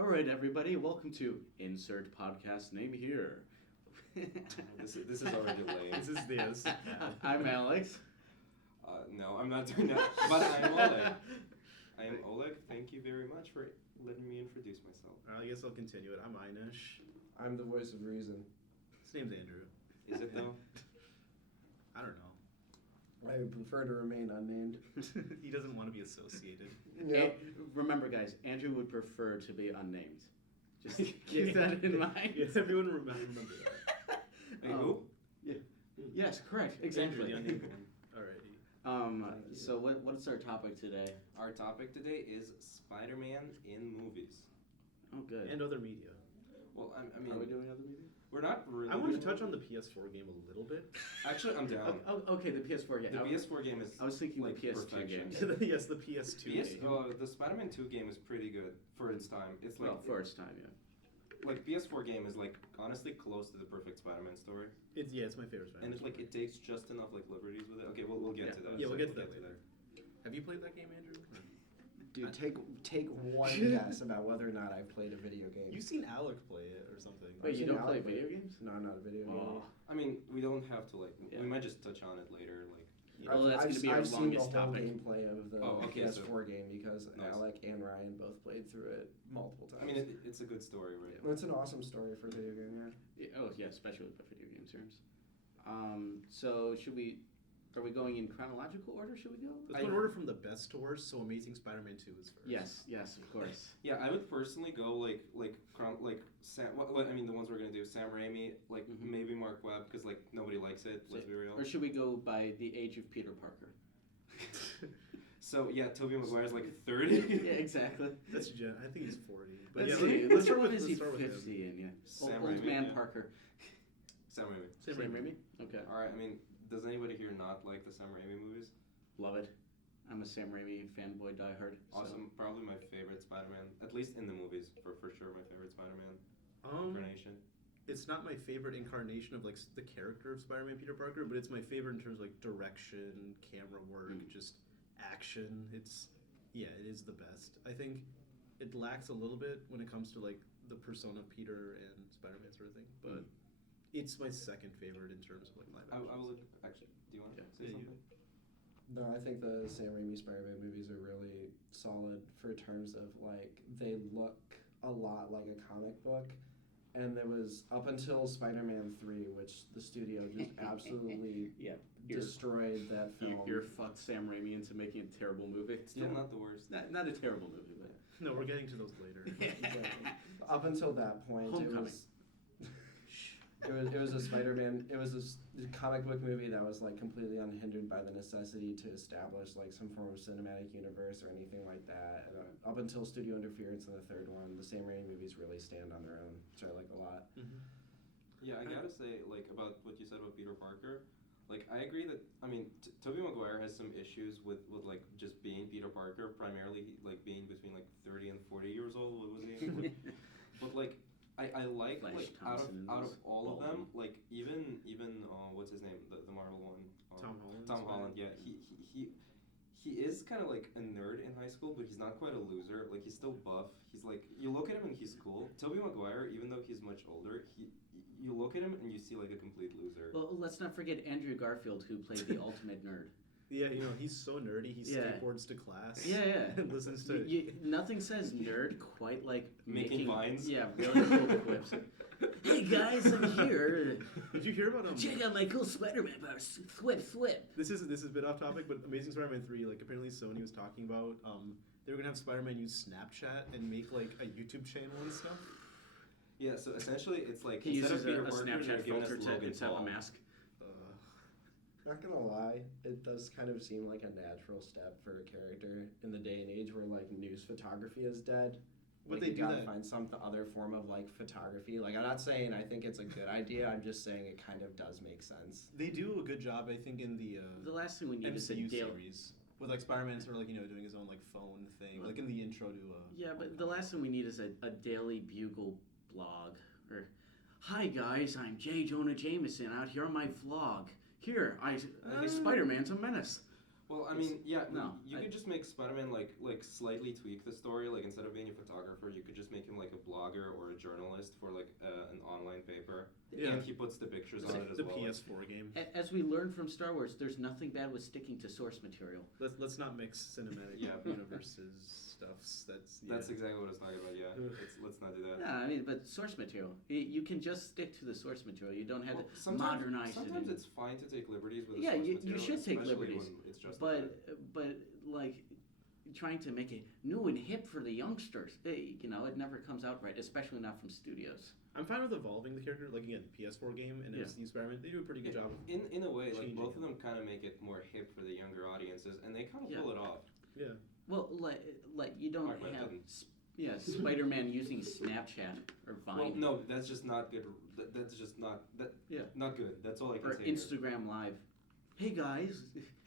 All right, everybody, welcome to Insert Podcast Name Here. This is already lame. This is bad. I'm Alex. No, I'm not doing that. But I'm Oleg. I am Oleg. Thank you very much for letting me introduce myself. I guess I'll continue it. I'm Einish. I'm the voice of reason. His name's Andrew. Is it though? I don't know. I would prefer to remain unnamed. He doesn't want to be associated. And remember, guys, Andrew would prefer to be unnamed. Just keep that in mind. Yes, everyone remember that. Wait, who? Yes, correct. Exactly. Andrew, the unnamed one. Alrighty. So what's our topic today? Our topic today is Spider-Man in movies. Oh, good. And other media. Well, I mean, Are we doing other media? we're not really. I wanted to doing- touch on the PS4 game a little bit. Actually, I'm down. Okay, the PS4 game. The PS4 game is. I was thinking like the PS2 perfection. games. Yes, the PS2 game. The Spider-Man 2 game is pretty good for its time. It's like Well, for its time, yeah. like PS4 game is like honestly close to the perfect Spider-Man story, It's my favorite and Spider-Man. it's like it takes just enough like liberties with it. Okay, we'll get to that. Yeah, we'll get to that later. Have you played that game, Andrew? Dude, take one guess about whether or not I've played a video game. You've seen Alec play it or something. Wait, you seen don't play Alec video games? No, I'm not a video Oh. game. I mean, we don't have to like. Yeah. We might just touch on it later. Like, Well, that's going to be our I've seen the longest whole topic. gameplay of the Oh, okay, PS4 game because Nice. Alec and Ryan both played through it multiple times. I mean, it's a good story, right? It's an awesome story for a video game, yeah. Oh, yeah, especially with the video game terms. So are we going in chronological order? Should we go? Let's go in order from the best to worst, so Amazing Spider-Man 2 is first. Yes, of course. Yeah, I would personally go like Sam. Well, I mean, the ones we're gonna do: Sam Raimi, like Mhm. maybe Mark Webb, because like nobody likes it. Let's be real. Or should we go by the age of Peter Parker? So yeah, Tobey Maguire's like 30. Yeah, exactly. That's Jen. I think he's 40. But Let's yeah, see. let's start When with is he him. 50 in? Yeah. Sam Old Raimi, man yeah. Parker. Sam Raimi. Sam Raimi. Okay. All right. I mean, does anybody here not like the Sam Raimi movies? Love it. I'm a Sam Raimi fanboy diehard. so- Awesome. Probably my favorite Spider-Man, at least in the movies. For sure, my favorite Spider-Man incarnation. It's not my favorite incarnation of like the character of Spider-Man Peter Parker, but it's my favorite in terms of like direction, camera work, just action. It is the best. I think it lacks a little bit when it comes to like the persona of Peter and Spider-Man sort of thing, but it's my second favorite in terms of like live action. I will actually. Do you want to say Yeah, you- something? No, I think the Sam Raimi Spider-Man movies are really solid for terms of like they look a lot like a comic book. And there was up until Spider-Man 3, which the studio just absolutely Yeah. destroyed that film. You're fucked Sam Raimi into making a terrible movie. Still not the worst. Not a terrible movie, but. No, we're getting to those later. Exactly. Up until that point, Homecoming. it was a Spider-Man. It was a comic book movie that was like completely unhindered by the necessity to establish like some form of cinematic universe or anything like that. And, up until studio interference in the third one, the Sam Raimi movies really stand on their own, which I like a lot. Yeah, I gotta say, like, about what you said about Peter Parker, like, I agree that, I mean, Tobey Maguire has some issues with, like, just being Peter Parker, primarily, like, being between, like, 30 and 40 years old, what was he? But, like, I like, Flash like, out Thompson of was all of them, balding. like, even, what's his name, the Marvel one? Tom Holland. Tom Holland, yeah, he is kind of like a nerd in high school, but he's not quite a loser. Like, he's still buff. He's like, you look at him and he's cool. Tobey Maguire, even though he's much older, you look at him and you see like a complete loser. Well, let's not forget Andrew Garfield, who played the ultimate nerd. Yeah, he's so nerdy. He Yeah. skateboards to class. Yeah. And listens to. Nothing says nerd quite like Making vines? Yeah, really cool quips. Hey guys, I'm here. Did you hear about Check out my cool Spider-Man powers. Thwip, thwip. This is a bit off topic, but Amazing Spider-Man 3, like apparently Sony was talking about they were gonna have Spider-Man use Snapchat and make like a YouTube channel and stuff. Yeah, so essentially it's like He instead uses of Peter a Parker, they're Snapchat giving us filter to Logan instead of a Paul. mask. Not gonna lie, it does kind of seem like a natural step for a character in the day and age where like news photography is dead. But Like, they you do gotta that. find some other form of like photography. Like, I'm not saying I think it's a good idea. I'm just saying it kind of does make sense. They do a good job, I think, in the The last thing we need is a MCU daily. series with like Spider-Man sort of like doing his own like phone thing, like in the intro to. Yeah, but the last thing we need is a Daily Bugle blog. Or, hi guys, I'm J. Jonah Jameson out here on my vlog. Here, Spider-Man's a menace. Well, I mean, yeah, No, you could just make Spider-Man like slightly tweak the story. Like instead of being a photographer, you could just make him like a blogger or a journalist for like an online paper, Yeah. and he puts the pictures on it as The well. PS4 game. As we learned from Star Wars, there's nothing bad with sticking to source material. Let's not mix cinematic Yeah. universes stuffs. That's exactly what I was talking about. Yeah, let's not do that. Yeah, I mean, but source material, you can just stick to the source material. You don't have Well, to modernize it. Sometimes and- it's fine to take liberties with the Yeah, source you material, should take especially liberties, when it's justified. but like trying to make it new and hip for the youngsters, it never comes out right, especially not from studios. I'm fine with evolving the character. Like again, PS4 game and Yeah. MCU Spider-Man, they do a pretty good job. In a way, like changing both of it. them kind of make it more hip for the younger audiences, and they kind of Yeah. pull it off. Yeah. Well, like you don't Mark Webb have didn't. Spider-Man using Snapchat or Vine Well, no, that's just not good. That's just not Yeah. not good. That's all I can or say. here. Instagram Live. Hey guys,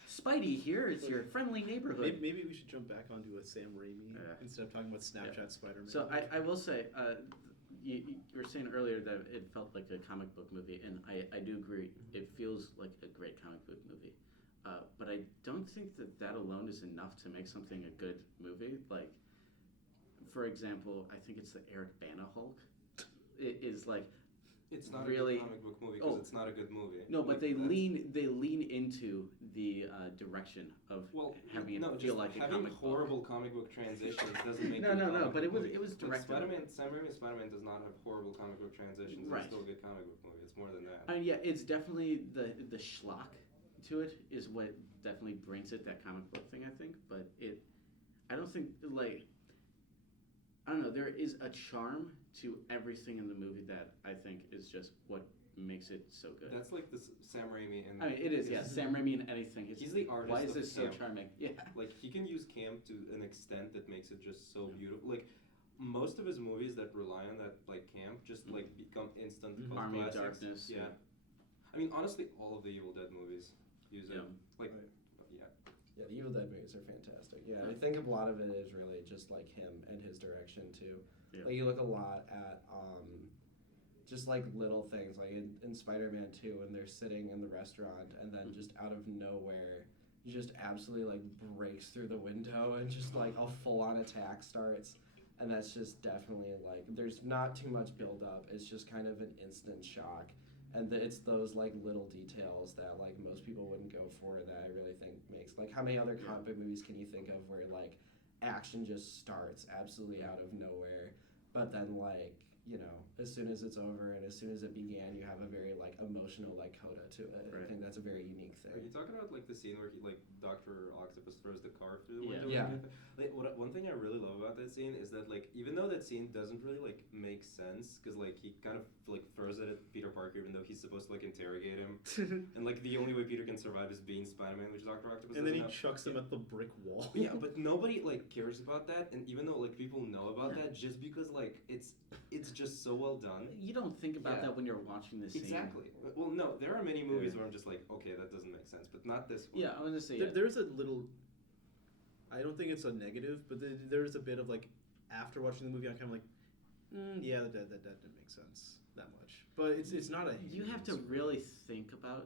Spidey here. It's your friendly neighborhood. Maybe we should jump back onto a Sam Raimi Yeah. instead of talking about Snapchat Spider-Man. So I will say, you were saying earlier that it felt like a comic book movie, and I do agree. It feels like a great comic book movie. But I don't think that alone is enough to make something a good movie. Like, for example, I think it's the Eric Bana Hulk. It is like It's not really- a good comic book movie because Oh. it's not a good movie. no, but Like, they that's- lean into the direction of Well, having no, it feel just like a having comic horrible comic book transitions doesn't make No, it a no, no, comic but book it was- movie. it was Like, directed- Sam Raimi's Spider-Man does not have horrible comic book transitions. Right. It's still a good comic book movie. It's more than that. book. Yeah, it's definitely the schlock to it is what definitely brings it that comic book thing. I think, but I don't think like. I don't know. There is a charm to everything in the movie that I think is just what makes it so good. That's like the Sam Raimi and I mean, it is. Yeah, Sam Raimi in anything. It's, He's the artist why is of this so camp. charming? Yeah. Like he can use camp to an extent that makes it just so beautiful. Like most of his movies that rely on that like camp just like become instant cult Army of classics. Darkness. Yeah. I mean, honestly, all of the Evil Dead movies use it. Yeah. Like, Right. yeah. Yeah, the Evil Dead movies are fantastic. Yeah, I think a lot of it is really just like him and his direction too. Yeah. Like you look a lot at just like little things, like in Spider-Man 2 when they're sitting in the restaurant and then just out of nowhere, he just absolutely like breaks through the window and just like a full-on attack starts. And that's just definitely like, there's not too much build up. It's just kind of an instant shock. And it's those like little details that like most people wouldn't go for that I really think makes, like how many other comic book movies can you think of where like action just starts absolutely out of nowhere, but then like, you know, as soon as it's over and as soon as it began, you have a very like emotional like coda to it. Right. I think that's a very unique Are you thing. talking about like the scene where he like Dr. Octopus throws the car through the Yeah. window? Yeah. Like one thing I really love about that scene is that like even though that scene doesn't really like make sense because like he kind of like throws it at Peter Parker even though he's supposed to like interrogate him and like the only way Peter can survive is being Spider-Man, which Dr. Octopus and then he doesn't have. chucks them at the brick wall. Yeah, but nobody like cares about that, and even though like people know about Yeah. that, just because like it's just so well done. You don't think about Yeah. that when you're watching the scene. Exactly. Well, no, there are many movies where I'm just like, okay, that doesn't make sense, but not this one. Yeah, I was gonna say. There's a little. I don't think it's a negative, but there's a bit of like after watching the movie, I'm kind of like, yeah, that didn't make sense that much. But it's not a. You have to hindrance, really think about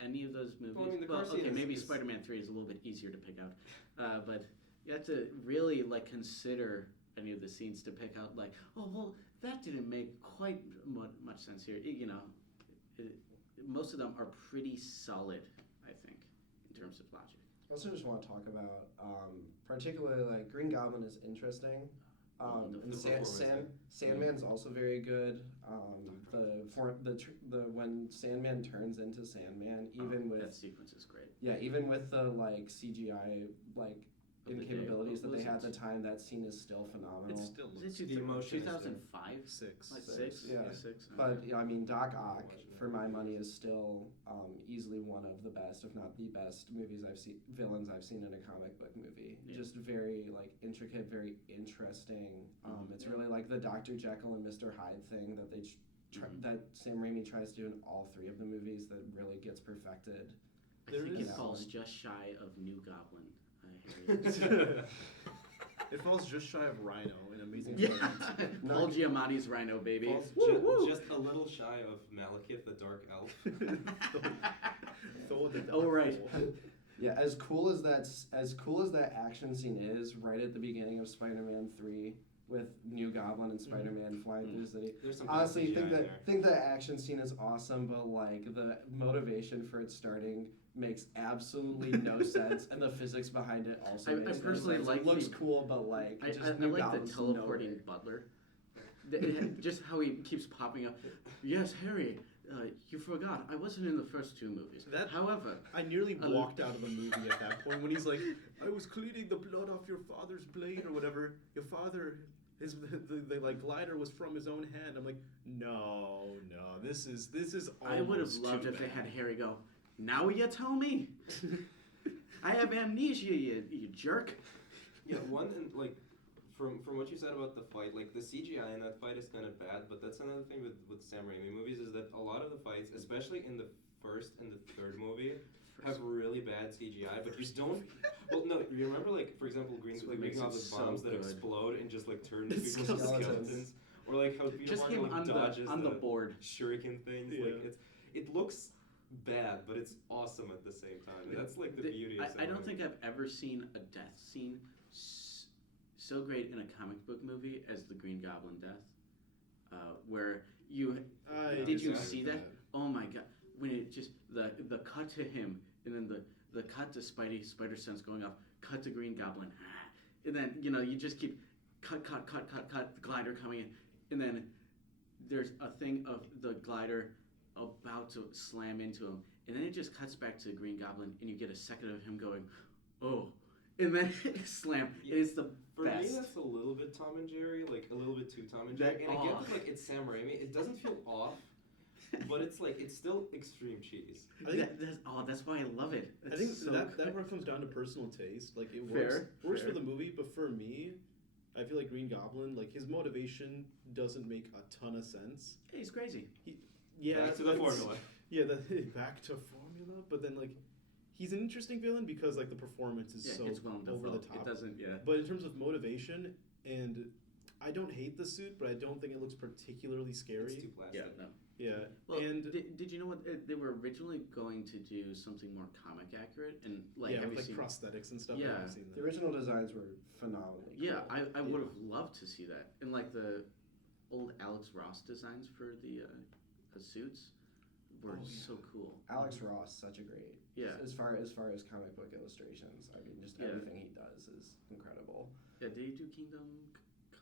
any of those movies. Well, I mean, the car scene okay, is- maybe is- Spider-Man 3 is a little bit easier to pick out, but you have to really like consider any of the scenes to pick out. Like, oh well, that didn't make quite much sense here. Most of them are pretty solid, I think, in terms of logic. I also just want to talk about particularly like Green Goblin is interesting. And the performance, Sandman's also very good. When Sandman turns into Sandman, even that with sequence is great. even with the like CGI like Of the day. incapabilities that What they was had at it? the time, that scene is still phenomenal. It still Is looks it The emotion is there. 2005? six. Like Six, six? yeah. Six. But I mean, Doc Ock, Watching for that. my money, is still easily one of the best, if not the best, villains I've seen in a comic book movie. Yeah. Just very like intricate, very interesting. It's Yeah. really like the Dr. Jekyll and Mr. Hyde thing that that Sam Raimi tries to do in all three of the movies that really gets perfected. I There think is- it falls just shy of New Goblin. I hear It falls just shy of Rhino in Amazing Yeah, Spider-Man. Paul Giamatti's Rhino, baby. Falls Woo, woo. just a little shy of Malekith, the Dark Elf. Thor the Oh, right. Dark Yeah, as cool as that action scene is right at the beginning of Spider-Man 3, with New Goblin and Spider-Man flying through the city. There's some Honestly, good CGI there. think the action scene is awesome, but like the motivation for it starting makes absolutely no sense, and the physics behind it also I makes personally no sense. like it looks the- cool, but like I just New like the Goblin's teleporting nowhere. butler. Just how he keeps popping up. Yes, Harry, you forgot. I wasn't in the first two movies. However, I nearly Uh, walked out of the movie at that point when he's like, "I was cleaning the blood off your father's blade or whatever. Your father, the like glider was from his own hand." I'm like, no, this is I would have almost loved too if they bad." had Harry go, "Now you tell me. I have amnesia, you jerk." Yeah, one and like from what you said about the fight, like the CGI in that fight is kind of bad, but that's another thing with Sam Raimi movies is that a lot of the fights, especially in the first and the third movie, have really bad CGI, but you don't. Well, no, you remember like for example, That's the what Green makes it Goblin so bombs that good. explode and just like turn It's people into skeletons. skeletons, or like how Peter Just Parker him like on dodges the board. shuriken things. Yeah. Like it looks bad, but it's awesome at the same time. And that's like the beauty of Sam I don't Raimi. think I've ever seen a death scene so great in a comic book movie as the Green Goblin death, where you I did you disagree see with that? Oh my god! When it just the cut to him, and then the cut to Spider Sense going off, cut to Green Goblin, and then you just keep cut, the glider coming in, and then there's a thing of the glider about to slam into him, and then it just cuts back to Green Goblin, and you get a second of him going, oh, and then slam. It's the For me, best. that's a little bit Tom and Jerry, like a little bit too Tom and That- Jerry. And I get oh. that, like it's Sam Raimi. It doesn't feel off, but it's like it's still extreme cheese. I think That's why I love it. I think It's so that good. part comes down to personal taste. Like it Fair, works fair. for the movie, but for me, I feel like Green Goblin, like his motivation doesn't make a ton of sense. Hey, he's crazy. Yeah, Back to the that's- formula. Yeah, back to formula. But then like, he's an interesting villain because like the performance is Yeah, so it's well over the developed. top. It doesn't. Yeah. But in terms of motivation, and I don't hate the suit, but I don't think it looks particularly scary. It's too plastic. Yeah. No. Yeah, Well, and did you know what they were originally going to do something more comic accurate and like yeah, have with you like seen? prosthetics and stuff. Yeah. I haven't seen The that. original designs were phenomenal. Yeah, I would Yeah. have loved to see that. And like the old Alex Ross designs for the suits were Oh, yeah. so cool. Alex Ross, such a great. Yeah. As far as comic book illustrations, I mean, just Yeah. everything he does is incredible. Yeah, did he do Kingdom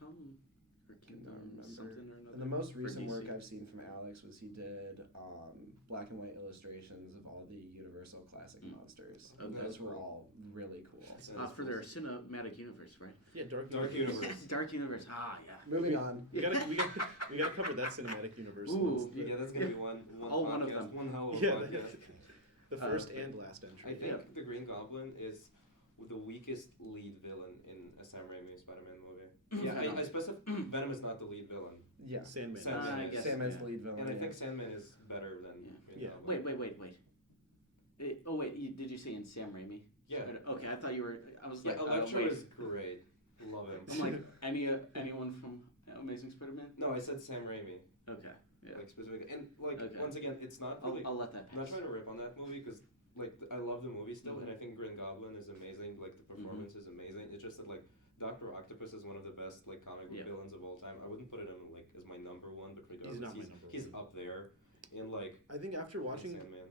Come or Kingdom remember. something or another? And the most for recent work DC? I've seen from Alex was he did black and white illustrations of all the Universal classic monsters. Oh, Those that's were cool. all really cool. That's For their cinematic universe, right? Yeah, Dark Dark Universe. Universe. Dark Universe. Ah, yeah. Moving on. we gotta cover that cinematic universe. Ooh, once. Yeah, that's gonna be one All one of podcast, them. one hell of a Yeah, podcast. the first and last entry. I think Yeah. the Green Goblin is the weakest lead villain in a Sam Raimi Spider-Man movie. Yeah, I specify Venom is not the lead villain, Yeah. Sandman. Sandman. I guess. Sandman's yeah. the lead villain. and I yeah. think Sandman is better than Yeah. Green Yeah. Goblin. Wait. Did you say in Sam Raimi? Yeah. Okay, I thought you were. I was Yeah, like, Electro wait. is great. Love him. I'm like anyone from Amazing Spider-Man. No, I said Sam Raimi, Okay, yeah. like specifically, and like Okay. once again, it's not really. I'll let that I'm not pass. trying to rip on that movie because I love the movie still, Mhm. and I think Green Goblin is amazing. Like the performance is amazing. It's just that like Doctor Octopus is one of the best like comic book Yeah. villains of all time. I wouldn't put him like as my number one, but regardless, He's not my number he's one. up there. And like I think after watching Sandman. the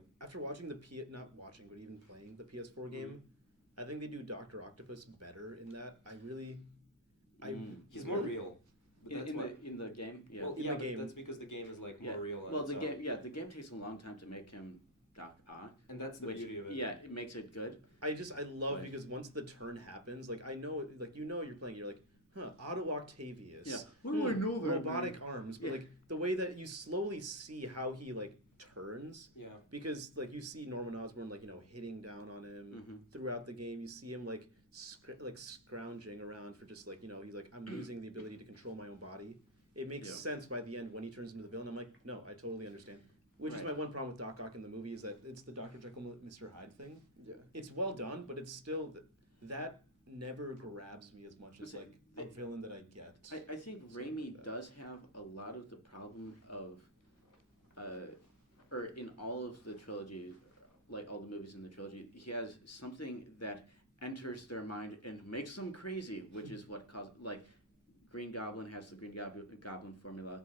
not watching but even playing the PS4 game, I think they do Doctor Octopus better in that. He's more real. But that's why. In the game, yeah. Well, In yeah, the but game. that's because the game is like more Yeah. real. on Well, its the own. game takes a long time to make him Doc Ock, and that's the which beauty of it. yeah, it makes it good. I love Right. because once the turn happens, like I know, like you're playing, you're like, Otto Octavius. Yeah. Where do I know that, Robotic man? arms, but Yeah. like the way that you slowly see how he like turns, Yeah. because like you see Norman Osborn like hitting down on him Mhm. throughout the game. You see him like scrounging around for just like he's like I'm losing the ability to control my own body. It makes Yeah. sense by the end when he turns into the villain. I'm like, no, I totally understand. Which is Right. my one problem with Doc Ock in the movie is that it's the Dr. Jekyll, Mr. Hyde thing. Yeah. It's well done, but it's still that never grabs me as much as like a villain that I get. I think Something Raimi like that. does have a lot of the problem of, or in all of the trilogy, like all the movies in the trilogy, he has something that enters their mind and makes them crazy, which is what caused like Green Goblin has the Goblin formula.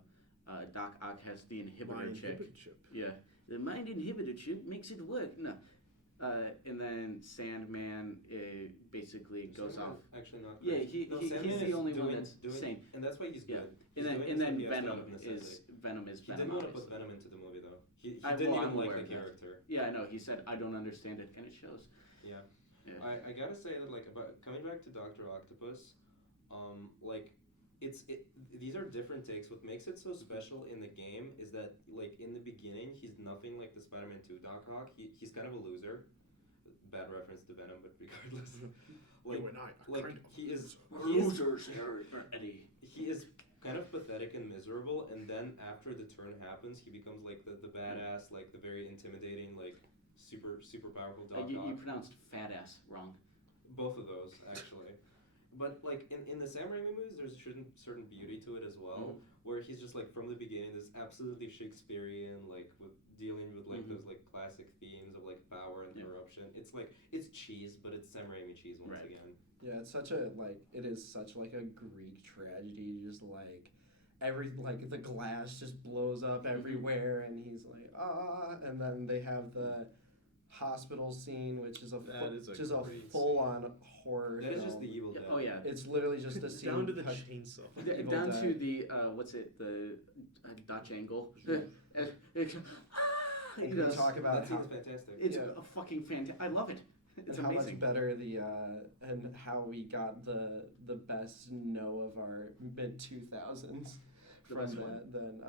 Doc Ock has the inhibitor Mind chip. inhibit chip. Yeah, the mind inhibitor chip makes it work. No, and then Sandman basically goes Sandman off. is actually not. Yeah, great. No, he's Sandman the is only one doing- that's doing, sane. and that's why he's Yeah. good. And He's then doing and this then if he has to Venom out of necessity. is Venom is He Venom. didn't want to put obviously. Venom into the movie though. He I- didn't well, even I'm like aware the of that. character. Yeah, I know. He said, "I don't understand it," and it shows. Yeah. Yeah. I gotta say that like about coming back to Doctor Octopus, like these are different takes. What makes it so special in the game is that like in the beginning he's nothing like the Spider-Man 2 Doc Ock. He's kind of a loser. Bad reference to Venom, but regardless, like You and I are like kind of he is Eddie. he is kind of pathetic and miserable, and then after the turn happens, he becomes like the badass, like the very intimidating, like super powerful Doc Ock. You pronounced fat ass wrong. Both of those actually, but like in the Sam Raimi movies, there's certain beauty to it as well, where he's just like from the beginning, this absolutely Shakespearean, like with dealing with like those like classic themes of like power and corruption. It's like it's cheese, but it's Sam Raimi cheese once Right. again. Yeah, it's such a it is such like a Greek tragedy, just like the glass just blows up everywhere and he's like, and then they have the hospital scene, which is a That is a just a great full on horror That is just film. the Evil Yeah, Dead. oh yeah. It's literally just a scene Down to the cut- chainsaw. Evil Down to Dead. the what's it, the Dutch angle. Yeah. You And know, we talk about That how, seems fantastic. it's Yeah. a fucking fantastic. I love it. It's and how amazing. much better and how we got the best of our mid 2000s The from best that one? than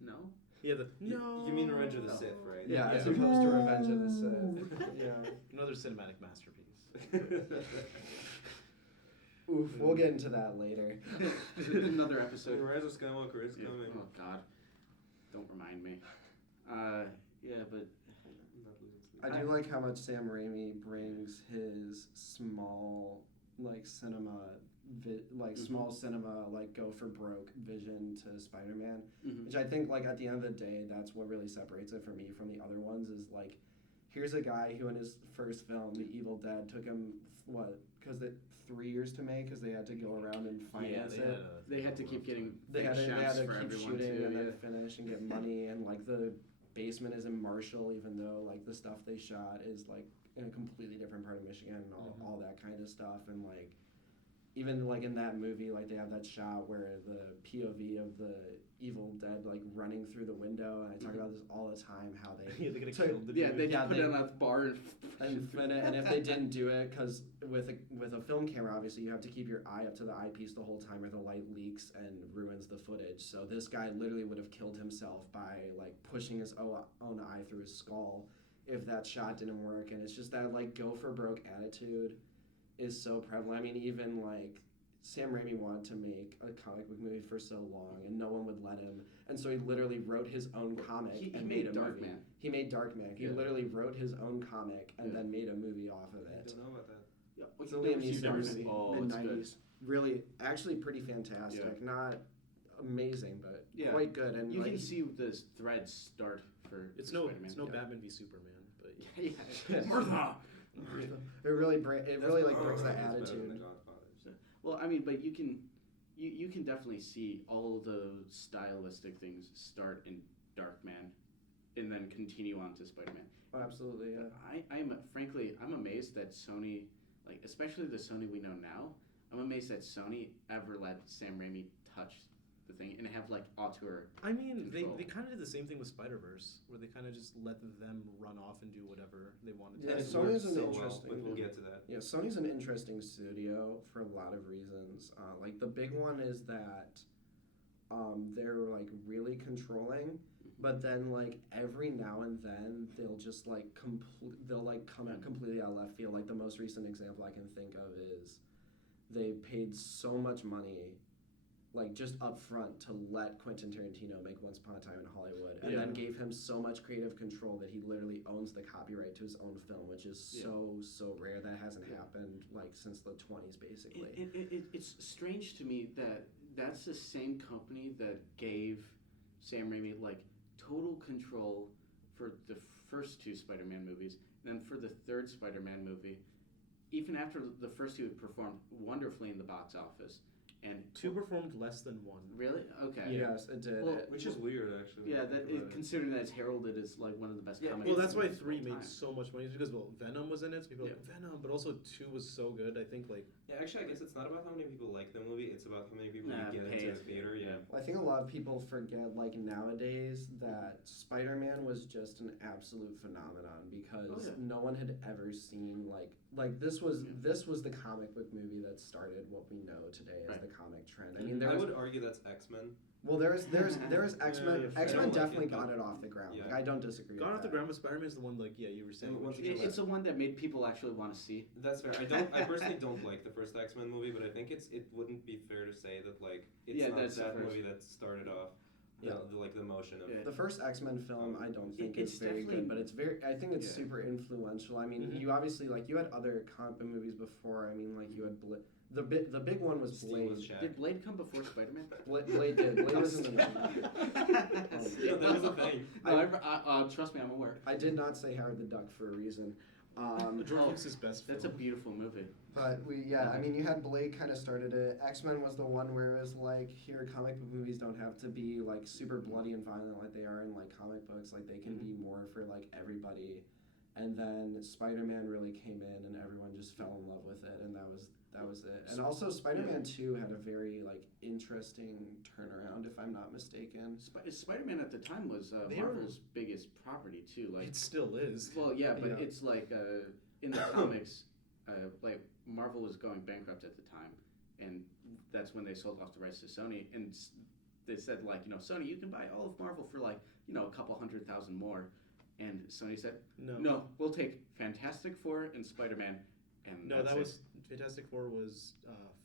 No. Yeah, the You mean Revenge of the No. Sith, right? yeah, Yeah. as opposed to Revenge of the Sith. Yeah. another cinematic masterpiece. Oof, we'll get into that later. Another So episode. Rise of Skywalker is Yeah. coming. Oh God. Don't remind me. Yeah, but I'm not losing sleep. I do like how much Sam Raimi brings his small cinema small cinema go for broke vision to Spider-Man, which I think at the end of the day that's what really separates it for me from the other ones is here's a guy who in his first film The Evil Dead took him 3 years to make because they had to go around and finance it. they had to keep getting They had chefs to for keep everyone shooting too. and Yeah. then finish and get money and the basement is in Marshall even though the stuff they shot is in a completely different part of Michigan and all that kind of stuff and even in that movie they have that shot where the POV of the Evil Dead running through the window and I talk about this all the time how they Yeah, they're gonna So- kill the Yeah, dude. they Yeah, put they- it on a bar and if they didn't do it because with a film camera obviously you have to keep your eye up to the eyepiece the whole time or the light leaks and ruins the footage so this guy literally would have killed himself by pushing his own eye through his skull if that shot didn't work and it's just that go for broke attitude is so prevalent. I mean even Sam Raimi wanted to make a comic book movie for so long and no one would let him and so he literally wrote his own comic He and made made a movie. Darkman. He made Darkman. He Yeah. literally wrote his own comic and Yeah. then made a movie off of I it. don't know about that. Yeah, It's well, a you've Liam never Neeson seen it. movie, Oh, mid it's good. '90s. Really, actually pretty fantastic. Yeah. Not amazing, but Yeah. quite good. And You can see the threads start for It's for no Spider-Man. it's no Yeah. Batman v Superman, but Yeah. Martha. it really brings That's brings probably that better than attitude. The Godfather. Well, I mean, but you can definitely see all those stylistic things start in Darkman, and then continue on to Spider-Man. Oh, absolutely, yeah. I'm amazed that Sony, especially the Sony we know now, I'm amazed that Sony ever let Sam Raimi touch the thing and have auteur. I mean, Control. they kind of did the same thing with Spider-Verse, where they kind of just let them run off and do whatever they wanted to. Yeah, And it Sony's works an so well, interesting- but we'll get to that. Yeah, Sony's an interesting studio for a lot of reasons. The big one is that they're really controlling, but then every now and then they'll just they'll come out completely out of left field. The most recent example I can think of is they paid so much money just up front to let Quentin Tarantino make Once Upon a Time in Hollywood and then gave him so much creative control that he literally owns the copyright to his own film, which is so rare. That hasn't happened since the 20s basically. It's strange to me that that's the same company that gave Sam Raimi total control for the first two Spider-Man movies, and then for the third Spider-Man movie, even after the first two performed wonderfully in the box office, and 2 performed less than 1. really okay. Yes, it did. Well, Which is weird, actually. Yeah, when you that think about it. considering that it's heralded as like one of the best Yeah, comic. Well, books that's why of all 3 made time. so much money, because, well, Venom was in it, so people were Yeah. like, Venom, but also 2 was so good, I think, like, Yeah, actually, I guess it's not about how many people like the movie; it's about how many people Nah, you get pay into it. the theater. Yeah. I think a lot of people forget, like nowadays, that Spider-Man was just an absolute phenomenon because Oh, yeah. no one had ever seen like this was the comic book movie that started what we know today as Right. the comic trend. I mean, there I was would argue that's X-Men. well, there was X-Men. yeah, X-Men I don't like definitely it, but- got it off the ground. Yeah. Like I don't disagree. Gone with Off the that. Ground, but Spider-Man is the one, like, yeah, you were saying. And once which- again, It's the one that made people actually want to see. That's fair. I personally don't like the first X-Men movie, but I think it wouldn't be fair to say that like it's Yeah, not that's the that first. movie that started off the motion of Yeah. The first X-Men film, I don't think It's is very definitely- good, but it's very. I think it's Yeah. super influential. I mean, Mhm. you obviously like you had other comic book movies before. I mean, like you had the big one was Steve Blade. was Shaq. Did Blade come before Spider-Man? Blade did. Blade was in the movie. Yeah, that was a thing. No, trust me, I'm aware. I did not say Howard the Duck for a reason. George Oh, Lucas's best That's a film. beautiful movie. But I mean, you had Blade kind of started it. X-Men was the one where it was like, here, comic book movies don't have to be like super bloody and violent like they are in like comic books. Like they can be more for like everybody. And then Spider-Man really came in, and everyone just fell in love with it, and that was it. And also, Spider-Man 2 had a very like interesting turnaround, if I'm not mistaken. Spider-Man at the time was They were- Marvel's biggest property too. Like, It still is. well, yeah, but Yeah. it's like in the comics, like Marvel was going bankrupt at the time, and that's when they sold off the rights to Sony, and they said like, Sony, you can buy all of Marvel for like, a couple $100,000 more, and Sony said, no, we'll take Fantastic Four and Spider-Man, and No, that's that it. was Fantastic Four was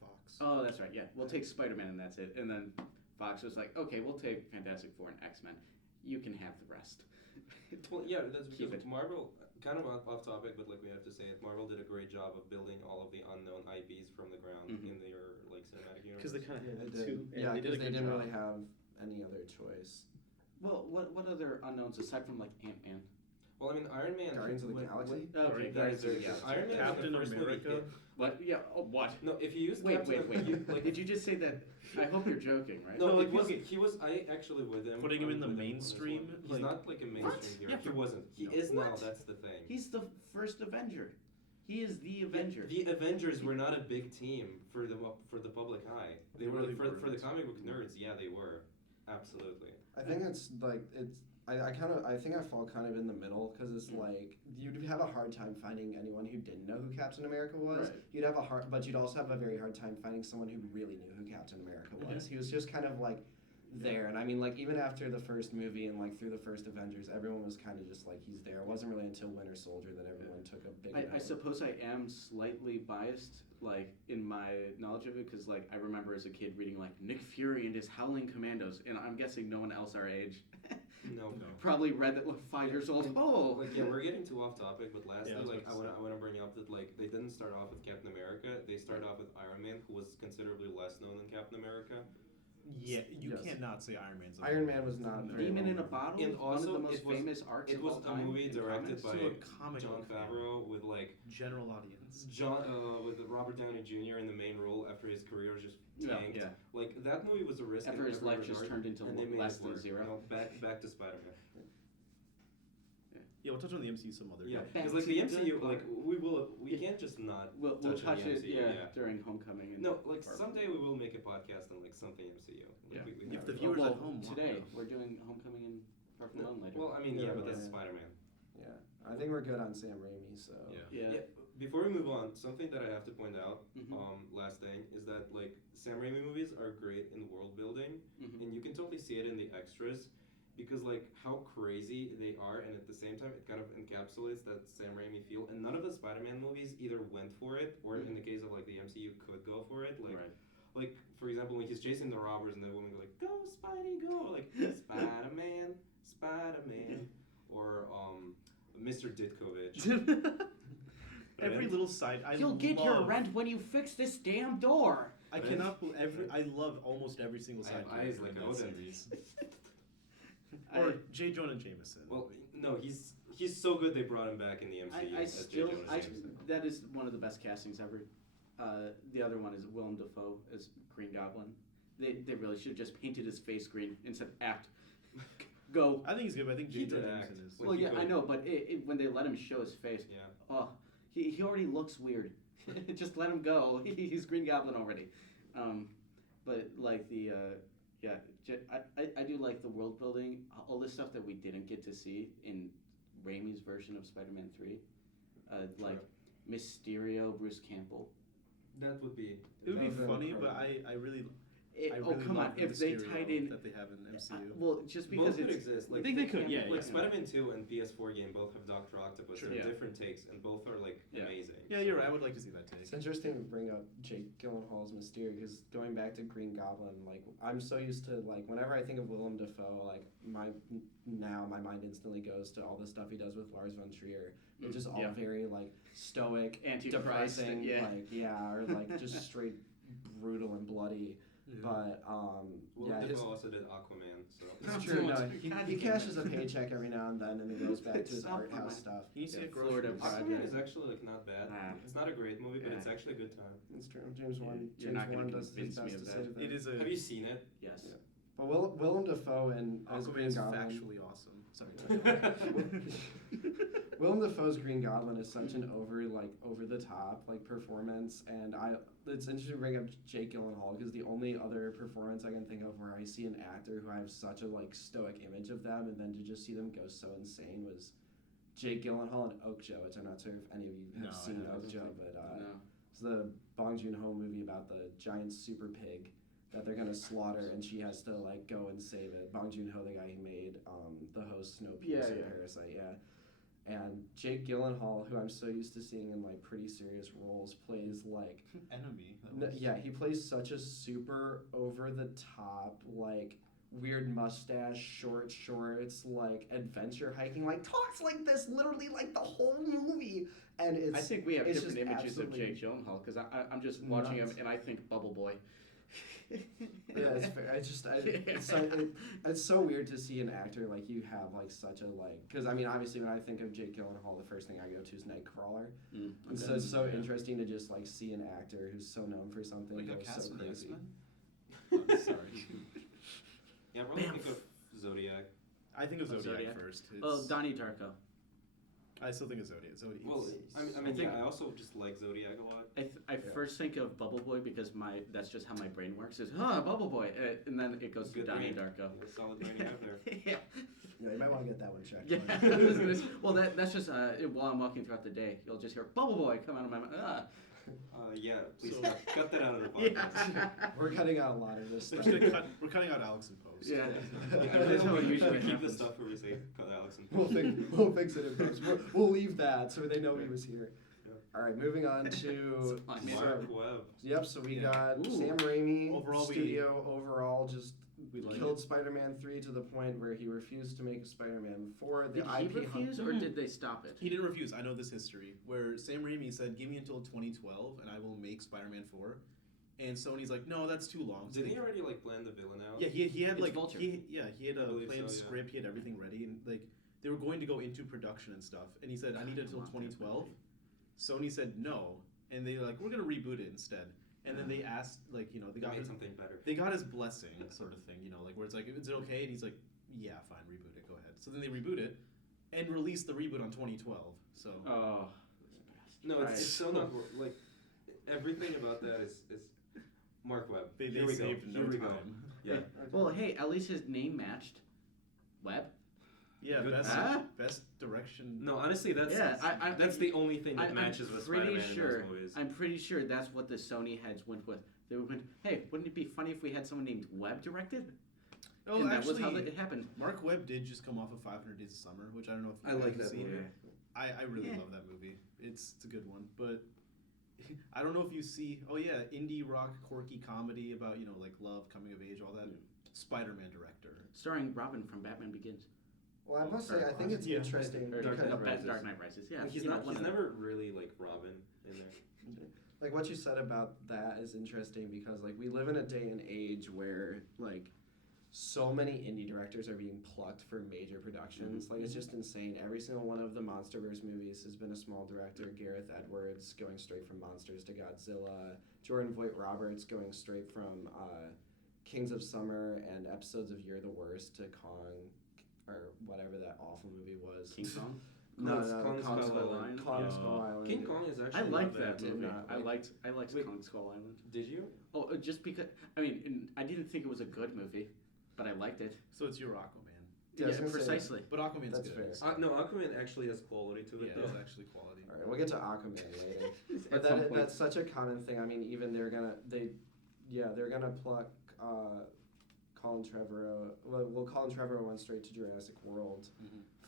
Fox. Oh, that's right. Yeah, we'll take Spider-Man and that's it. And then Fox was like, okay, we'll take Fantastic Four and X-Men. You can have the rest. Well, yeah, that's Keep because it. Marvel, kind of off topic, but like we have to say it, Marvel did a great job of building all of the unknown IPs from the ground Mhm. in their like cinematic universe. Because they kind of They had did. to. Yeah, they did because a they good didn't job. really have any other choice. Well, what other unknowns aside from like Ant-Man? Well, I mean, Iron Man. Guardians of the Galaxy? Okay, Guardians of the yeah. Galaxy. Iron Man Captain was the first movie America. hit. What? Yeah. Oh, what? No, if you use Wait. like, Did you just say that? I hope you're joking, right? No, No, it like, was. look, He was. I actually with him. Putting him in the with on this mainstream, one. He's like- not like a mainstream hero. Yeah, He wasn't. He no. is now. What? That's the thing. He's the first Avenger. He is the Avenger. The Avengers were not a big team for the public eye. They They were really for the weren't. comic book nerds. Yeah, they were. Absolutely. I think it's like I think I fall kind of in the middle because it's like you'd have a hard time finding anyone who didn't know who Captain America was. Right. You'd have but you'd also have a very hard time finding someone who really knew who Captain America was. He was just kind of like there, and I mean, like even after the first movie and like through the first Avengers, everyone was kind of just like he's there. It wasn't really until Winter Soldier that everyone took a big. I suppose I am slightly biased, like in my knowledge of it, because like I remember as a kid reading like Nick Fury and his Howling Commandos, and I'm guessing no one else our age No. probably read that like 5 years old. Oh, Like yeah, we're getting too off topic, but lastly, Yeah, I was like about to I want to bring up that like they didn't start off with Captain America. They started off with Iron Man, who was considerably less known than Captain America. Yeah, you Yes. can't not say Iron Man's. Iron Man was not very Demon in a well Bottle, And one of also, the most it was- famous arcs It of was all a time movie in directed comics. by To a comic John book fan. Favreau with like General audience. with Robert Downey Jr. in the main role after his career just Yeah, tanked. yeah. Like that movie was a risk. After in his every life just regard, turned into and they made less it than work. zero. No, back to Spider-Man. Yeah, we'll touch on the MCU some other Yeah, day. Back because like to the the MCU, good like we can't just not. We'll touch on the it, MCU, yeah, during Homecoming. And No, like Far From someday we will make a podcast on like something MCU. Yeah. Like, we If have the to. viewers well, at home want today to. we're doing Homecoming and Far From No, Home later. well, I mean, yeah, Yeah, but that's yeah. Spider-Man. Yeah, I think we're good on Sam Raimi. So yeah. Yeah. Before we move on, something that I have to point out, Mhm. last thing, is that like Sam Raimi movies are great in world building, Mhm. and you can totally see it in the extras, because like how crazy they are, and at the same time it kind of encapsulates that Sam Raimi feel. And none of the Spider-Man movies either went for it, or in the case of like the MCU, could go for it. Like, Right. like for example, when he's chasing the robbers, and the woman go like, "Go Spidey, go!" Like Spider-Man, Spider-Man, or Mr. Ditkovich. Every little side. You'll get your rent when you fix this damn door. I cannot believe I love almost every single I side have eyes character in like that Odin. series. Or J. Jonah Jameson. Well, no, he's so good they brought him back in the MCU I as J. still, Jonah I, Jameson. that is one of the best castings ever. The other one is Willem Dafoe as Green Goblin. They really should have just painted his face green and said act, go. I think he's good. But I think He J. did Jonah act. Jameson is. Like, Well, he yeah, I could- know, but when they let him show his face, Yeah. oh, he already looks weird. Just let him go. He's Green Goblin already. But like I do like the world building, all the stuff that we didn't get to see in Raimi's version of Spider-Man 3, like Mysterio, Bruce Campbell. That would be. It would be That was funny, but incredible. I really Oh come on! love the If they Mysterio tied in, that they have in MCU. well, just because Both could it's exist. I Like, think they could, yeah, Like yeah. Spider-Man 2 and PS4 game both have Doctor Octopus Sure. in Yeah. different takes, and both are like Yeah. amazing. Yeah, you're right. I would like to see that take. It's interesting to bring up Jake Gyllenhaal's Mysterio because going back to Green Goblin, like I'm so used to like whenever I think of Willem Dafoe, like my mind instantly goes to all the stuff he does with Lars von Trier. It's just all Yeah. very like stoic, Antichrist, depressing, yeah. like or like just straight brutal and bloody. Yeah. But Willem yeah, his, Dafoe also did Aquaman, so. Not it's too true. much. No, God, he you can't cashes a mention- paycheck every now and then, and then goes back to his It's art not house fun. stuff. He needs to Yeah, get Florida groceries. Project. Aquaman is actually like not bad. Nah. It's not a great movie, but Yeah. it's actually a good time. It's true. James Wan. You're James not gonna Wan does his convince me best of to that. save It is a. Have you seen it? Yes. Yeah. But Willem Dafoe and as Aquaman Green is Goblin. factually awesome. Sorry. Willem Dafoe's Green Goblin is such an over the top like performance, and it's interesting to bring up Jake Gyllenhaal because the only other performance I can think of where I see an actor who I have such a like stoic image of them, and then to just see them go so insane was Jake Gyllenhaal and Okja, which I'm not sure if any of you have No, I seen haven't. Okja, but No. it's the Bong Joon-ho movie about the giant super pig that they're gonna slaughter, and she has to like go and save it. Bong Joon-ho, the guy who made the host Snowpiercer, Yeah, and yeah. Parasite, yeah. And Jake Gyllenhaal, who I'm so used to seeing in like pretty serious roles, plays like Enemy. yeah, he plays such a super over the top like weird mustache, short shorts, like adventure hiking, like talks like this literally like the whole movie, and it's I think we have it's different just images of absolutely Jake Gyllenhaal because I'm just watching him nuts. and I think Bubble Boy. Yeah, it's fair. It's so weird to see an actor like you have like such a like because I mean obviously when I think of Jake Gyllenhaal the first thing I go to is Nightcrawler, and so it's so interesting to just like see an actor who's so known for something Like go a cast so from the crazy. X-Men? Oh, sorry. Yeah, probably Bamf. think of Zodiac. I think of Oh, Zodiac, Zodiac? first. Oh, It's- Donnie Darko. I still think of Zodiac. Well, I I mean, think- I also just like Zodiac a lot. I first think of Bubble Boy because that's just how my brain works. Is Bubble Boy, and then it goes to Good Donnie brain. Darko. Yeah, solid brain you have there. Yeah. Yeah, you might want to get that one checked. Yeah. I was gonna say- well, that's just while I'm walking throughout the day, you'll just hear Bubble Boy come out of my mouth. Yeah, please So- cut that out of the podcast. Yeah. We're cutting out a lot of this We're, stuff. just gonna cut, we're cutting out Alex in post. Yeah. I That's how it usually keep the happens. stuff where we say cut Alex and We'll fix it in post. We'll leave that so they know he was here. Yeah. All right, moving on to. It's fine, man. so- Mark Webb. Yep, so we Yeah. got Ooh. Sam Raimi, Overall, studio overall just We like killed it. Spider-Man 3 to the point where he refused to make a Spider-Man 4. The Did he IP refuse or did they stop it? He didn't refuse. I know this history where Sam Raimi said, "Give me until 2012, and I will make Spider-Man 4." And Sony's like, "No, that's too long." So Did he they- already like plan the villain out? Yeah, he had It's like Vulture. he had I a believe planned so, yeah. script. He had everything ready, and like they were going to go into production and stuff. And he said, "I need it until Come on, 2012." Sony said no, and they like, "We're gonna reboot it instead." And then they asked, like, they They got made his, something better. they got his blessing, sort of thing, like where it's like, "Is it okay?" And he's like, "Yeah, fine, reboot it. Go ahead." So then they reboot it, and released the reboot on 2012. So Oh. No, Right. it's so not like everything about that is Mark Webb. they Here we go. saved no Here we go. time. Yeah. Well, hey, at least his name matched. Webb. Yeah, Good. best direction. No, honestly, that's Yeah, that's the only thing that I'm matches with pretty Spider-Man sure. in those movies. I'm pretty sure that's what the Sony heads went with. They went, "Hey, wouldn't it be funny if we had someone named Webb directed?" Oh, and that actually, was how it happened. Mark Webb did just come off of 500 Days of Summer, which I don't know if you I like guys have that seen. movie. I really Yeah. love that movie. It's a good one, but I don't know if you see. Oh yeah, indie rock, quirky comedy about like love, coming of age, all that. Spider-Man director. Starring Robin from Batman Begins. Well, I must say, I think it's Yeah. interesting Or because, Dark Knight Rises. Yeah, He's you know, not. one He's of them. never really like Robin in there. like what you said about that is interesting because like we live in a day and age where like so many indie directors are being plucked for major productions. Like, it's just insane. Every single one of the MonsterVerse movies has been a small director. Gareth Edwards going straight from Monsters to Godzilla. Jordan Vogt-Roberts going straight from Kings of Summer and episodes of You're the Worst to Kong, or whatever that awful movie was. King Kong. No, Kong Kong Skull Skull Island. Kong Skull Island. King Kong is I actually liked not bad. that Did movie. not I like- liked Wait. Kong Skull Island. Did you? Oh, just because I mean, I didn't think it was a good movie, but I liked it. So it's your Aquaman. Yeah, I was Yeah, gonna say- precisely. But Aquaman's That's good. fair. No, Aquaman actually has quality to Yeah, it it's though. actually quality. All right, we'll get to Aquaman later. But At some point. that's such a common thing. I mean, even they're gonna pluck Colin Trevorrow. Well, Colin Trevorrow went straight to Jurassic World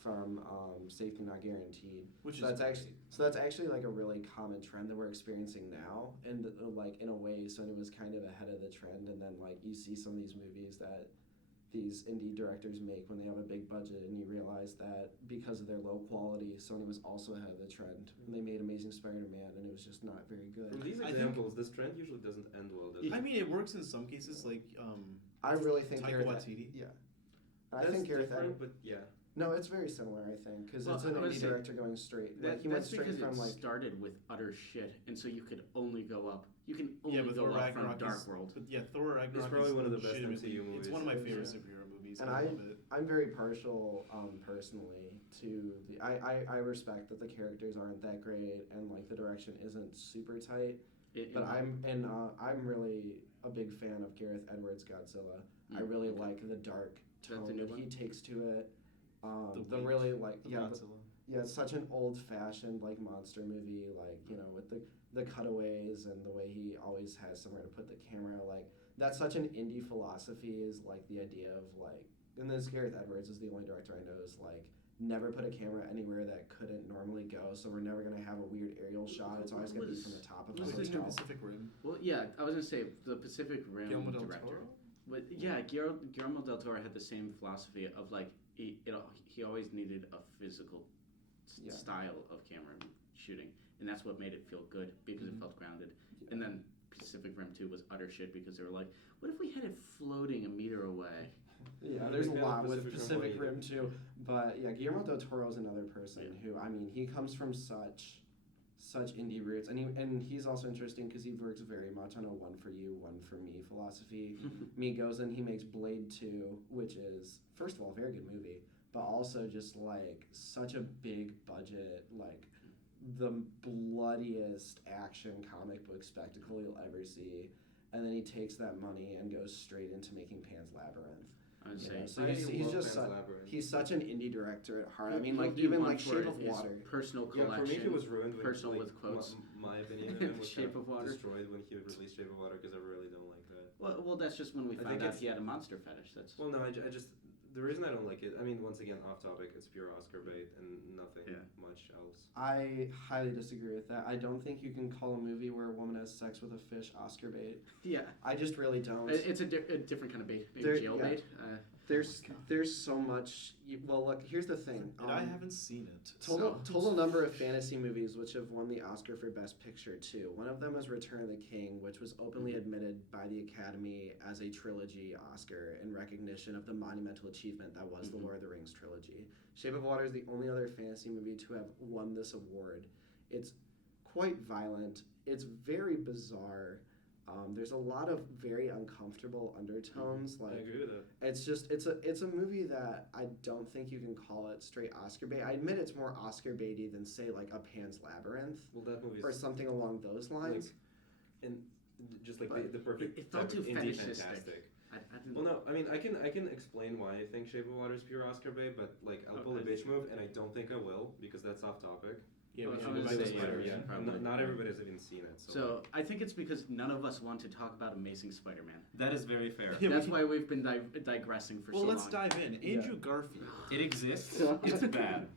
from Safety Not Guaranteed. Which So is that's actually like a really common trend that we're experiencing now, and like in a way, Sony was kind of ahead of the trend, and then like you see some of these movies that these indie directors make when they have a big budget, and you realize that because of their low quality, Sony was also ahead of the trend. And they made Amazing Spider-Man, and it was just not very From good. these I think- examples, this trend usually doesn't end well, does it? I mean, it works in some cases, like I really think Taika Gareth. Waititi. Yeah, I That's think Gareth. different, but yeah. No, it's very similar. I think because Well, it's an I would indie say director going straight. Like he went That's straight because from it like. started with utter shit, and so you could only go up. You can Yeah, only but go Thor up from Ragnarok Dark is, World. But yeah, Thor Ragnarok probably is one of the best legitimately- MCU movies. It's one of my Yeah. favorite superhero movies. And I love it. I'm very partial, personally, to the. I respect that the characters aren't that great and like the direction isn't super tight. But I'm really a big fan of Gareth Edwards' Godzilla. I really okay. like the dark the tone new that he one? takes to it. The weight, really like The yeah, Godzilla. yeah, it's such an old-fashioned like monster movie, like with the cutaways and the way he always has somewhere to put the camera. Like that's such an indie philosophy. Is like the idea of like, and this Gareth Edwards is the only director I know is like never put a camera anywhere that couldn't normally go. So we're never gonna have a weird aerial shot. It's always gonna be from the top of was a the new hotel. Pacific Rim. Well, yeah, I was gonna say the Pacific Rim Guillermo del director. Toro. But yeah, Guillermo del Toro had the same philosophy of like he always needed a physical Yeah. style of camera shooting, and that's what made it feel good because it felt grounded. Yeah. And then Pacific Rim 2 was utter shit because they were like, what if we had it floating a meter away? Yeah, I'm a there's a big fan of lot with Pacific Pacific Rim Rim too, but yeah, Guillermo del Toro is another person who I mean he comes from such indie roots, and he's also interesting because he works very much on a one for you, one for me philosophy. Me goes and he makes Blade 2, which is first of all a very good movie, but also just like such a big budget, like the bloodiest action comic book spectacle you'll ever see. And then he takes that money and goes straight into making Pan's Labyrinth. I would You say. know, so I he's love just Pan's su- Labyrinth. he's such an indie director at heart. I mean, He'll like do even one like for Shape of his Water. personal Yeah, collection. for me he was ruined when personal like, with quotes. My opinion of him was Shape kind of Water. destroyed when he released Shape of Water because I really don't like that. Well, that's just when we I found think out it's- he had a monster fetish. That's Well, no, I just the reason I don't like it. I mean, once again, off topic. It's pure Oscar bait and nothing Yeah. much else. I highly disagree with that. I don't think you can call a movie where a woman has sex with a fish Oscar bait. yeah. I just really don't. It's a different kind of bait. Maybe There- jail yeah. bait. There's so much. Well, look, here's the thing. And I haven't seen it. Total number of fantasy movies which have won the Oscar for Best Picture too. One of them is Return of the King, which was openly admitted by the Academy as a trilogy Oscar in recognition of the monumental achievement that was the Lord of the Rings trilogy. Shape of Water is the only other fantasy movie to have won this award. It's quite violent. It's very bizarre. There's a lot of very uncomfortable undertones. I Like agree with that. it's a movie that I don't think you can call it straight Oscar bait. I admit it's more Oscar baity than say like a Pan's Labyrinth Well, that movie or is something along those lines. and just like But the perfect it felt type of too indie fetishistic. fantastic. I didn't. Well, no, I mean I can explain why I think Shape of Water is pure Oscar bait, but like I'll pull a Okay. bitch move, and I don't think I will because that's off topic. Yeah, we I should was go gonna back to say, yeah, Spider-Man. we should probably- Not everybody has even seen it. So I think it's because none of us want to talk about Amazing Spider-Man. that is very fair. Yeah, That's we- why we've been digressing for Well, so let's long. dive in. Andrew Garfield. It exists. It's bad.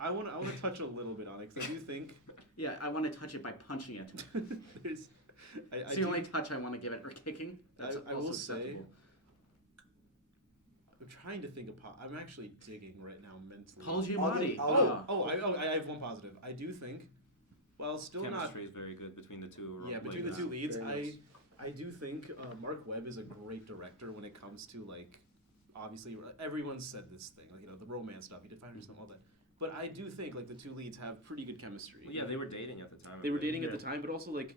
I want to touch a little bit on it because I do think Yeah, I want to touch it by punching it. there's. It's the only touch I want to give it, or kicking. That's I also will say- acceptable. I'm trying to think of. I'm actually digging right now mentally. Paul Giamatti. I have one positive. I do think. Well, still Chemistry is very good between the two. not. Yeah, like, between the two leads, very I nice. I do think Mark Webb is a great director when it comes to like, obviously everyone's said this thing, like, you know, the romance stuff. He did Finders and all that, but I do think like the two leads have pretty good chemistry. Well, yeah, they were dating at the time. They I were think. dating at Yeah. the time, but also like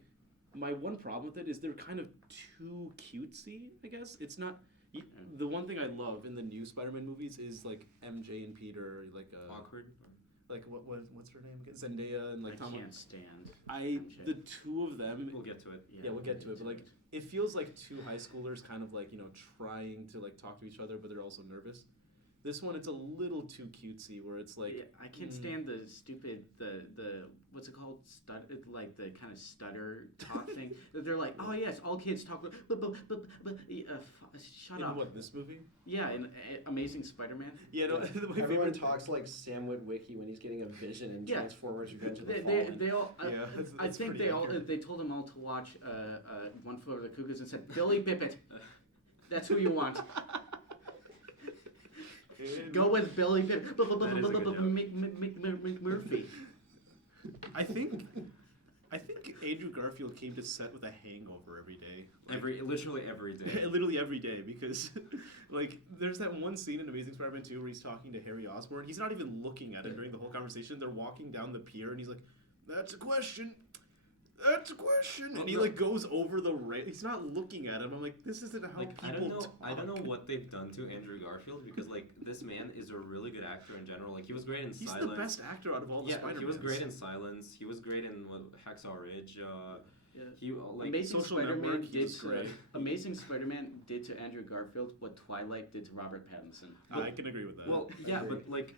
my one problem with it is they're kind of too cutesy. I guess it's not. The one thing I love in the new Spider-Man movies is like MJ and Peter, like Awkward. like what's her name again? Zendaya and like I Tom. can't stand. I the two of them. We'll get to it. Yeah, we'll get to it, but like it feels like two high schoolers kind of like, you know, trying to like talk to each other, but they're also nervous. This one, it's a little too cutesy, where it's like Yeah, I can't stand the stupid the what's it called like the kind of stutter talk thing. They're like, oh yes, all kids talk, shut in up. what, this movie? Yeah, in Amazing Spider-Man. Yeah, no, my Everyone favorite- talks like Sam Witwicky when he's getting a vision in Yeah. Transformers: Revenge of the They Fallen. all. Yeah, I that's think pretty they all. accurate. They told them all to watch One Flew Over the Cuckoo's and said, Billy Bippet. That's who you want. Go with Billy Bippet. That is a good joke. Murphy. I think Andrew Garfield came to set with a hangover every day. Literally every day. Literally every day, because like there's that one scene in Amazing Spider-Man 2 where he's talking to Harry Osborn. He's not even looking at him during the whole conversation. They're walking down the pier and he's like, "That's a question. That's a question." And he like goes over the rail. He's not looking at him. I'm like, this isn't how Like people I don't know talk. what they've done to Andrew Garfield, because like this man is a really good actor in general. Like he was great in He's Silence. the best actor out of all the Yeah, Spider-Mans. he was great in Silence. He was great in Hacksaw Ridge. Yeah. He like Amazing Social Spider-Man Network, he did was to great. Amazing Spider-Man did to Andrew Garfield what Twilight did to Robert Pattinson. I can agree with that. Well, yeah, Agreed. but like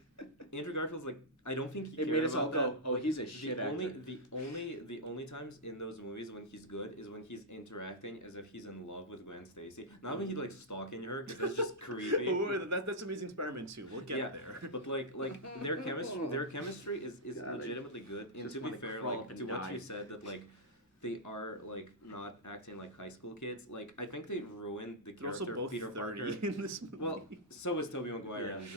Andrew Garfield's like I don't think he It cared made us all about go, that. oh, he's a shit actor. The only times in those movies when he's good is when he's interacting as if he's in love with Gwen Stacy. Not when he's like stalking her, because that's just creepy. oh, that's Amazing Spider-Man 2. We'll get Yeah, there. But like their chemistry is God, I legitimately good. And just to be wanna fair, crawl like up and to what die. you said that like they are like not acting like high school kids. Like I think they ruined the They're also character both of Peter 30 Parker. in this movie. Well, so is Tobey Maguire Yeah. and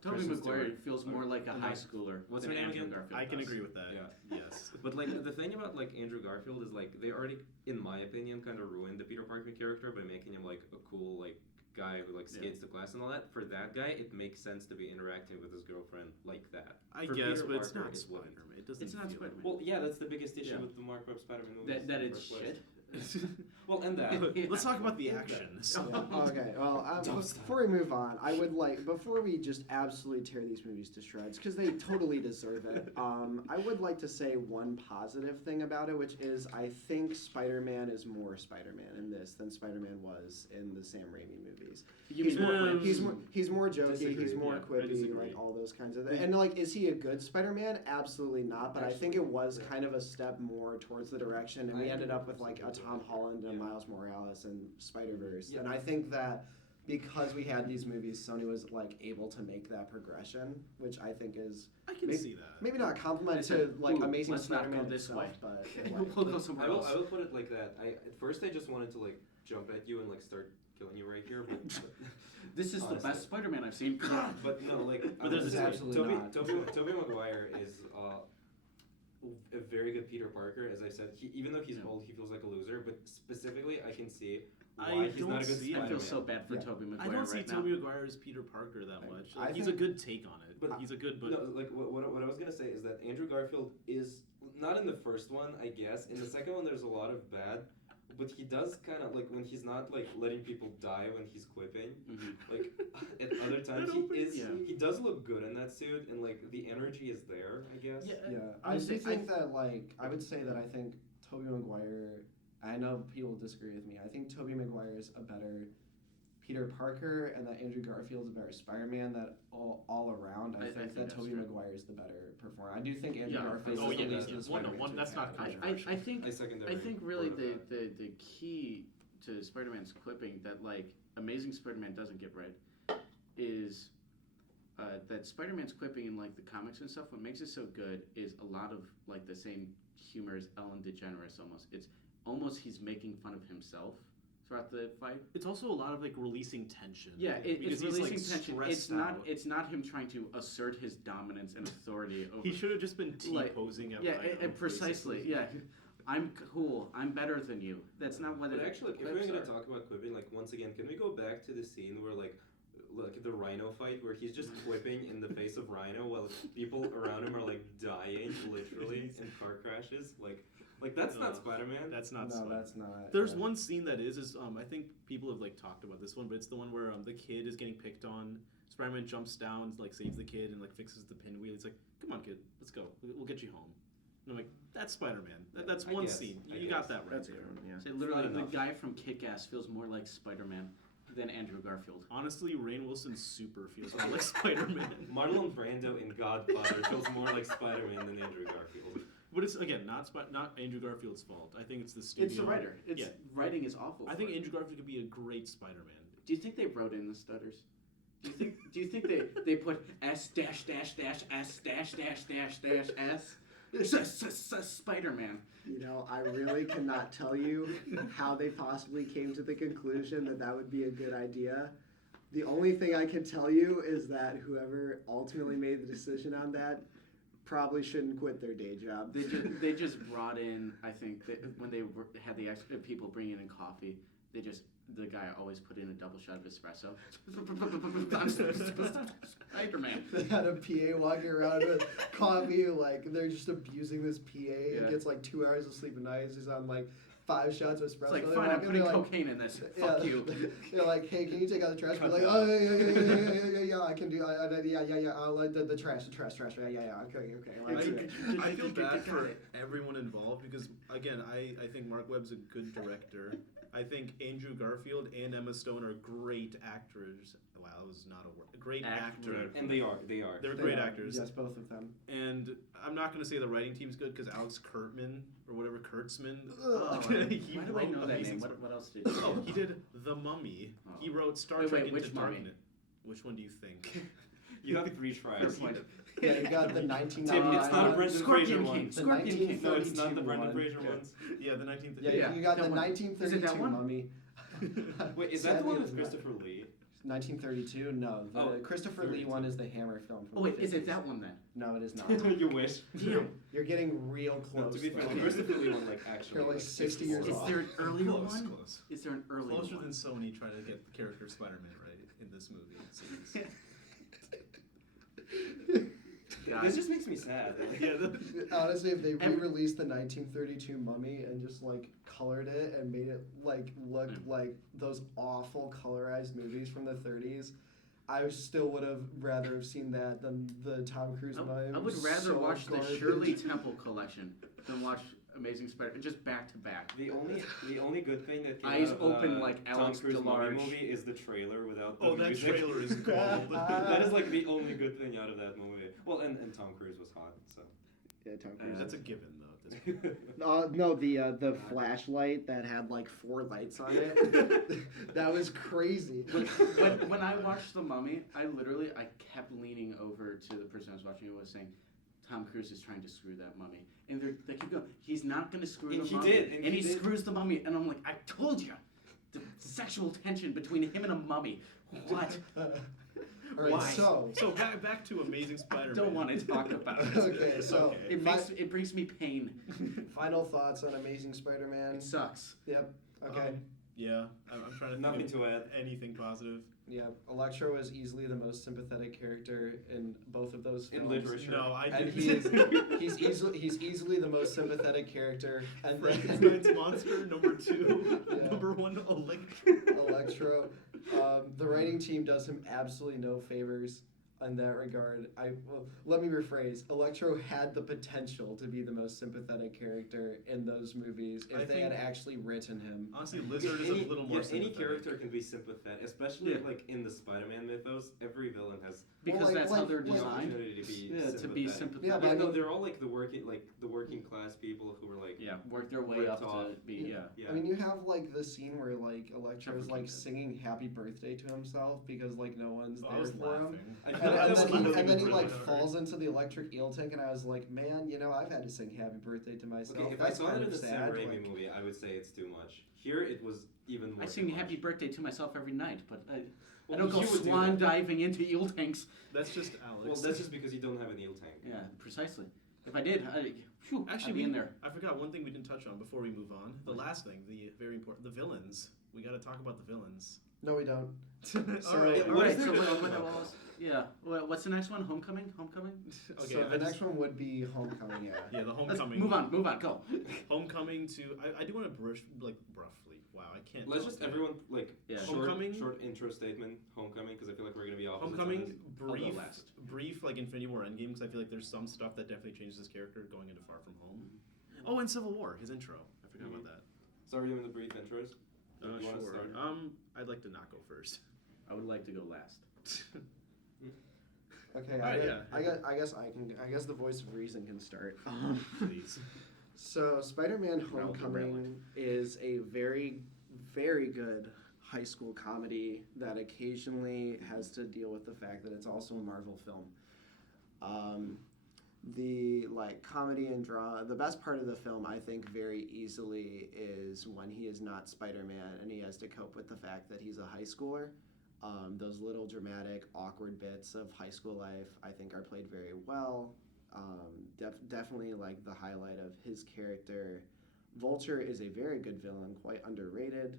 Tobey Kristen Maguire Stewart. feels more like a And high like- schooler. what's than her name Andrew again? Garfield I can does. agree with that. Yeah. Yes. But like the thing about like Andrew Garfield is like they already, in my opinion, kind of ruined the Peter Parker character by making him like a cool like guy who like skates to class and all that. For that guy, it makes sense to be interacting with his girlfriend like that. I For guess, Peter but it's Parker, not it wouldn't. Spider-Man. It doesn't It's not feel Spider-Man. Well, yeah, that's the biggest issue Yeah. with the Mark Webb Spider-Man movies. That in it's the first place. shit. Well, and that. Let's talk about the action. Yeah, okay, well, Don't stop. before we move on, I would like, before we just absolutely tear these movies to shreds, because they totally deserve it, I would like to say one positive thing about it, which is I think Spider-Man is more Spider-Man in this than Spider-Man was in the Sam Raimi movies. You He's mean more, Quinn? he's more jokey, Disagree, he's more yeah, I quippy, disagree. like all those kinds of things. And like, is he a good Spider-Man? Absolutely not, but I think it was kind of a step more towards the direction, and we ended up with like a Tom Holland and Yeah. Miles Morales and Spider-Verse. Yeah. And I think that because we had these movies, Sony was like able to make that progression, which I think is I can Maybe- see that. maybe not a compliment I to said, like "Ooh, Amazing let's not go Spider-Man this itself, way." but We'll go somewhere else. I will put it like that. At first I just wanted to like jump at you and like start killing you right here, but This is the Honestly. best Spider-Man I've seen. but no, like But there's honestly, absolutely not. Tobey Maguire is a very good Peter Parker. As I said, even though he's Yeah. old, he feels like a loser. But specifically, I can see I why he's don't not a good see it. I Spider-Man. feel so bad for Yeah. Tobey I Maguire don't see right Tobey now. Maguire as Peter Parker that I- much. I Like, he's a think- good take on it. But- He's a good, but No, like what I was gonna say is that Andrew Garfield is not in the first one, I guess. In the second one, there's a lot of bad, but he does kind of like when he's not like letting people die when he's quipping. Mhm. Like at other times, don't think- yeah. he does look good in that suit, and like the energy is there, I guess. Yeah, yeah, I I would do say- think that like I would say that I think Tobey Maguire. I know people disagree with me. I think Tobey Maguire is a better Peter Parker, and that Andrew Garfield's a better Spider-Man. That all around, I I think think that that's Tobey true. Maguire is the better performer. I do think Andrew Yeah, Garfield oh, is yeah, the least that's of the one- Spider-Man that's to not have. controversial. I think second I think really part of that. the key to Spider-Man's quipping that like Amazing Spider-Man doesn't get right is that Spider-Man's quipping in like the comics and stuff. What makes it so good is a lot of like the same humor as Ellen DeGeneres almost. It's almost he's making fun of himself throughout the fight. it's also a lot of like releasing tension. Yeah, because it's he's, releasing like, tension. stressed It's not out. it's not him trying to assert his dominance and authority over. He should have just been Like, T-posing at yeah, Rhino, and precisely. basically. Yeah, I'm cool. I'm better than you. That's not what But it actually, if we're clips gonna are. talk about quipping, like once again, can we go back to the scene where like the Rhino fight where he's just quipping in the face of Rhino while people around him are like dying literally in car crashes? Like that's not Spider-Man. That's not. No, Spider-Man. that's not. There's yeah. one scene that is I think people have like talked about this one, but it's the one where the kid is getting picked on. Spider-Man jumps down, like saves the kid, and like fixes the pinwheel. He's like, "Come on, kid, let's go. We'll get you home." And I'm like, "That's Spider-Man. That's I one guess, scene. I You guess. got that right That's there." true, yeah. Say literally, Not the enough. guy from Kick-Ass feels more like Spider-Man than Andrew Garfield. Honestly, Rainn Wilson super feels more like Spider-Man. Marlon Brando in Godfather feels more like Spider-Man than Andrew Garfield. But it's again not Andrew Garfield's fault. I think it's the studio. It's the writer. It's Yeah. writing is awful. I for think it. Andrew Garfield could be a great Spider-Man. Do you think they wrote in the stutters? Do you think they put S dash dash dash S dash dash dash dash S Spider-Man? You know, I really cannot tell you how they possibly came to the conclusion that that would be a good idea. The only thing I can tell you is that whoever ultimately made the decision on that probably shouldn't quit their day job. They just brought in. I think that when they had the extra people bringing in coffee, the guy always put in a double shot of espresso. Spider-Man. They had a PA walking around with coffee, like they're just abusing this PA. Yeah. It gets like 2 hours of sleep a night. He's on like 5 shots of espresso. It's like, They fine, walk I'm in, putting they're like, cocaine in this. Fuck you. They're like, hey, can you take out the trash? We're Cut like, that oh out. yeah, I can do, yeah. I'll let the trash, yeah, okay. Like, I feel bad Got for it. everyone involved because again, I think Mark Webb's a good director. I think Andrew Garfield and Emma Stone are great actors. Wow, that was not a word. Great actor. And they are. They're They great are, actors. Yes, both of them. And I'm not going to say the writing team's good because Alex Kurtzman or whatever Kurtzman. Oh, he why do I wrote know that amazing name? stuff. What else did he Oh, do? he did The Mummy. Oh. He wrote Star Wait, Trek wait, Into which mummy? Darkness. Which one do you think? You have 3 Fair tries. point. Yeah, you got the 1999. Tim, it's not a Brendan Scorpion Fraser King. one. The Scorpion King. No, it's not the 32 Brendan one. Fraser Yeah. ones. Yeah, the 19th. Yeah, Yeah. you got That the one. 1932 Is it that one? Mummy. Wait, is that the Sadly, one it's with not. Christopher Lee? 1932? No, the Oh, Christopher Lee 32. one is the Hammer film from Oh wait, the is it 50s. that one then? No, it is not. You wish. Damn. You're getting real No, close. to be fair, though. the Christopher Lee one, like, actually. You're like 60 years Is off. there an earlier Close, one? close. Is there an earlier Closer one? than Sony trying to get the character of Spider-Man right in this movie. It seems. God. This just makes me sad. Like, Yeah, Honestly, if they Every- re-released the 1932 Mummy and just like colored it and made it like look like those awful colorized movies from the 30s, I still would have rather have seen that than the Tom Cruise Mummy. I would rather So watch the garbage. Shirley Temple collection than watch Amazing Spider-Man just back to back. The only good thing that came Eyes out of open like Tom Alex Cruise DeLarge. movie is the trailer without the Oh, that music. trailer is gold. That is like the only good thing out of that movie. Well, and Tom Cruise was hot, so. Yeah, Tom Cruise. That's a given though. At this point. No, the flashlight that had like 4 lights on it. That was crazy. when I watched The Mummy, I kept leaning over to the person I was watching who was saying, Tom Cruise is trying to screw that mummy. And they keep going, he's not going to screw And the he mummy. did, and he he did. screws the mummy. And I'm like, I told you. The sexual tension between him and a mummy. What? All right, Why? So back to Amazing I Spider-Man. don't want to talk about it. Okay, so It my- brings me pain. final thoughts on Amazing Spider-Man. It sucks. Yep. Okay. Yeah, I'm trying to think Nothing of to add. anything positive. Yeah, Electro is easily the most sympathetic character in both of those In films. literature. No, I And didn't. he's easily the most sympathetic character. And Frankenstein's monster number 2, Yeah. number 1 Electro. Electro, the writing team does him absolutely no favors in that regard. Let me rephrase. Electro had the potential to be the most sympathetic character in those movies if I they had think- actually written him. Honestly, Lizard is a little more Any sympathetic. character can be sympathetic, especially Yeah. like in the Spider-Man mythos. Every villain has Because like- that's how like- they're like- the designed. opportunity to be Yeah, to be sympathetic. Yeah, but Yeah, I no, mean- they're all like the working class people who were like. Yeah, work their way Ripped up off. to be, yeah. Yeah. I mean, you have like the scene where like Electro is Jefferson like did. singing "Happy Birthday" to himself because like no one's Oh, there I was for him. laughing. I And, feel like and that's then one he, of the and then he good like ones. falls into the electric eel tank, and I was like, man, you know, I've had to sing "Happy Birthday" to myself. Okay, if I That's saw kind it in of the Sam sad. Raimi like- movie, I would say it's too much. Here, it was even more. I too sing much. happy birthday to myself every night, but I Well, don't go you would do swan that. diving into eel tanks. That's just Alex. Well, that's just because you don't have an eel tank. Yeah, precisely. If I did, I'd Actually, be in there. I forgot one thing we didn't touch on before we move on. The last thing, the very important, the villains. We got to talk about the villains. No, we don't. All right. All Wait, right. so yeah. What's the next one? Homecoming? Okay, So I the just- next one would be Homecoming. Yeah. Yeah, the Let's homecoming. move on, go. Homecoming to. I do want to brush roughly. Wow, I can't. Let's talk just today. everyone like Yeah. Homecoming? short intro statement. Homecoming, because I feel like we're gonna be opposites on Homecoming, this. I'll go brief, last. brief like Infinity War Endgame, because I feel like there's some stuff that definitely changes his character going into Far From Home. Oh, and Civil War, his intro. I forgot about that. So are you in the brief intros? You wanna Sure. start? I'd like to not go first. I would like to go last. Okay. Alright, I guess the voice of reason can start. Please. So Spider-Man Rail to Homecoming is a very, very good high school comedy that occasionally has to deal with the fact that it's also a Marvel film. The comedy and drama, the best part of the film, I think, very easily is when he is not Spider-Man and he has to cope with the fact that he's a high schooler. Those little dramatic, awkward bits of high school life, I think, are played very well. Definitely the highlight of his character. Vulture is a very good villain, quite underrated.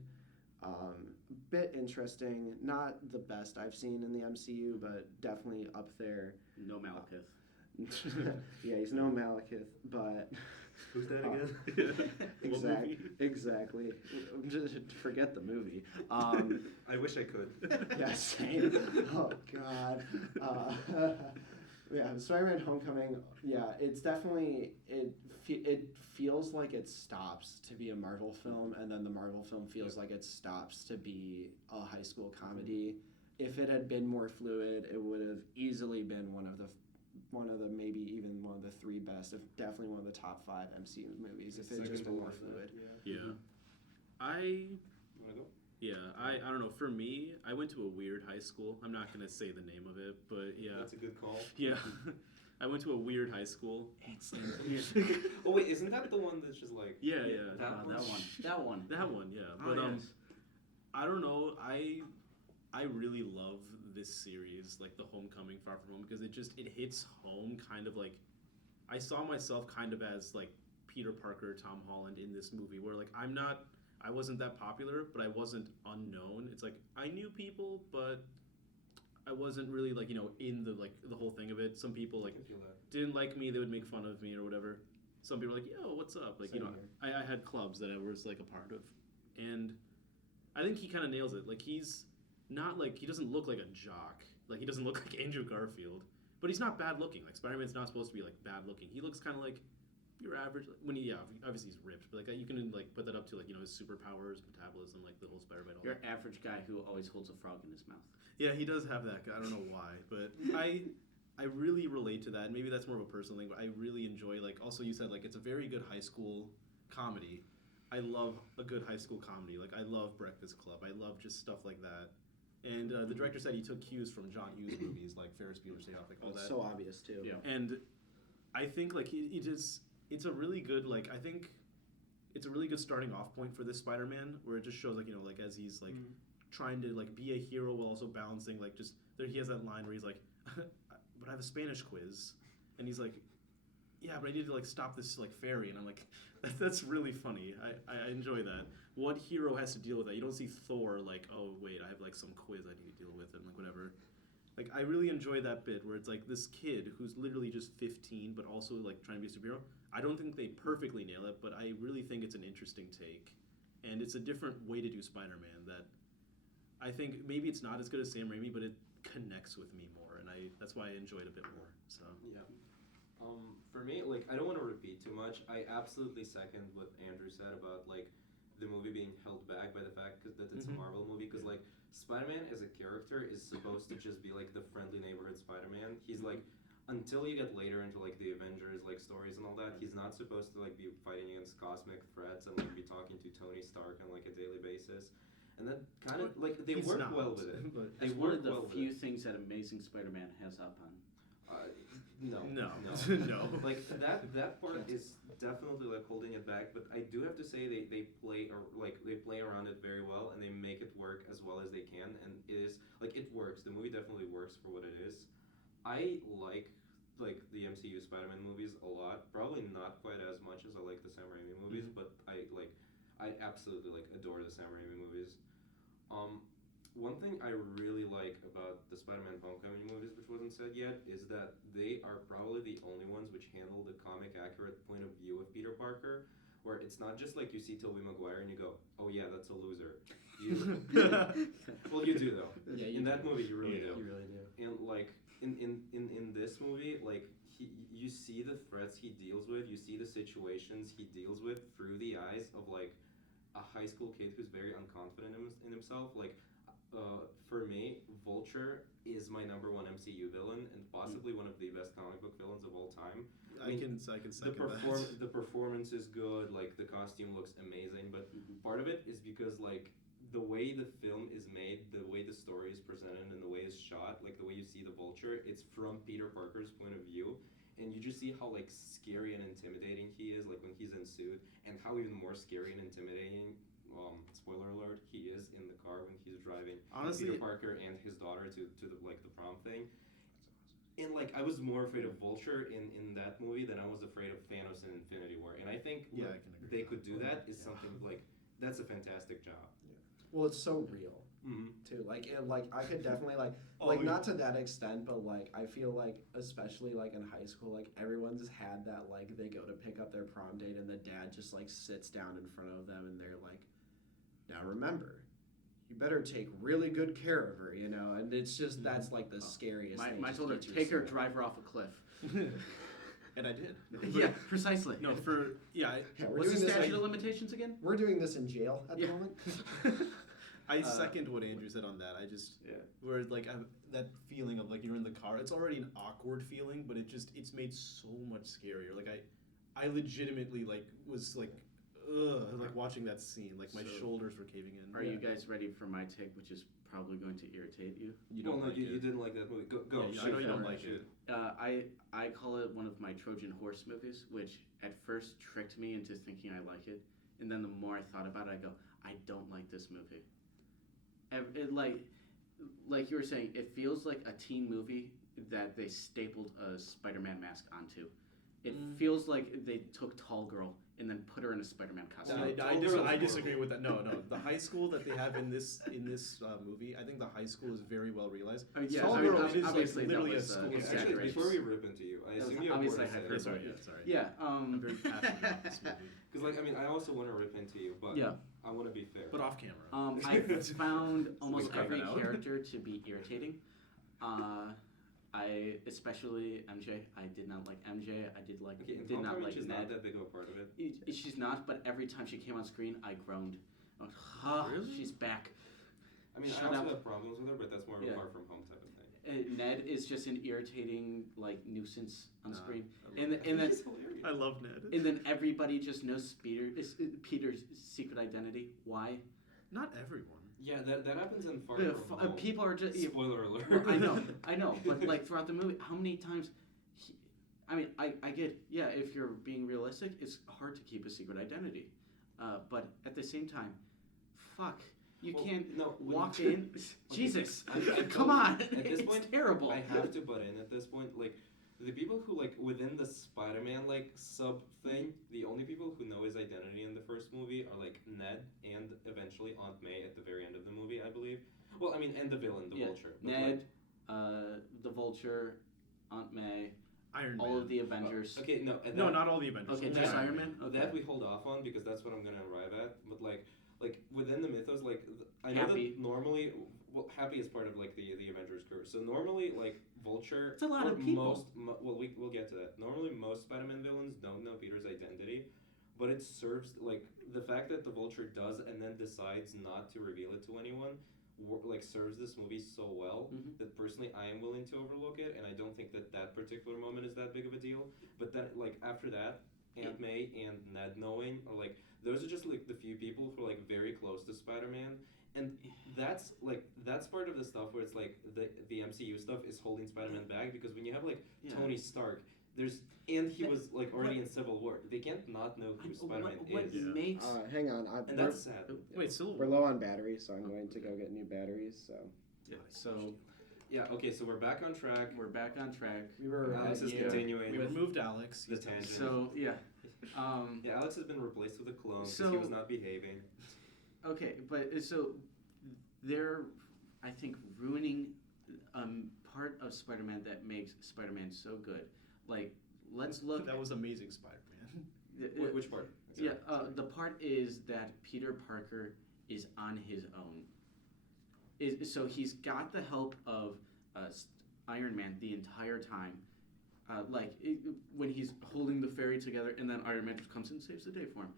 Bit interesting, not the best I've seen in the MCU, but definitely up there. No Malekith. Yeah, he's no Malekith, but Who's that again? exactly. Just forget the movie. I wish I could. Yeah, same. Oh God. Yeah, Spider-Man: Homecoming. Yeah, it's definitely it feels like it stops to be a Marvel film, and then the Marvel film feels like it stops to be a high school comedy. If it had been more fluid, it would have easily been one of the maybe even one of the three best, if definitely one of the top 5 MCU movies. If it had just been more fluid. Yeah. You wanna go? I don't know. For me, I went to a weird high school. I'm not gonna say the name of it, but yeah. That's a good call. Yeah. I went to a weird high school. Oh wait, isn't that the one that's just like? Yeah. That one. That one, yeah. Oh, But yes. I don't know. I really love this series, like the Homecoming, Far From Home, because it hits home kind of like I saw myself kind of as like Peter Parker, Tom Holland in this movie, where like I wasn't that popular, but I wasn't unknown. It's like I knew people, but I wasn't really like in the whole thing of it. Some people I can feel that. didn't like me; they would make fun of me or whatever. Some people were like, "Yo, what's up?" Like Same I had clubs that I was like a part of, and I think he kind of nails it. Like he's not like he doesn't look like a jock. Like he doesn't look like Andrew Garfield, but he's not bad looking. Like Spider-Man's not supposed to be like bad looking. He looks kind of like your average. When obviously he's ripped, but like you can like put that up to like his superpowers, metabolism, like the whole Spider-Man. Your average guy who always holds a frog in his mouth. Yeah, he does have that. I don't know why, but I really relate to that. Maybe that's more of a personal thing, but I really enjoy also you said it's a very good high school comedy. I love a good high school comedy. Like I love Breakfast Club. I love just stuff like that. And the director said he took cues from John Hughes movies like Ferris Bueller's Day Off, like all that. So obvious too. Yeah. And I think it's a really good I think it's a really good starting off point for this Spider-Man, where it just shows as he's trying to be a hero while also balancing he has that line where he's like, but I have a Spanish quiz, and he's like, yeah, but I need to stop this ferry, and I'm like, that's really funny. I enjoy that. What hero has to deal with that? You don't see Thor oh wait, I have some quiz I need to deal with, and whatever. I really enjoy that bit where it's this kid who's literally just 15 but also trying to be a superhero. I don't think they perfectly nail it, but I really think it's an interesting take, and it's a different way to do Spider-Man that I think maybe it's not as good as Sam Raimi, but it connects with me more, and that's why I enjoy it a bit more. So Yeah. For me, I don't want to repeat too much. I absolutely second what Andrew said about the movie being held back by the fact that it's a Marvel movie. Because Spider-Man as a character is supposed to just be the friendly neighborhood Spider-Man. He's until you get later into the Avengers stories and all that, he's not supposed to be fighting against cosmic threats and be talking to Tony Stark on a daily basis. And that kind of they He's work not, well with it. but They That's one work of the well few with it. things that Amazing Spider-Man has up on. No. no. That part is definitely holding it back, but I do have to say they play around it very well, and they make it work as well as they can, and it is it works. The movie definitely works for what it is. I like like the MCU Spider-Man movies a lot. Probably not quite as much as I like the Sam Raimi movies, but I absolutely like adore the Sam Raimi movies. One thing I really like about the Spider-Man Homecoming movies, which wasn't said yet, is that they are probably the only ones which handle the comic accurate point of view of Peter Parker, where it's not just like you see Tobey Maguire and you go, oh yeah, that's a loser. Well, you do though. Yeah, In that movie, you really Yeah. do. You really do. And like in this movie, like you see the threats he deals with, you see the situations he deals with through the eyes of like a high school kid who's very unconfident in himself. Like for me, Vulture is my number one MCU villain and possibly one of the best comic book villains of all time. I can second that. The performance is good, like the costume looks amazing, but part of it is because like the way the film is made, the way the story is presented, and the way it's shot, like the way you see the Vulture, it's from Peter Parker's point of view, and you just see how like scary and intimidating he is, like when he's in suit, and how even more scary and intimidating, spoiler alert, he is in the car when he's driving Honestly, Peter Parker and his daughter to the like the prom thing. And like I was more afraid of Vulture in that movie than I was afraid of Thanos in Infinity War, and I think Yeah, what I can agree they with could do that is Yeah. something like that's a fantastic job. Well, it's so real too. Like, I could definitely not to that extent, but like I feel like especially like in high school, like everyone's had that like they go to pick up their prom date and the dad just like sits down in front of them and they're like, now remember, you better take really good care of her, you know. And it's just that's like the scariest thing. My just told her, teachers take her, say. drive her off a cliff. and I did. Yeah, precisely. No, for yeah. Yeah, we're What's the doing this. statute Like, of limitations again? we're doing this in jail at Yeah. the moment. I second what Andrew said on that. I just where like that feeling of like you're in the car. It's already an awkward feeling, but it's made so much scarier. Like I legitimately like was like like watching that scene. Like my So, shoulders were caving in. Are you guys ready for my take, which is probably going to irritate you? You Well, don't no, like you it. didn't like that movie. Go. Yeah, I shoot know you don't for it. like it. I call it one of my Trojan horse movies, which at first tricked me into thinking I like it, and then the more I thought about it, I go, I don't like this movie. It, like you were saying, it feels like a teen movie that they stapled a Spider-Man mask onto. It feels like they took Tall Girl and then put her in a Spider-Man costume. I disagree with that. No, the high school that they have in this movie, I think the high school is very well realized. I mean, yes, Tall I mean, Girl is like obviously literally that a was, school. Okay, actually, exaggeration. before we rip into you, I That was assume you have obviously more to say. hyperbole. Sorry. Yeah, I'm very passionate about this movie, Because like I mean, I also want to rip into you, but Yeah. I want to be fair. but off camera. I found almost cut every that out. character to be irritating. I especially MJ. I did not like MJ. I did Okay, not Homecoming like is not Ned. that big of a part of it. She's not, but every time she came on screen, I groaned. I went, "Ah, Really? she's back." I mean, Shut I also up. have problems with her, but that's more of a Yeah. far from home type of thing. Ned is just an irritating like nuisance on Nah, screen, I and love and then He's hilarious. I love Ned. and then everybody just knows Peter's secret identity. Why? Not everyone. Yeah, that happens in Far The From f- Home. people are just. Spoiler alert. Well, I know, but like throughout the movie, how many times? I get, yeah, if you're being realistic, it's hard to keep a secret identity, but at the same time, fuck, you Well, can't no, when walk you- in. Jesus, I come don't- on, at this it's point, terrible. I have to butt in at this point. Like, the people who, like, within the Spider-Man, like, sub thing, the only people who know his identity in the first movie are, like, Ned and eventually Aunt May at the very end of the movie, I believe. Well, I mean, and the villain, the Yeah, Vulture. But, Ned, the Vulture, Aunt May, Iron Man. all of the Avengers. okay, no. and No, that- not all the Avengers. Okay, only just Iron Man. Okay. That we hold off on because that's what I'm gonna arrive at. But like within the mythos, like I know Happy. that normally, well, Happy is part of like the Avengers crew. So normally, like Vulture, It's a lot or of people. well, we'll get to that. Normally, most Spider-Man villains don't know Peter's identity, but it serves like the fact that the Vulture does and then decides not to reveal it to anyone. Like serves this movie so well Mhm. that personally I am willing to overlook it, and I don't think that particular moment is that big of a deal. But then like after that, Aunt May and Ned knowing, or like those are just like the few people who are like very close to Spider-Man, and that's part of the stuff where it's like the MCU stuff is holding Spider-Man back, because when you have like Yeah. Tony Stark, and he was like already in Civil War, they can't not know who Spider-Man What is, Yeah. makes Hang on, and that's sad. Wait, Civil we're War. low on batteries, so I'm going to go get new batteries. So so Yeah. Okay. So we're back on track. We're back on track. We were Alex at is you. continuing We with removed Alex. the He's done. tangent. So yeah. Yeah, Alex has been replaced with a clone because he So- was not behaving. Okay, but so they're, I think, ruining part of Spider-Man that makes Spider-Man so good. Like, let's look. That was Amazing Spider-Man. Which part? Yeah, the part is that Peter Parker is on his own. So he's got the help of Iron Man the entire time. When he's holding the fairy together, and then Iron Man just comes and saves the day for him.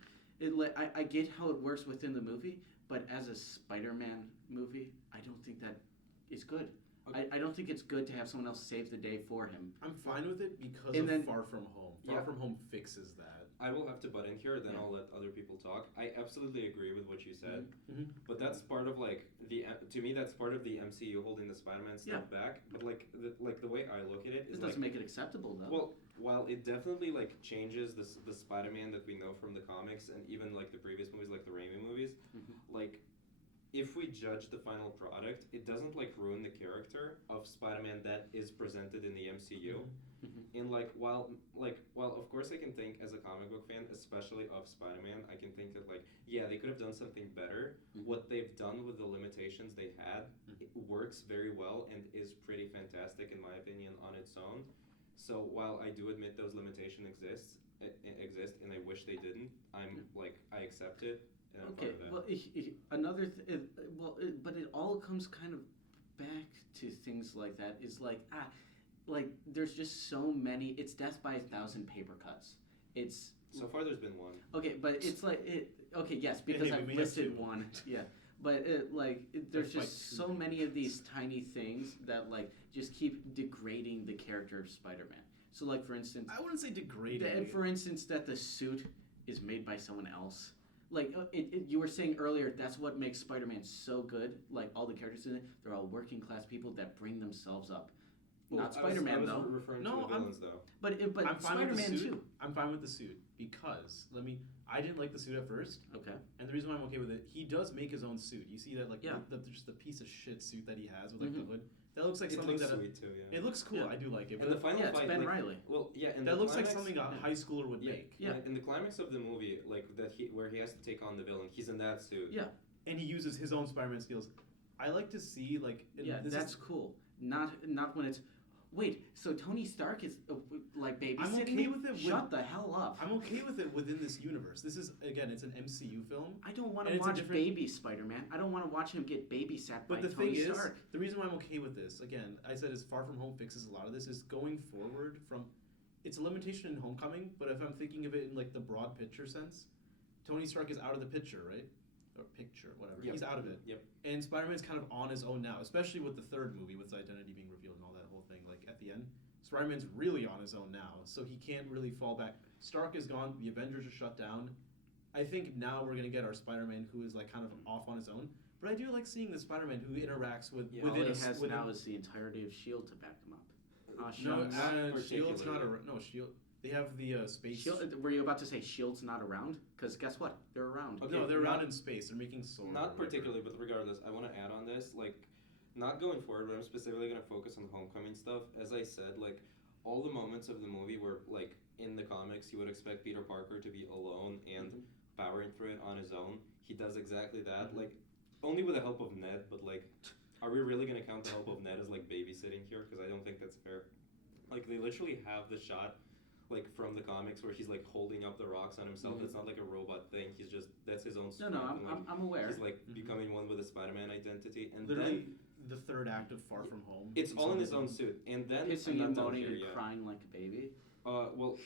I get how it works within the movie, but as a Spider-Man movie, I don't think that is good. Okay. I don't think it's good to have someone else save the day for him. I'm fine with it because And of then- Far From Home. Far Yeah. From Home fixes that. I will have to butt in here, then Yeah. I'll let other people talk. I absolutely agree with what you said, Mhm. but that's part of like to me that's part of the MCU holding the Spider-Man stuff back. But like the way I look at it It is doesn't like, make it acceptable though. well, while it definitely like changes the Spider-Man that we know from the comics and even like the previous movies, like the Raimi movies, Mhm. like if we judge the final product, it doesn't like ruin the character of Spider-Man that is presented in the MCU. Mhm. And like while of course I can think as a comic book fan, especially of Spider-Man, I can think that like yeah, they could have done something better. Mhm. What they've done with the limitations they had, Mhm. it works very well and is pretty fantastic in my opinion on its own. So while I do admit those limitations exist and I wish they didn't, I'm like I accept it and I'm Okay, part of that. well, another but it all comes kind of back to things like that. Is like there's just so many. It's death by 1,000 paper cuts. It's So far there's been one. okay, but it's like it. Okay, yes, because Hey, I've we have listed two. one. Yeah, but there's There's like just two. so many of these tiny things that like just keep degrading the character of Spider-Man. So like for instance, I wouldn't say degrading. for instance, that the suit is made by someone else. Like you were saying earlier, that's what makes Spider-Man so good. Like all the characters in it, they're all working class people that bring themselves up. Well, Not I was Spider-Man though, referring No, to the I'm- villains though. but I'm fine with the Spider-Man suit. too. I'm fine with the suit because I didn't like the suit at first, Okay. and the reason why I'm okay with it, he does make his own suit. You see that like Yeah. just the piece of shit suit that he has with like Mhm. the hood. That looks like It something looks that sweet too, yeah. it looks cool. Yeah. I do like it, And but the final Yeah, it's fight, Ben like, Riley. well, yeah, and that the looks like climax- something a yeah. high schooler would Yeah. make. Yeah. In the climax of the movie, like where he has to take on the villain, he's in that suit. Yeah. And he uses his own Spider-Man skills. I like to see like and Yeah, this that's is, cool. Not when it's. Wait, so Tony Stark is like babysitting I'm okay me? with it Shut the hell up! I'm okay with it within this universe. This is again, it's an MCU film. I don't want And to it's a watch different- baby Spider-Man. I don't want to watch him get babysat by But the Tony thing is, Stark. the reason why I'm okay with this, again, I said is Far From Home fixes a lot of this, is going forward from, it's a limitation in Homecoming, but if I'm thinking of it in like the broad picture sense, Tony Stark is out of the picture, right? Or picture, whatever. Yep. He's out of it. Yep. And Spider-Man's kind of on his own now, especially with the third movie, with his identity being revealed and all that whole thing, like at the end. Spider-Man's really on his own now, so he can't really fall back. Stark is gone, the Avengers are shut down. I think now we're gonna get our Spider-Man who is like kind of off on his own. But I do like seeing the Spider-Man who interacts with Yeah. All within he a has within, now is the entirety of Shield to back him up. no, Shucks. Shield's not particularly. no Shield. They have the space. Shield, were you about to say Shield's not around? Because guess what? They're around. Okay, no, they're not- around in space. They're making Sword. or Not whatever. particularly, but regardless, I want to add on this, like, not going forward, but I'm specifically going to focus on the Homecoming stuff. As I said, like, all the moments of the movie where, like, in the comics, you would expect Peter Parker to be alone and Mhm. powering through it on his own. He does exactly that, Mhm. like, only with the help of Ned, but, like, are we really going to count the help of Ned as, like, babysitting here? Because I don't think that's fair. Like, they literally have the shot, like, from the comics where he's, like, holding up the rocks on himself. Mhm. It's not like a robot thing. He's just, that's his own No, strength. no, and, like, I'm aware. he's like Mhm. becoming one with the Spider-Man identity, and Literally, then the third act of Far From Home. it's all in his Some- own suit. And then Pissing I'm not and done moaning here and yet. crying like a baby. Well,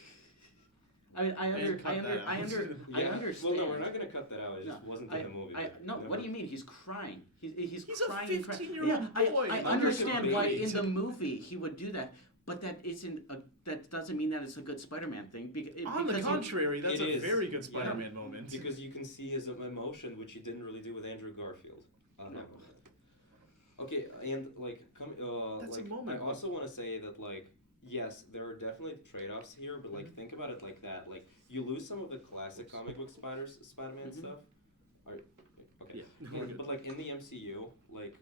I mean, I And under, cut I that under, out. I under, I yeah. understand. Well, no, we're not gonna cut that out. It just No, wasn't I- in the movie. No, Never- what do you mean? He's crying. He's He's a crying. 15-year-old yeah, boy. I Not like a understand why baby. in the movie he would do that, but that isn't a. That doesn't mean that it's a good Spider-Man thing. On the because contrary, that's It a is. very good Yeah. Spider-Man moment. Because you can see his emotion, which he didn't really do with Andrew Garfield. No. Okay, and like, That's a like, moment, I also want to say that like, yes, there are definitely trade-offs here, but like, Mhm. think about it like that. Like, you lose some of the classic comic book Spider-Man Mhm. stuff. Or, okay. Yeah. We're And, good. but like in the MCU, like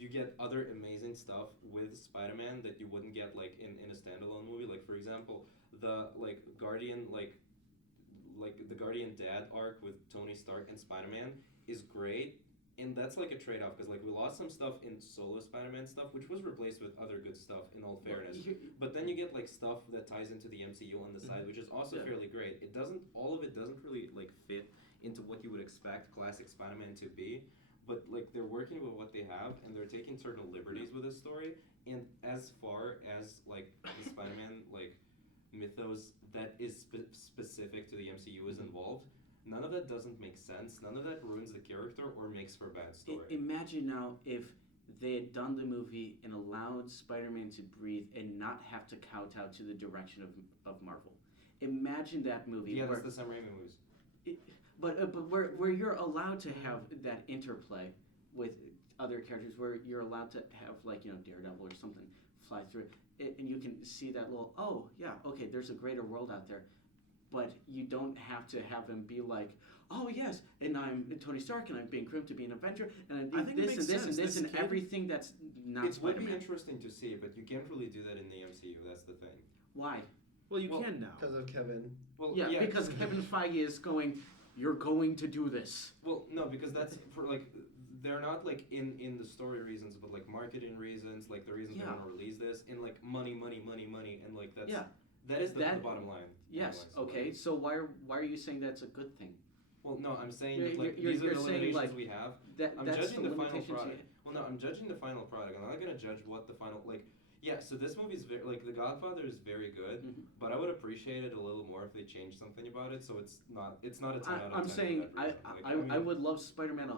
you get other amazing stuff with Spider-Man that you wouldn't get like in a standalone movie. Like for example, the like Guardian like the Guardian Dad arc with Tony Stark and Spider-Man is great. And that's like a trade-off because like we lost some stuff in solo Spider-Man stuff, which was replaced with other good stuff. In all fairness, but then you get like stuff that ties into the MCU on the side, which is also Yeah. fairly great. It doesn't all of it doesn't really like fit into what you would expect classic Spider-Man to be, but like they're working with what they have and they're taking certain liberties with the story. And as far as like the Spider-Man like mythos that is specific to the MCU is involved, none of that doesn't make sense. None of that ruins the character or makes for a bad story. Imagine now if they had done the movie and allowed Spider-Man to breathe and not have to kowtow to the direction of Marvel. Imagine that movie. Yeah, where, that's the Sam Raimi movies. but where you're allowed to have that interplay with other characters, where you're allowed to have like Daredevil or something fly through it, and you can see that little there's a greater world out there. But you don't have to have him be like, oh yes, and I'm Tony Stark, and I'm being groomed to be an Avenger, and I I think do it this and makes this and sense. this This and kid- everything that's not It would be Spider-Man. interesting to see, but you can't really do that in the MCU. That's the thing. Why? Well, you Well, can now. Because of Kevin. Well, Yeah, because Kevin Feige is going, you're going to do this. Well, no, because that's for like they're not like in the story reasons, but like marketing reasons, like the reasons they Yeah. want to release this, and like money, and like that's Yeah. that is the That- bottom line. Yes. Otherwise, Okay. like- So why are you saying that's a good thing? Well, no, I'm saying You're- that like you're- these you're are the saying, limitations like, we have. That I'm that's judging the final limitations you product. have. Well, no, I'm judging the final product. I'm not gonna judge what the final like. Yeah, so this movie is very like The Godfather is very good, Mhm. but I would appreciate it a little more if they changed something about it. So it's not a 10 out of 10. I'm for saying that I reason. Like, I would love Spider-Man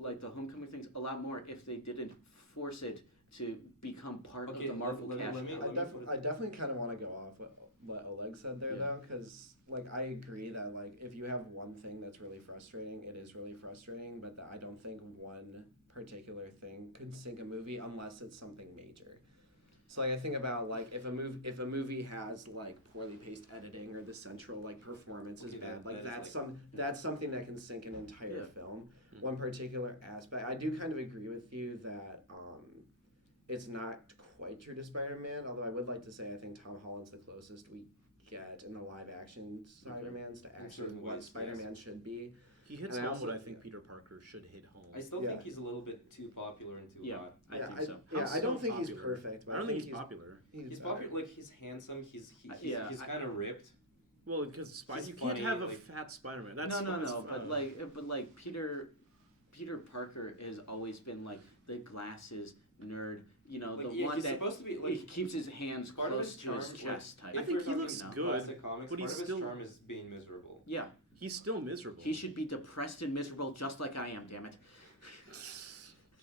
like the Homecoming things a lot more if they didn't force it to become part Okay, of the Marvel let me- cash let me- cow. I definitely kind of want to go off what Oleg said there, Yeah. though, because like I agree that like if you have one thing that's really frustrating, it is really frustrating. But I don't think one particular thing could sink a movie unless it's something major. So like I think about like if a movie has like poorly paced editing or the central like performance is Okay, bad, that like is, that's like- that's something that can sink an entire Yeah. film. Mhm. One particular aspect, I do kind of agree with you that it's not quite true to Spider-Man. Although I would like to say I think Tom Holland's the closest we get in the live action Spider-Mans to actually certain what ways, Spider-Man should be. He hits And I home also- what I think Peter Parker should hit home. I still Yeah. think he's a little bit too popular and too Yeah. hot. I yeah, think I, so. yeah, How's I don't so think he's popular? perfect. But I don't think he's popular. He's popular, like he's handsome. He's Yeah, he's I- kind of ripped. Well, because He's you can't funny, have a like- fat Spider-Man. That's No, that's but fun. like Peter Parker has always been like the glasses nerd. Like, The yeah, one he's that supposed to be he like. keeps his hands Part of close his to his charm, like, chest type. I if think we're he talking looks about good, classic comics, but part he's of his still- charm is being miserable. Yeah, He's still miserable. he should be depressed and miserable just like I am. Damn it.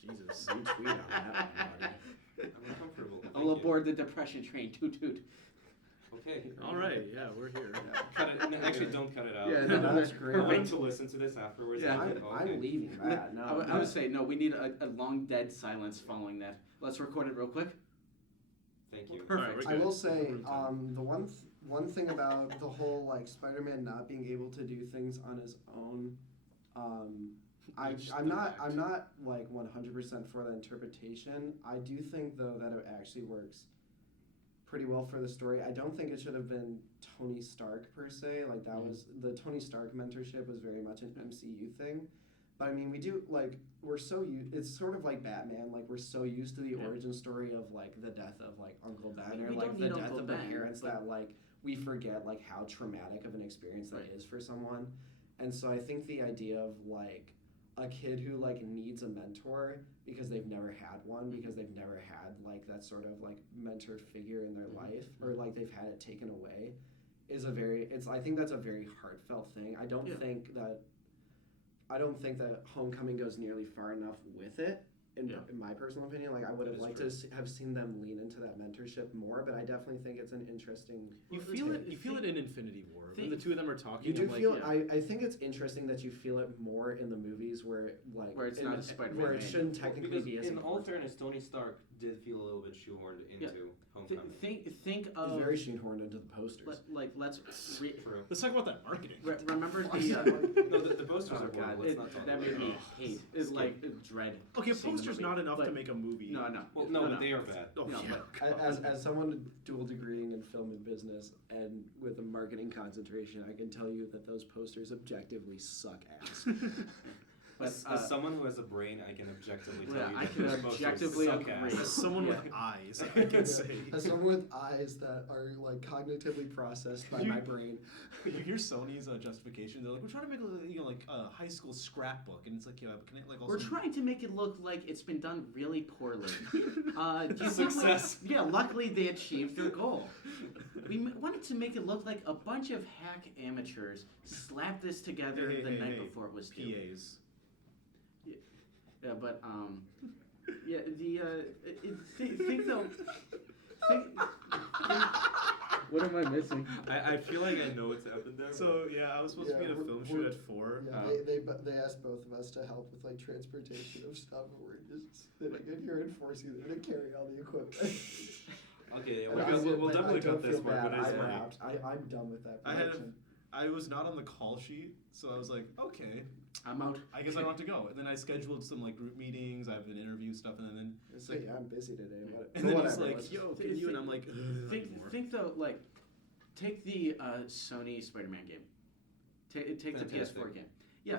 Jesus. You tweet on that one, buddy. I'm uncomfortable. I'll Thank you. aboard the depression train. Toot toot. Okay. All right, yeah, we're here. Cut it. No, actually, don't cut it out. Yeah, no, that's great. I'm going to listen to this afterwards. Yeah. and I'm, think, oh, okay. I'm leaving that. No, I would say no. We need a long dead silence following that. Let's record it real quick. Thank you. Perfect. Alright, we're I good. will say, We're done. the one thing about the whole like Spider-Man not being able to do things on his own, I'm Just not the fact. like 100% for the interpretation. I do think though that it actually works pretty well for the story. I don't think it should have been Tony Stark per se. Like that was the Tony Stark mentorship was very much an MCU thing. But I mean, we do like we're so it's sort of like Batman. Like we're so used to the Yeah. origin story of like the death of like Uncle Ben or we like don't the need death Uncle of the Ben, parents but- that like we forget like how traumatic of an experience that Right. is for someone. And so I think the idea of like a kid who like needs a mentor because they've never had one because they've never had like that sort of like mentor figure in their life or like they've had it taken away is I think that's a very heartfelt thing. I don't Yeah. think that Homecoming goes nearly far enough with it in my personal opinion. Like I would That have is liked true. to have seen them lean into that mentorship more, but I definitely think it's an interesting. You Well, feel the- it. You feel it in Infinity War when the- the two of them are talking. You do I'm like, feel. yeah. I think it's interesting that you feel it more in the movies where like Where it's not a Spider-Man where it movie. shouldn't technically Because be as in all important. fairness, Tony Stark did feel a little bit shoehorned into Homecoming. Think It's of very shoehorned into the posters. let's True. Let's talk about that marketing. remember No, the posters oh are god, horrible. Let's not talk that about made me it. hate. It's like dread. Okay, a seeing the poster's movie, not enough to but- make a movie. No, no. Well, no, but they are bad. Oh, No, yeah. As someone dual degreeing in film and business and with a marketing concentration, I can tell you that those posters objectively suck ass. But As someone who has a brain, I can objectively tell yeah, you I that can those posters objectively suck agree. ass. As someone with eyes, I can say. As someone with eyes that are like cognitively processed by my brain. You hear Sony's justification. They're like, we're trying to make a high school scrapbook, and it's like, yeah, but can it like also? we're trying to make it look like it's been done really poorly. Do you think, like- Success. yeah, luckily they achieved their goal. We wanted to make it look like a bunch of hack amateurs slapped this together the night before it was due. PAs. Yeah, but yeah, think though. What am I missing? I feel like I know what's happened there. So yeah, I was supposed to be at a film shoot at 4. Yeah, they asked both of us to help with like transportation of stuff, and we're just sitting in here enforcing them to carry all the equipment. Okay, And we'll I definitely don't cut this feel part, bad. but it's I'm funny. out. I'm done with that I had production. I was not on the call sheet, so I was like, okay, I'm out. I guess I don't have to go. And then I scheduled some like group meetings. I have an interview stuff, and then It's like, like, yeah, I'm busy today. and then he's whatever, like, let's- yo, can you? And I'm like, Think though, like, take the Sony Spider-Man game. Take the Fantastic. PS4 game. Yeah.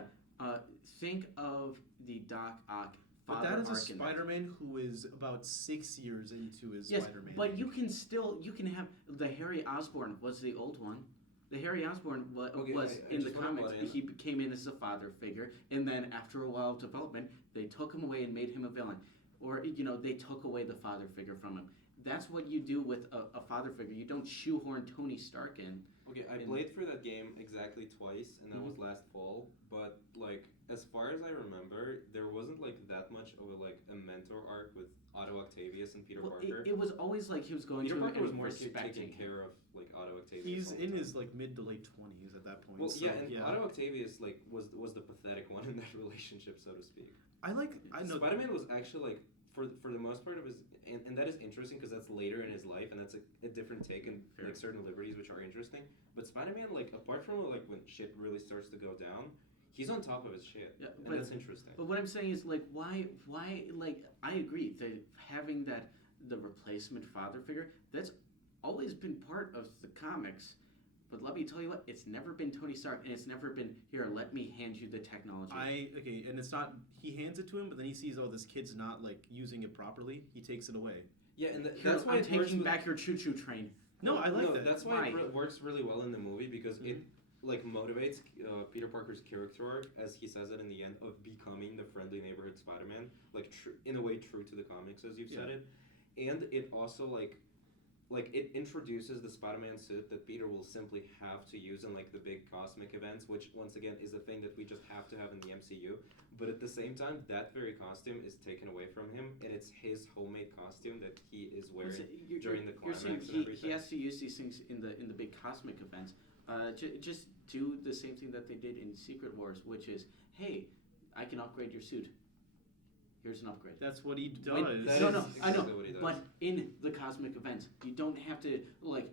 Think of the Doc Ock but father that is a arc in that. Spider-Man who is about 6 years into his Yes, Spider-Man. but you can have the Harry Osborn was the old one. The Harry Osborn Okay, was I in the just wanna comics. butt in. He came in as a father figure, and then after a while of development, they took him away and made him a villain, or they took away the father figure from him. That's what you do with a father figure. You don't shoehorn Tony Stark in. Okay, I And- played through that game exactly twice, and that was last fall. But like, as far as I remember, there wasn't like that much of a mentor arc with Otto Octavius and Peter Well, Parker. it was always like he was going Peter to him Parker and was more respecting taking him. care of like Otto Octavius. he's all the in time. his like mid to late 20s at that point. Well, so, yeah, and Otto Octavius like was the pathetic one in that relationship, so to speak. I know. Spider-Man was actually like for the most part of his, and that is interesting because that's later in his life, and that's a different take and Fair. like certain liberties which are interesting. But Spider-Man, like apart from like when shit really starts to go down, he's on top of his shit, Yeah, and but- that's interesting. But what I'm saying is, like, why, like, I agree that having the replacement father figure, that's always been part of the comics. But let me tell you what, it's never been Tony Stark, and it's never been, here, let me hand you the technology. Okay, and it's not. He hands it to him, but then he sees, oh, this kid's not like using it properly. He takes it away. Yeah, and Here, that's why I'm it works taking with- back your choo-choo train. No, I like that. That's why Why? it works really well in the movie because it like motivates Peter Parker's character arc, as he says it in the end, of becoming the friendly neighborhood Spider-Man, like in a way true to the comics, as you've said it, and it also like it introduces the Spider-Man suit that Peter will simply have to use in like the big cosmic events, which once again is a thing that we just have to have in the MCU. But at the same time, that very costume is taken away from him, and it's his homemade costume that he is wearing during the You're climax saying and he everything. has to use these things in the big cosmic events. Just do the same thing that they did in Secret Wars, which is, hey, I can upgrade your suit. Here's an upgrade. That's what he does. When- That no, is no, I know, exactly what he does. but in the cosmic events, you don't have to like.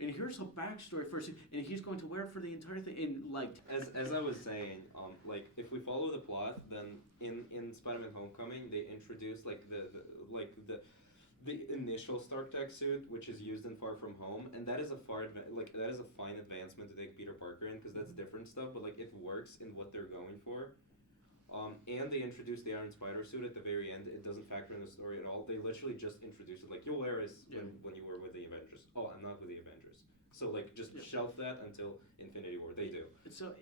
And here's a backstory first, and he's going to wear it for the entire thing. And like, As I was saying, like if we follow the plot, then in Spider-Man: Homecoming, they introduce like the initial Stark Tech suit, which is used in Far From Home, and that is a that is a fine advancement to take Peter Parker in because that's different stuff, but like it works in what they're going for. And they introduced the Iron Spider suit at the very end. It doesn't factor in the story at all. They literally just introduced it. Like, you'll wear it when you were with the Avengers. Oh, I'm not with the Avengers. So, like, just shelf that until Infinity War. They do. so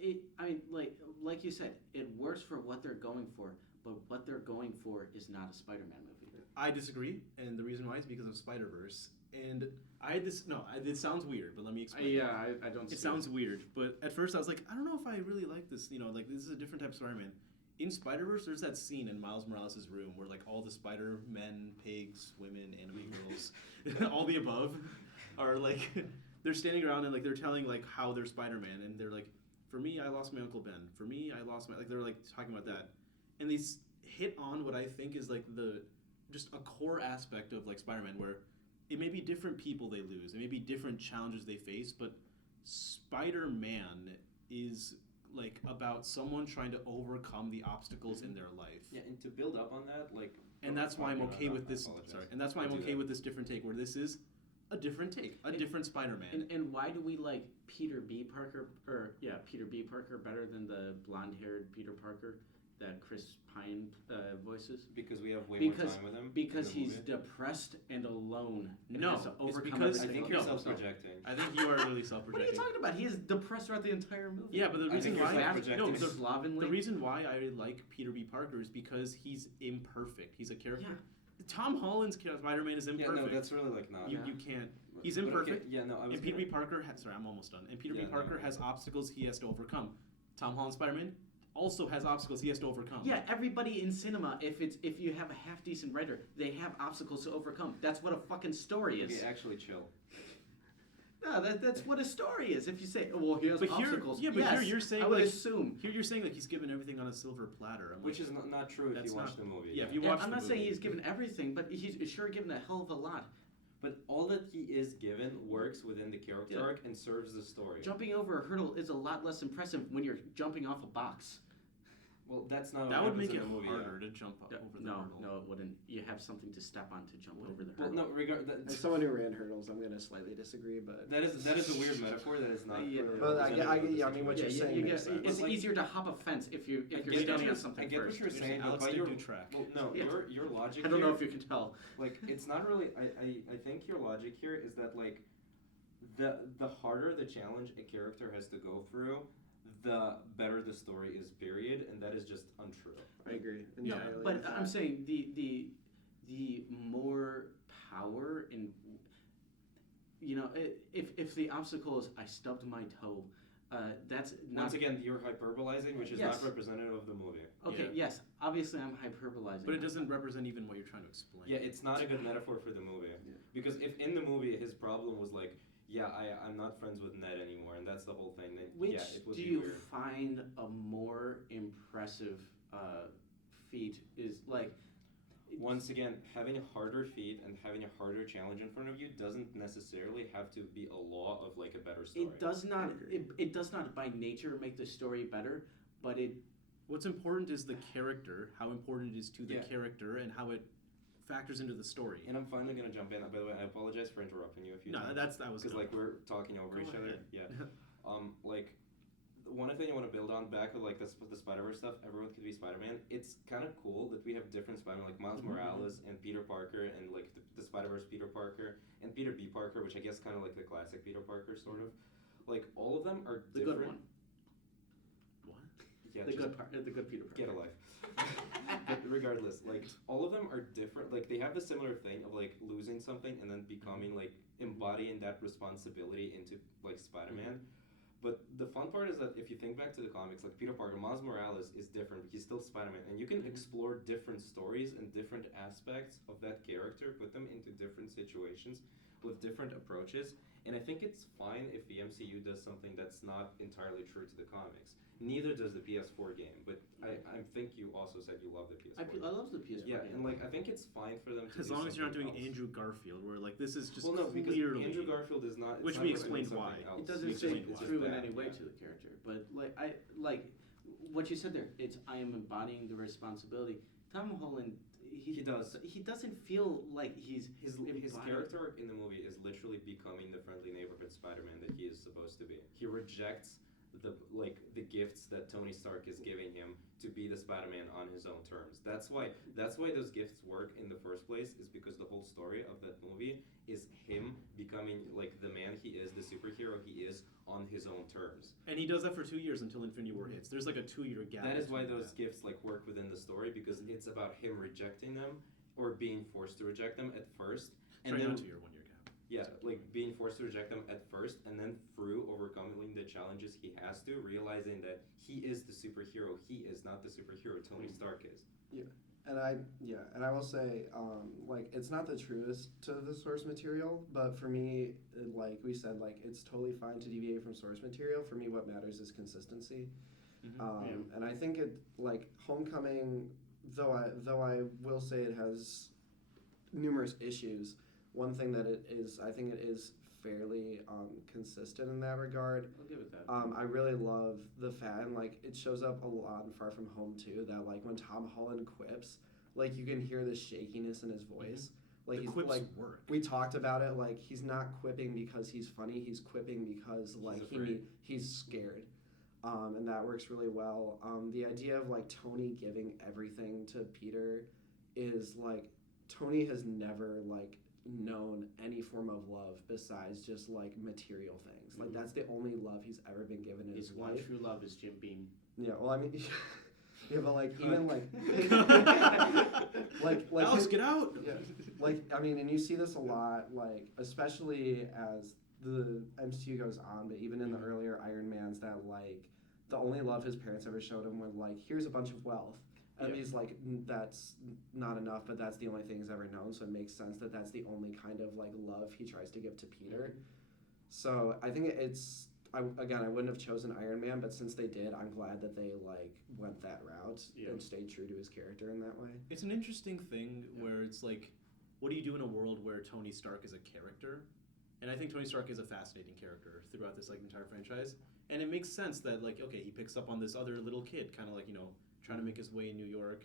like you said, it works for what they're going for, but what they're going for is not a Spider-Man movie. I disagree, and the reason why is because of Spider-Verse. And it sounds weird, but let me explain. I don't. It sounds weird, but at first I was like, I don't know if I really like this. Like this is a different type of Spider-Man. In Spider-Verse, there's that scene in Miles Morales' room where like all the Spider-Men, pigs, women, animals, all the above, are like they're standing around and like they're telling like how they're Spider-Man, and they're like, for me, I lost my Uncle Ben. For me, I lost my they're like talking about that, and they hit on what I think is like the just a core aspect of like Spider-Man where it may be different people they lose, it may be different challenges they face, but Spider-Man is like about someone trying to overcome the obstacles in their life. Yeah, and to build up on that, like, And that's why I'm no, okay no, with I this. apologize. Sorry, and that's why I'm I'll do okay that. with this different take, where this is a different take, a different Spider-Man. And why do we like Peter B. Parker, Peter B. Parker better than the blonde-haired Peter Parker that Chris Pine voices? Because we have way Because- more time with him. Because in the he's movie. depressed and alone. And No, has to it's overcome because- I everything think you're by himself. self-projecting. I think you are really What are you self-projecting. talking about? He is depressed throughout the entire movie. Yeah, but the I reason think you're why self-projecting. no, the- slovenly. the reason why I like Peter B. Parker is because he's imperfect. He's a character. Yeah. Tom Holland's Spider-Man is Yeah, imperfect. no, that's really like not. you, Yeah. you can't. He's But okay, imperfect. yeah, no, I was And Peter B. gonna- Parker has, sorry, I'm almost done. And Peter Yeah, B. no, Parker no. has obstacles he has to overcome. Tom Holland Spider-Man also has obstacles he has to overcome. Yeah, everybody in cinema, if you have a half decent writer, they have obstacles to overcome. That's what a fucking story is. Okay, actually chill. No, that's what a story is. If you say, oh, well, he has But here- obstacles. yeah, but yes, here you're saying, I would like, assume. Here you're saying like he's given everything on a silver platter. I'm Which like, is not true if That's you watch not- the movie. yeah, if you Yeah, watch I'm the not saying movie. he's given everything, but he's sure given a hell of a lot. But all that he is given works within the character Yeah. arc and serves the story. Jumping over a hurdle is a lot less impressive when you're jumping off a box. Well, that's not that what would happens make in it the movie. harder to jump over the No, hurdle. no, it wouldn't. You have something to step on to jump over the Well, hurdle. no, As someone who ran hurdles, I'm gonna slightly disagree, but that is a weird metaphor that is not. Yeah, really but I get- representative of the yeah, I mean, what situation. you're saying makes sense. It's Like- easier to hop a fence if you're I get standing what on you're- something I get first. what you're saying, but Alex by did your do track. well, no, Yeah. your logic. I don't know here, if you can tell. like it's not really. I think your logic here is that like the harder the challenge a character has to go through, the better the story is. Period, and that is just untrue. I agree Yeah, entirely. But with I'm that. saying the more power in, you know, if the obstacle is I stubbed my toe, that's not. Once again, you're hyperbolizing, which is Yes. not representative of the movie. Okay, Yeah. yes, obviously I'm hyperbolizing. But it doesn't represent even what you're trying to explain. Yeah, it's not a good metaphor for the movie. Yeah. Because if in the movie his problem was like, yeah, I'm not friends with Ned anymore, and that's the whole thing, then Which yeah, it would do be you weird. find a more impressive feat is like? Once again, having harder feet and having a harder challenge in front of you doesn't necessarily have to be a law of like a better story. It does not. It does not by nature make the story better, but it. What's important is the character, how important it is to the Yeah. character, and how it factors into the story. And I'm finally gonna jump in. By the way, I apologize for interrupting you a few No, times. that was because good. like we're talking over Go each other. ahead. Yeah. Like one thing I want to build on back with like the Spider-Verse stuff. Everyone could be Spider-Man. It's kind of cool that we have different Spider-Man, like Miles Mhm. Morales and Peter Parker, and like the Spider-Verse Peter Parker and Peter B. Parker, which I guess kind of like the classic Peter Parker sort of. Like all of them are The different. good one. What? Yeah, The just good part. The good Peter Parker. get a life. But regardless, like all of them are different. Like they have the similar thing of like losing something and then becoming like embodying that responsibility into like Spider-Man. But the fun part is that if you think back to the comics, like Peter Parker, Miles Morales is different. He's still Spider-Man, and you can explore different stories and different aspects of that character, put them into different situations with different approaches. And I think it's fine if the MCU does something that's not entirely true to the comics. Neither does the PS4 game, but I think you also said you love the PS4 I game. love the PS4 Yeah, game. and like I think it's fine for them to As do long as you're not doing something else. Andrew Garfield, where like this is just well, no, because clearly Andrew Garfield is not. It's Which not we representing explained why. something else. It doesn't We say explained it's why. true in bad, any way yeah. to the character, but like what you said there. It's I am embodying the responsibility. Tom Holland, He does. He doesn't feel like he's His embodying- character arc in the movie is literally becoming the friendly neighborhood Spider-Man that he is supposed to be. He rejects the gifts that Tony Stark is giving him to be the Spider-Man on his own terms. That's why those gifts work in the first place, is because the whole story of that movie is him becoming like the man he is, the superhero he is, on his own terms. and he does that for 2 years until Infinity War hits. There's like a 2-year gap. That is why between those gifts like work within the story, because it's about him rejecting them or being forced to reject them at first, and Sorry, then not 2-year, 1-year gap. yeah, like being forced to reject them at first, and then through overcoming the challenges he has to, realizing that he is the superhero. He is not the superhero Tony Stark is. And I will say, like, it's not the truest to the source material, but for me, like we said, like, it's totally fine to deviate from source material. For me, what matters is consistency. And I think it, like, Homecoming, though I will say it has numerous issues. One thing that it is, I think it is fairly consistent in that regard. I'll give it that. I really love the fact, and like it shows up a lot in Far From Home too. That like when Tom Holland quips, like you can hear the shakiness in his voice. Like the he's quips like work. we talked about it. Like he's not quipping because he's funny. He's quipping because like afraid. he's scared. And that works really well. The idea of like Tony giving everything to Peter is like Tony has never like known any form of love besides just like material things. Like that's the only love he's ever been given in His his one life. true love is Jim Beam. Yeah, well, I mean, yeah, but like even like like Alex, his- get out! yeah, like I mean, and you see this a lot, like especially as the MCU goes on, but even in the earlier Iron Mans, that like the only love his parents ever showed him was like, here's a bunch of wealth. And Yeah. he's like, that's not enough, but that's the only thing he's ever known. So it makes sense that that's the only kind of like love he tries to give to Peter. So I think it's I wouldn't have chosen Iron Man, but since they did, I'm glad that they like went that route Yeah. and stayed true to his character in that way. It's an interesting thing Yeah. where it's like, what do you do in a world where Tony Stark is a character? And I think Tony Stark is a fascinating character throughout this like entire franchise. And it makes sense that like, okay, he picks up on this other little kid, kind of like, you know, trying to make his way in New York,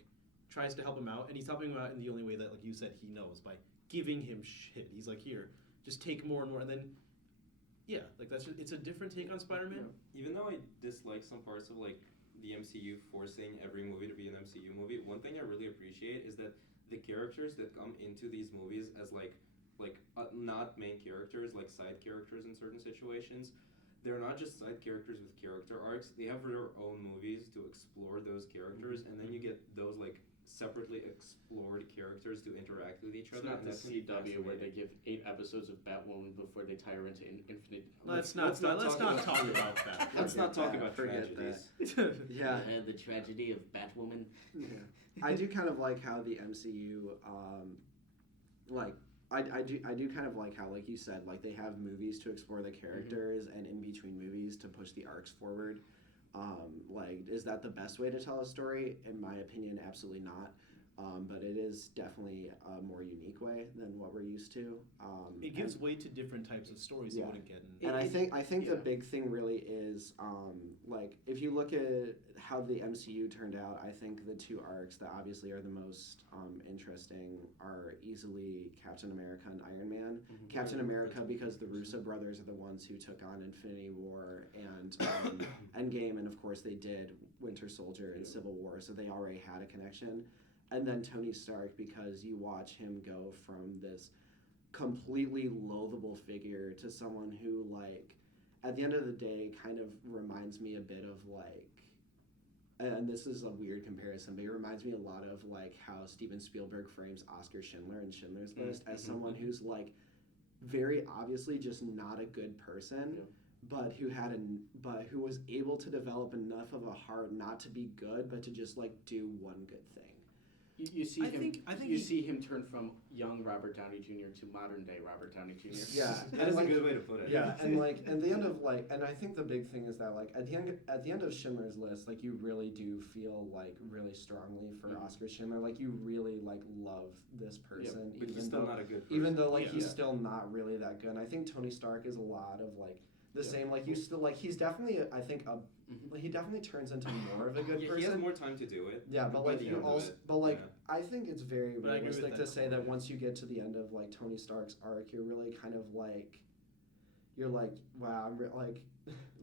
tries to help him out, and he's helping him out in the only way that, like you said, he knows, by giving him shit. He's like, here, just take more and more, and then, yeah, like that's just, it's a different take on Spider-Man. Even though I dislike some parts of like the MCU forcing every movie to be an MCU movie, one thing I really appreciate is that the characters that come into these movies as like not main characters, like side characters in certain situations, they're not just side characters with character arcs. They have their own movies to explore those characters, and then you get those like separately explored characters to interact with each It's other. not and the that can be CW where they fascinating. give 8 episodes of Batwoman before they tie her into Infinite. Let's let's not not talk talk about that. Let's not talk about Forget tragedies. Yeah. The tragedy of Batwoman. Yeah. I do kind of like how the MCU, like, I do kind of like how, like you said, like they have movies to explore the characters and in between movies to push the arcs forward. Like, is that the best way to tell a story? In my opinion, absolutely not. But it is definitely a more unique way than what we're used to. It gives way to different types of stories you Yeah. wouldn't get in. And I think the yeah. big thing really is like if you look at how the MCU turned out, I think the two arcs that obviously are the most interesting are easily Captain America and Iron Man. Captain America because the Russo brothers are the ones who took on Infinity War and Endgame, and of course they did Winter Soldier and Civil War, so they already had a connection. And then Tony Stark because you watch him go from this completely loathable figure to someone who, like, at the end of the day kind of reminds me a bit of like, and this is a weird comparison, but it reminds me a lot of like how Steven Spielberg frames Oscar Schindler in Schindler's List as someone who's like very obviously just not a good person, but who was able to develop enough of a heart not to be good, but to just like do one good thing. You see I him. think you he- see him turn from young Robert Downey Jr. to modern day Robert Downey Jr. Yeah, That is a good way to put it. Yeah, and like at the end of like, and I think the big thing is that like at the end of Schindler's List, like you really do feel like really strongly for Oscar Schindler. Like you really like love this person, But he's still not a good person. even though like he's Yeah. still not really that good. And I think Tony Stark is a lot of like the same. Like you still like he's definitely I think he definitely turns into more of a good Yeah, person. he has more time to do it. Yeah, but by like the you end of also, it, but like yeah. I think it's very But I agree with realistic that to say that completely. once you get to the end of like Tony Stark's arc, you're really kind of like, you're like, wow, I'm like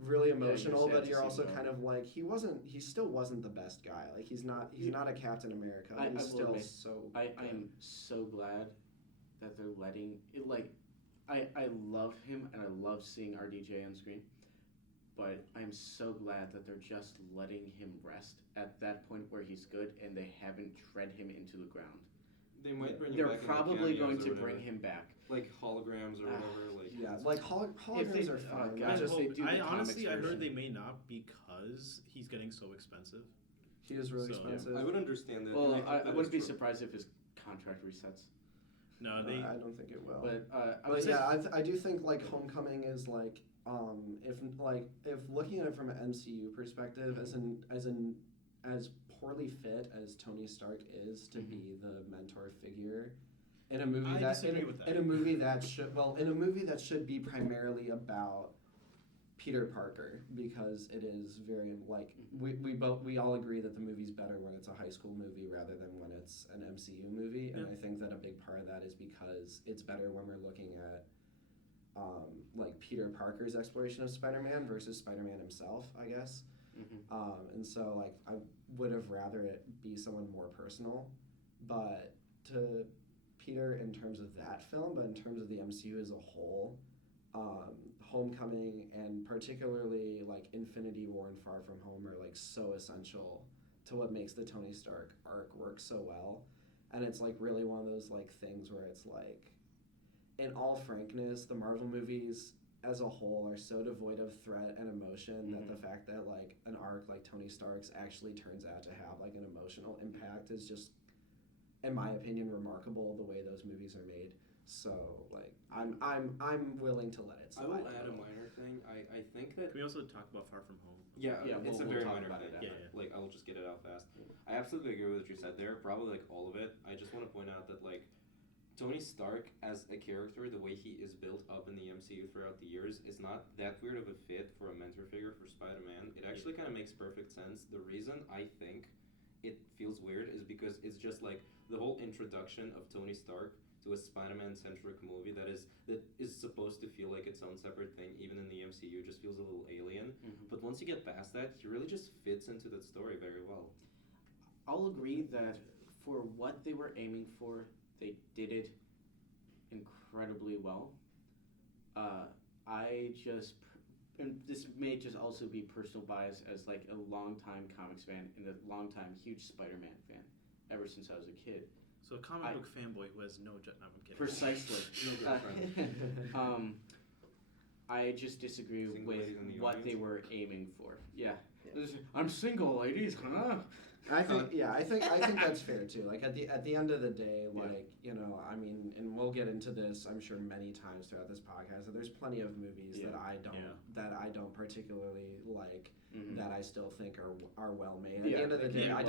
really emotional, sad but to you're see also him go. kind of like he still wasn't the best guy. Like he's not a Captain America. I He's will still admit, so. I good. am so glad that they're letting it. Like, I love him and I love seeing RDJ on screen, but I'm so glad that they're just letting him rest at that point where he's good and they haven't tread him into the ground. They might bring him They're back in, like, probably cameos going or to whatever. bring him back. Like holograms or whatever. Like Yeah, like holograms they- are oh, fine. God. I, just they hope, do the I comics honestly, I heard version. they may not because he's getting so expensive. He is really So, yeah. expensive. I would understand that. Well, and I think that wouldn't is be true. surprised if his contract resets. No, they. I don't think it will. But I But would say yeah, I do think like Homecoming is like if looking at it from an MCU perspective, as poorly fit as Tony Stark is to be the mentor figure, in a movie I that disagree with that. in a movie that should be primarily about Peter Parker, because it is very like we all agree that the movie's better when it's a high school movie rather than when it's an MCU movie, and Yeah. I think that a big part of that is because it's better when we're looking at like Peter Parker's exploration of Spider-Man versus Spider-Man himself, I guess. And so like I would have rather it be someone more personal, but to Peter in terms of that film, but in terms of the MCU as a whole, Homecoming and particularly like Infinity War and Far From Home are like so essential to what makes the Tony Stark arc work so well. And it's like really one of those like things where it's like, in all frankness, the Marvel movies as a whole are so devoid of threat and emotion that the fact that like an arc like Tony Stark's actually turns out to have like an emotional impact is just, in my opinion, remarkable the way those movies are made. So like I'm willing to let it I slide. will add a minor thing. I think that Can we also talk about Far From Home? yeah, Yeah, it's we'll a very talk minor about thing. it after. Yeah. Like I'll just get it out fast. I absolutely agree with what you said there. Probably like all of it. I just want to point out that like Tony Stark as a character, the way he is built up in the MCU throughout the years, is not that weird of a fit for a mentor figure for Spider-Man. It actually kind of makes perfect sense. The reason I think it feels weird is because it's just like the whole introduction of Tony Stark to a Spider-Man centric movie that is supposed to feel like its own separate thing, even in the MCU, just feels a little alien. But once you get past that, he really just fits into that story very well. I'll agree that for what they were aiming for, they did it incredibly well. And this may just also be personal bias as like a longtime comics fan and a longtime huge Spider-Man fan, ever since I was a kid. So a comic book fanboy who has no no, I'm kidding. Precisely. No girlfriend. I just disagree Single with ladies in the what they audience? were aiming for. Yeah. Yeah. I'm single, ladies, huh? I think I think that's fair too. Like at the end of the day, like you know, I mean, and we'll get into this, I'm sure, many times throughout this podcast. That there's plenty of movies that I don't particularly like, that I still think are well made. At the end of the day, I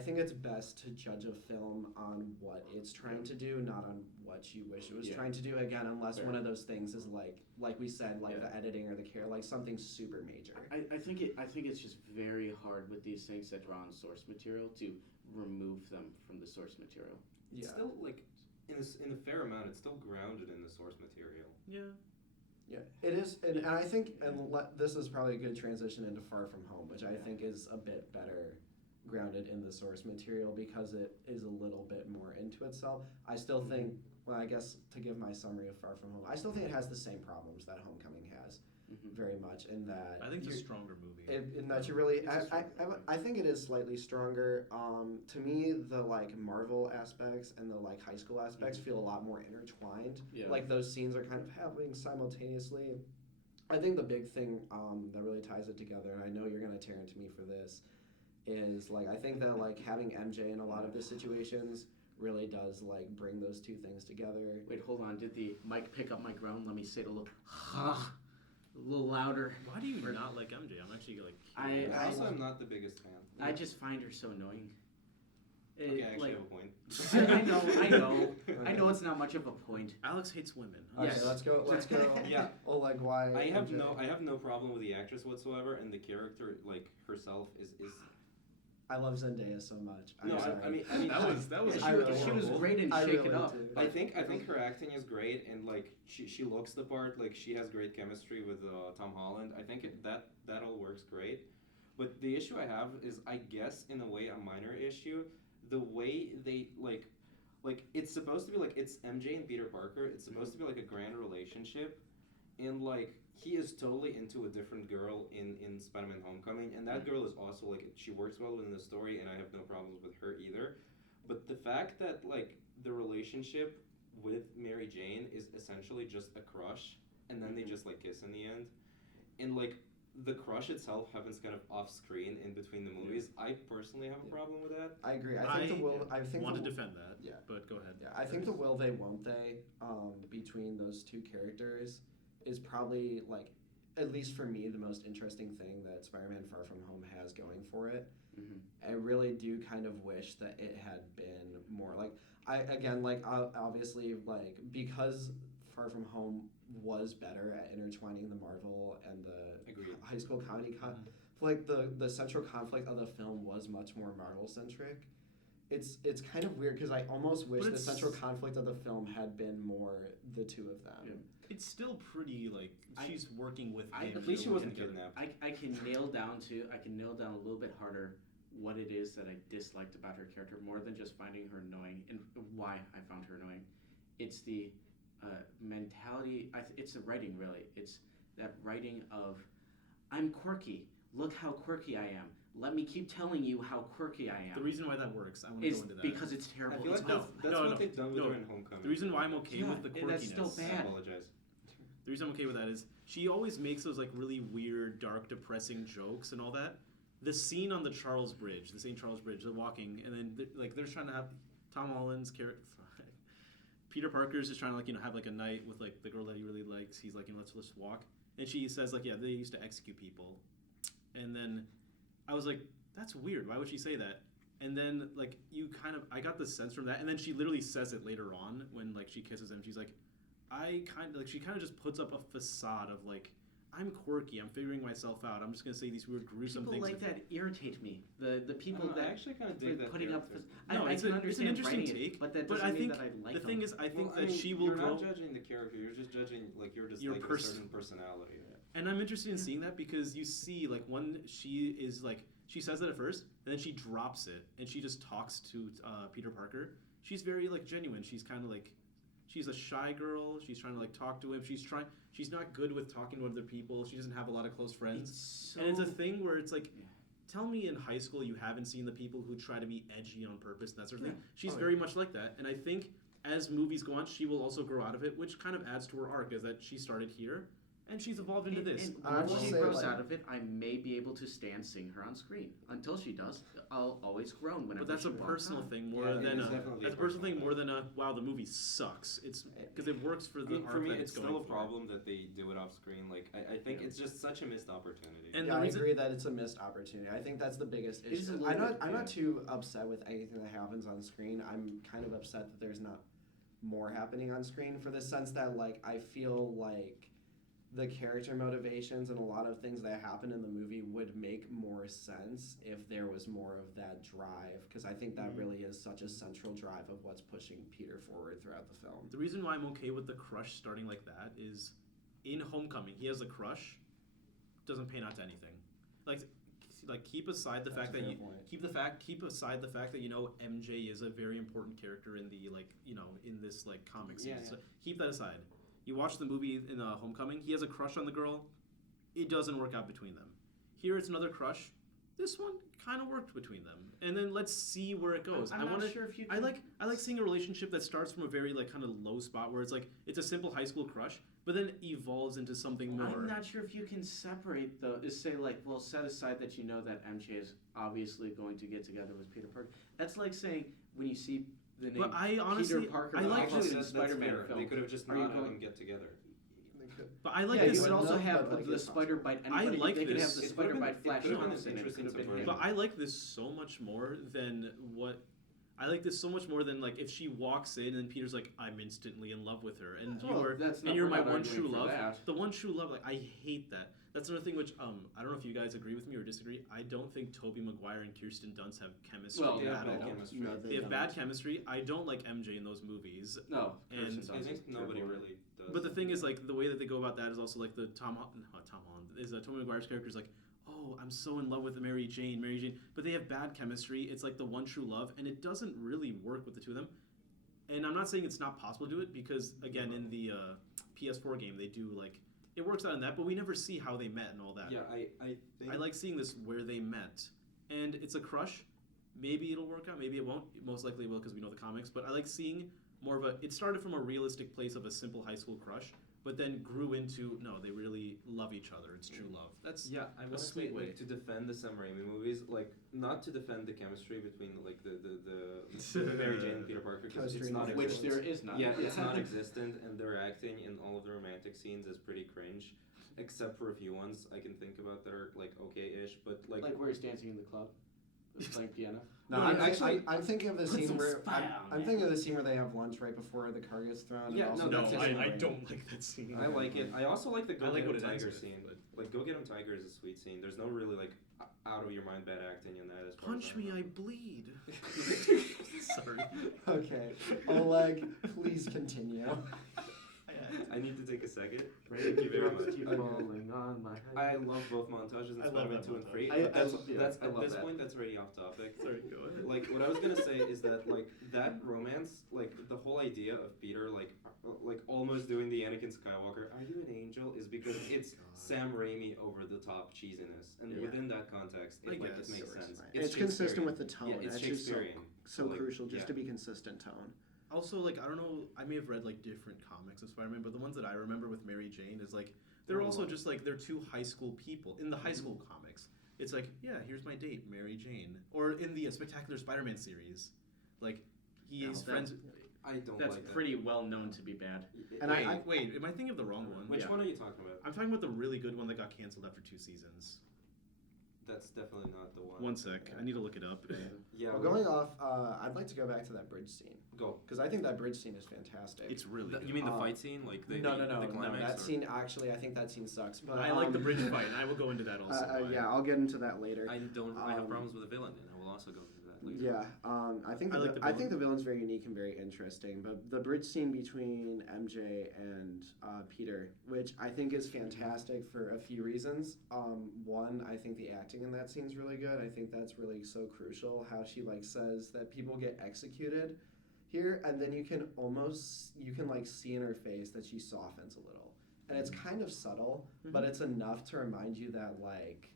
think it's best to judge a film on what it's trying to do, not on what you wish it was trying to do. Again, unless one of those things is like we said, like the editing or the care, like something super major. I think it's just very hard with these things that draw on source material to remove them from the source material. It's still like in a fair amount. It's still grounded in the source material. Yeah. Yeah, it is, and I think, this is probably a good transition into Far From Home, which I think is a bit better grounded in the source material because it is a little bit more into itself. I still think, well, I guess to give my summary of Far From Home, I still think it has the same problems that Homecoming has, very much, in that I think it's a stronger movie. in that you really, I think it is slightly stronger. To me, the like Marvel aspects and the like high school aspects feel a lot more intertwined. Yeah. Like those scenes are kind of happening simultaneously. I think the big thing that really ties it together, and I know you're gonna tear into me for this, is like I think that like having MJ in a lot of the situations really does like bring those two things together. Wait, hold on. Did the mic pick up my groan? Let me say it a little louder. Why do you not like MJ? I'm actually like. I Also, I'm not the biggest fan. I just find her so annoying. Okay, I actually like, have a point. I know it's not much of a point. Alex hates women. Okay, Yes. let's go. Yeah. Oh, like why? I have MJ? no problem with the actress whatsoever, and the character like herself is. I love Zendaya so much. I'm No, sorry. I mean that was. She was great in I Shake really It Up. do. I think her acting is great, and like she looks the part. Like she has great chemistry with Tom Holland. I think that all works great. But the issue I have is, I guess in a way, a minor issue. The way they like it's supposed to be like it's MJ and Peter Parker. It's supposed to be like a grand relationship, and like he is totally into a different girl in Spider-Man: Homecoming, and that girl is also like she works well within the story, and I have no problems with her either. But the fact that like the relationship with Mary Jane is essentially just a crush, and then they just like kiss in the end, and like the crush itself happens kind of off screen in between the movies. I personally have a problem with that. I agree. I think want the to defend that. Yeah. But go ahead. Yeah, I think the will they won't they between those two characters is probably like at least for me, the most interesting thing that Spider-Man Far From Home has going for it. Mhm. I really do kind of wish that it had been more like obviously like because Far From Home was better at intertwining the Marvel and the Agreed. high school comedy like the central conflict of the film was much more Marvel centric. It's kind of weird because I almost wish But the it's- central conflict of the film had been more the two of them. Yeah. It's still pretty like I- she's working with I- him. At least she they're wasn't working together. kidnapped. I can nail down a little bit harder what it is that I disliked about her character more than just finding her annoying and why I found her annoying. It's the mentality. It's the writing really. It's that writing of, I'm quirky. Look how quirky I am. Let me keep telling you how quirky I The am. reason why that works, I want to Is go into that. because it's I terrible. feel It's like no, that's no, what no, they've done with no. her in Homecoming. The reason why I'm okay Yeah, with the and that's quirkiness. still I bad. apologize. The reason I'm okay with that is she always makes those like really weird, dark, depressing jokes and all that. The scene on the Charles Bridge, the St. Charles Bridge, they're walking, and then they're trying to have Tom Holland's character. Peter Parker's just trying to have like a night with like the girl that he really likes. He's like, let's walk, and she says like, yeah, they used to execute people, and then I was like, that's weird. Why would she say that? And then like I got the sense from that, and then she literally says it later on when like she kisses him. She's like, she kind of just puts up a facade of like, I'm quirky. I'm figuring myself out. I'm just gonna say these weird, gruesome People things. like that irritate me. The people I that actually kind of for dig that putting up. character. No, I it's can an understand interesting writing take, it, but that but doesn't I mean think that I like the them. thing is, I think Well, that mean, she will you're grow. not judging the character. You're just judging like your Your dislike of a certain personality. And I'm interested in seeing that because you see, like, when she is like, she says that at first, and then she drops it, and she just talks to Peter Parker. She's very like genuine. She's kind of like, she's a shy girl. She's trying to like talk to him. She's not good with talking to other people. She doesn't have a lot of close friends. And it's a thing where it's like, tell me in high school you haven't seen the people who try to be edgy on purpose and that sort of thing. She's very much like that. And I think as movies go on, she will also grow out of it, which kind of adds to her arc, is that she started here and she's evolved into this. And I once will she say, grows like- out of it, I may be able to stand seeing her on screen. Until she does, I'll always groan whenever But that's she a walks personal on. thing more Yeah, than it's a, definitely that's a a personal thing personal more than a wow the movie sucks. It's because it works for I the mean, arc for me, that it's going still a for. problem that they do it off screen. Like, I think it's just such a missed opportunity. And Yeah, the I reason- agree that it's a missed opportunity. I think that's the biggest It is a issue. little bit, I'm yeah. not too upset with anything that happens on screen. I'm kind of upset that there's not more happening on screen for the sense that like I feel like the character motivations and a lot of things that happen in the movie would make more sense if there was more of that drive, because I think that really is such a central drive of what's pushing Peter forward throughout the film. The reason why I'm okay with the crush starting like that is in Homecoming he has a crush, doesn't pan out to anything. Like keep aside the fact That's a that fair you point. keep aside the fact that MJ is a very important character in the in this like comic scene. Yeah. So keep that aside. You watch the movie in Homecoming. He has a crush on the girl. It doesn't work out between them. Here it's another crush. This one kind of worked between them. And then let's see where it goes. I'm I not want to. sure if you. I Can, like seeing a relationship that starts from a very like kind of low spot where it's like it's a simple high school crush, but then evolves into something more. I'm not sure if you can separate say like, well, set aside that you know that MJ is obviously going to get together with Peter Parker. That's like saying when you see the name But I honestly, Peter Parker, I like actually this. in that's Spider-Man fair. film. They could have just Are you not had going- them get together. But I like yeah, this. you would also but, have like, the it's spider bite. Anybody, like they could have this. the It spider could've bite been- it flash could've been Thompson, an and it interesting could have been subversion. him. But I like this so much more than what. I like this so much more than like if she walks in and Peter's like, I'm instantly in love with her, and Well, you're we're my not one arguing true for love. that. The one true love, like I hate that. That's another thing which I don't know if you guys agree with me or disagree. I don't think Tobey Maguire and Kirsten Dunst have chemistry Well, They at have bad all. chemistry. No, They have don't. bad chemistry. I don't like MJ in those movies. No, And- Kirsten I Dunst think is nobody terrible. really does. But the thing is, like, the way that they go about that is also like the Tom Holland is Tobey Maguire's character is like, oh, I'm so in love with Mary Jane, but they have bad chemistry. It's like the one true love, and it doesn't really work with the two of them. And I'm not saying it's not possible to do it because, again, in the PS4 game, they do like it works out in that, but we never see how they met and all that. Yeah, I think. I like seeing this where they met, and it's a crush. Maybe it'll work out, maybe it won't. Most likely it will because we know the comics. But I like seeing more of a. It started from a realistic place of a simple high school crush, but then grew into no, they really love each other. It's true love. That's Yeah, I want to sweet say way. like, to defend the Sam Raimi movies, like not to defend the chemistry between like the Mary Jane and Peter Parker because Chemistry it's in not the Which existent. there is not. Yeah, it's non-existent, and their acting in all of the romantic scenes is pretty cringe. except for a few ones I can think about that are like okay-ish, but like, Like where he's dancing in the club, playing piano. No, No, I'm actually- I'm thinking of the Put scene some where spy on I'm it. thinking of the scene where they have lunch right before the car gets thrown. Yeah, and also no, No, that's the I kissing don't ring. like that scene. I like it. I also like the Go I like Get what 'em it ends Tiger with, scene. but- Like Go Get 'em Tiger is a sweet scene. There's no really like out of your mind bad acting in that. As far Punch as me, I know. bleed. Sorry. Okay, Oleg, please continue. I need to take a second. Thank Raindrops you very much. keep falling on my head. I love both montages in I love Spider-Man that 2 and montage. 3. I- but that's, yeah, that's I at love this that. point that's already off topic. Sorry, go ahead. Like what I was gonna say is that like that romance, like the whole idea of Peter like almost doing the Anakin Skywalker, are you an angel? Is because it's God. Sam Raimi over the top cheesiness, and Yeah. within that context, I it guess. makes It's sense. fine. It's consistent with the tone. Yeah, it's That's just so, Shakespearean. so Like, crucial just yeah. to be consistent tone. Also, like, I don't know, I may have read, like, different comics of Spider-Man, but the ones that I remember with Mary Jane is, like, they're Oh. also just, like, they're two high school people. In the high school comics, it's like, yeah, here's my date, Mary Jane. Or in the Spectacular Spider-Man series, like, he No, is that- friends... I don't That's like pretty well known to be bad. that. And Wait, wait, am I thinking of the wrong one? Which Yeah. one are you talking about? I'm talking about the really good one that got canceled after 2 seasons. That's definitely not the one. One sec, I need to look it up. Yeah. Well, going off, I'd like to go back to that bridge scene Go. because I think that bridge scene is fantastic. It's really good. You mean the Um, fight scene, like the no, the climax? That or- scene actually, I think that scene sucks. But I like the bridge fight, and I will go into that also. why. Yeah, I'll get into that later. I don't. I have Um, problems with the villain, and I will also go into that later. Yeah, I think I the, like the I think villain. the villain's very unique and very interesting. But the bridge scene between MJ and Peter, which I think is fantastic for a few reasons. One, I think the acting in that scene's really good. I think that's really so crucial. How she like says that people get executed here, and then you can like see in her face that she softens a little, and it's kind of subtle, but it's enough to remind you that like.